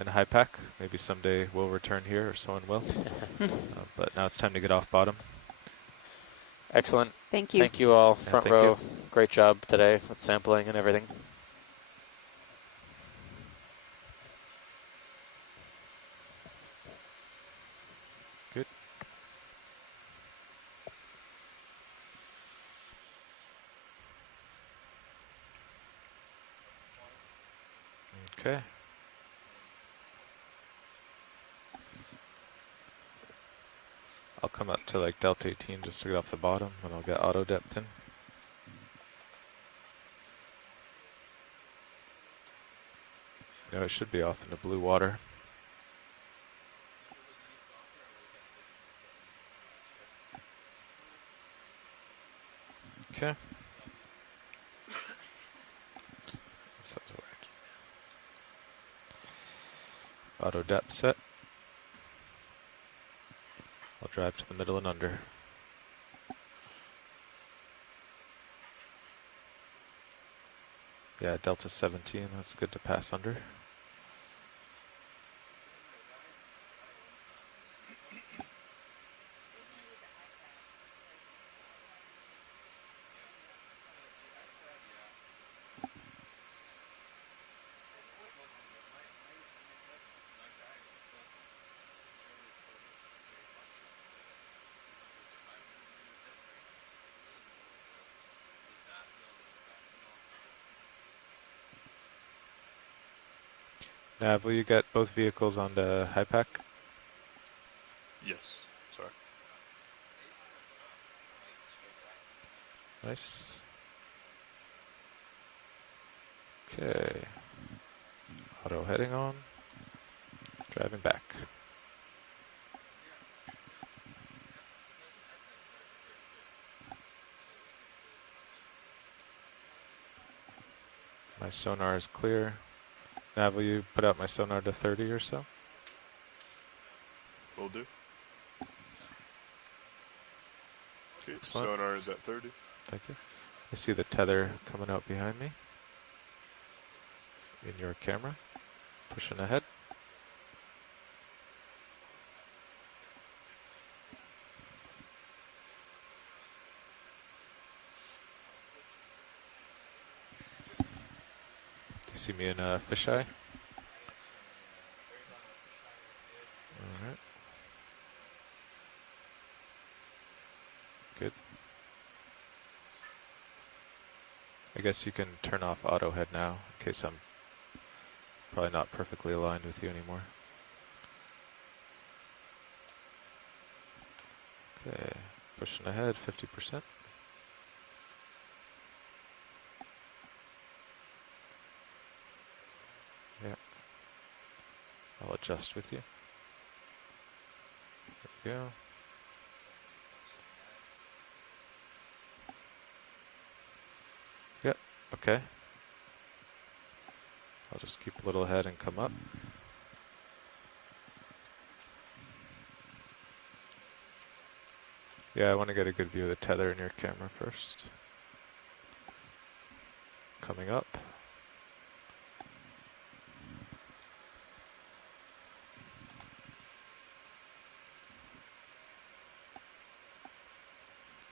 in high pack. Maybe someday we'll return here, or someone will. But now it's time to get off bottom. Excellent. Thank you. Thank you all. Yeah, Front thank row. you. Great job today with sampling and everything. Good. Okay. I'll come up to like Delta 18 just to get off the bottom, and I'll get auto depth in. No, it should be off into blue water. Okay. Sounds right. Auto depth set. I'll drive to the middle and under. Yeah, Delta 17, that's good to pass under. Nav, will you get both vehicles onto high pack? Yes. Sorry. Nice. Okay. Auto heading on. Driving back. My sonar is clear. Nav, will you put out my sonar to 30 or so? Will do. Okay, Excellent. sonar is at 30. Thank you. I see the tether coming out behind me. In your camera. Pushing ahead. You see me in a fisheye? Alright. Good. I guess you can turn off auto head now, in case I'm probably not perfectly aligned with you anymore. Okay, pushing ahead 50%. Yeah. I'll adjust with you. There we go. Yep, okay. I'll just keep a little ahead and come up. Yeah, I want to get a good view of the tether in your camera first. Coming up.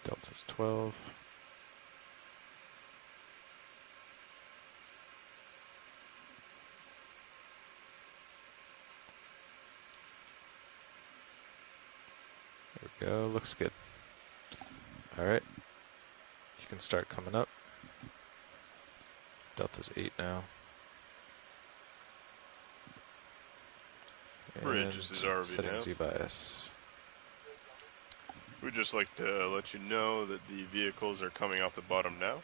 Delta's 12. There we go, looks good. Alright, you can start coming up. Delta's 8 now. Bridge is RV setting now. Z-bias. We'd just like to let you know that the vehicles are coming off the bottom now.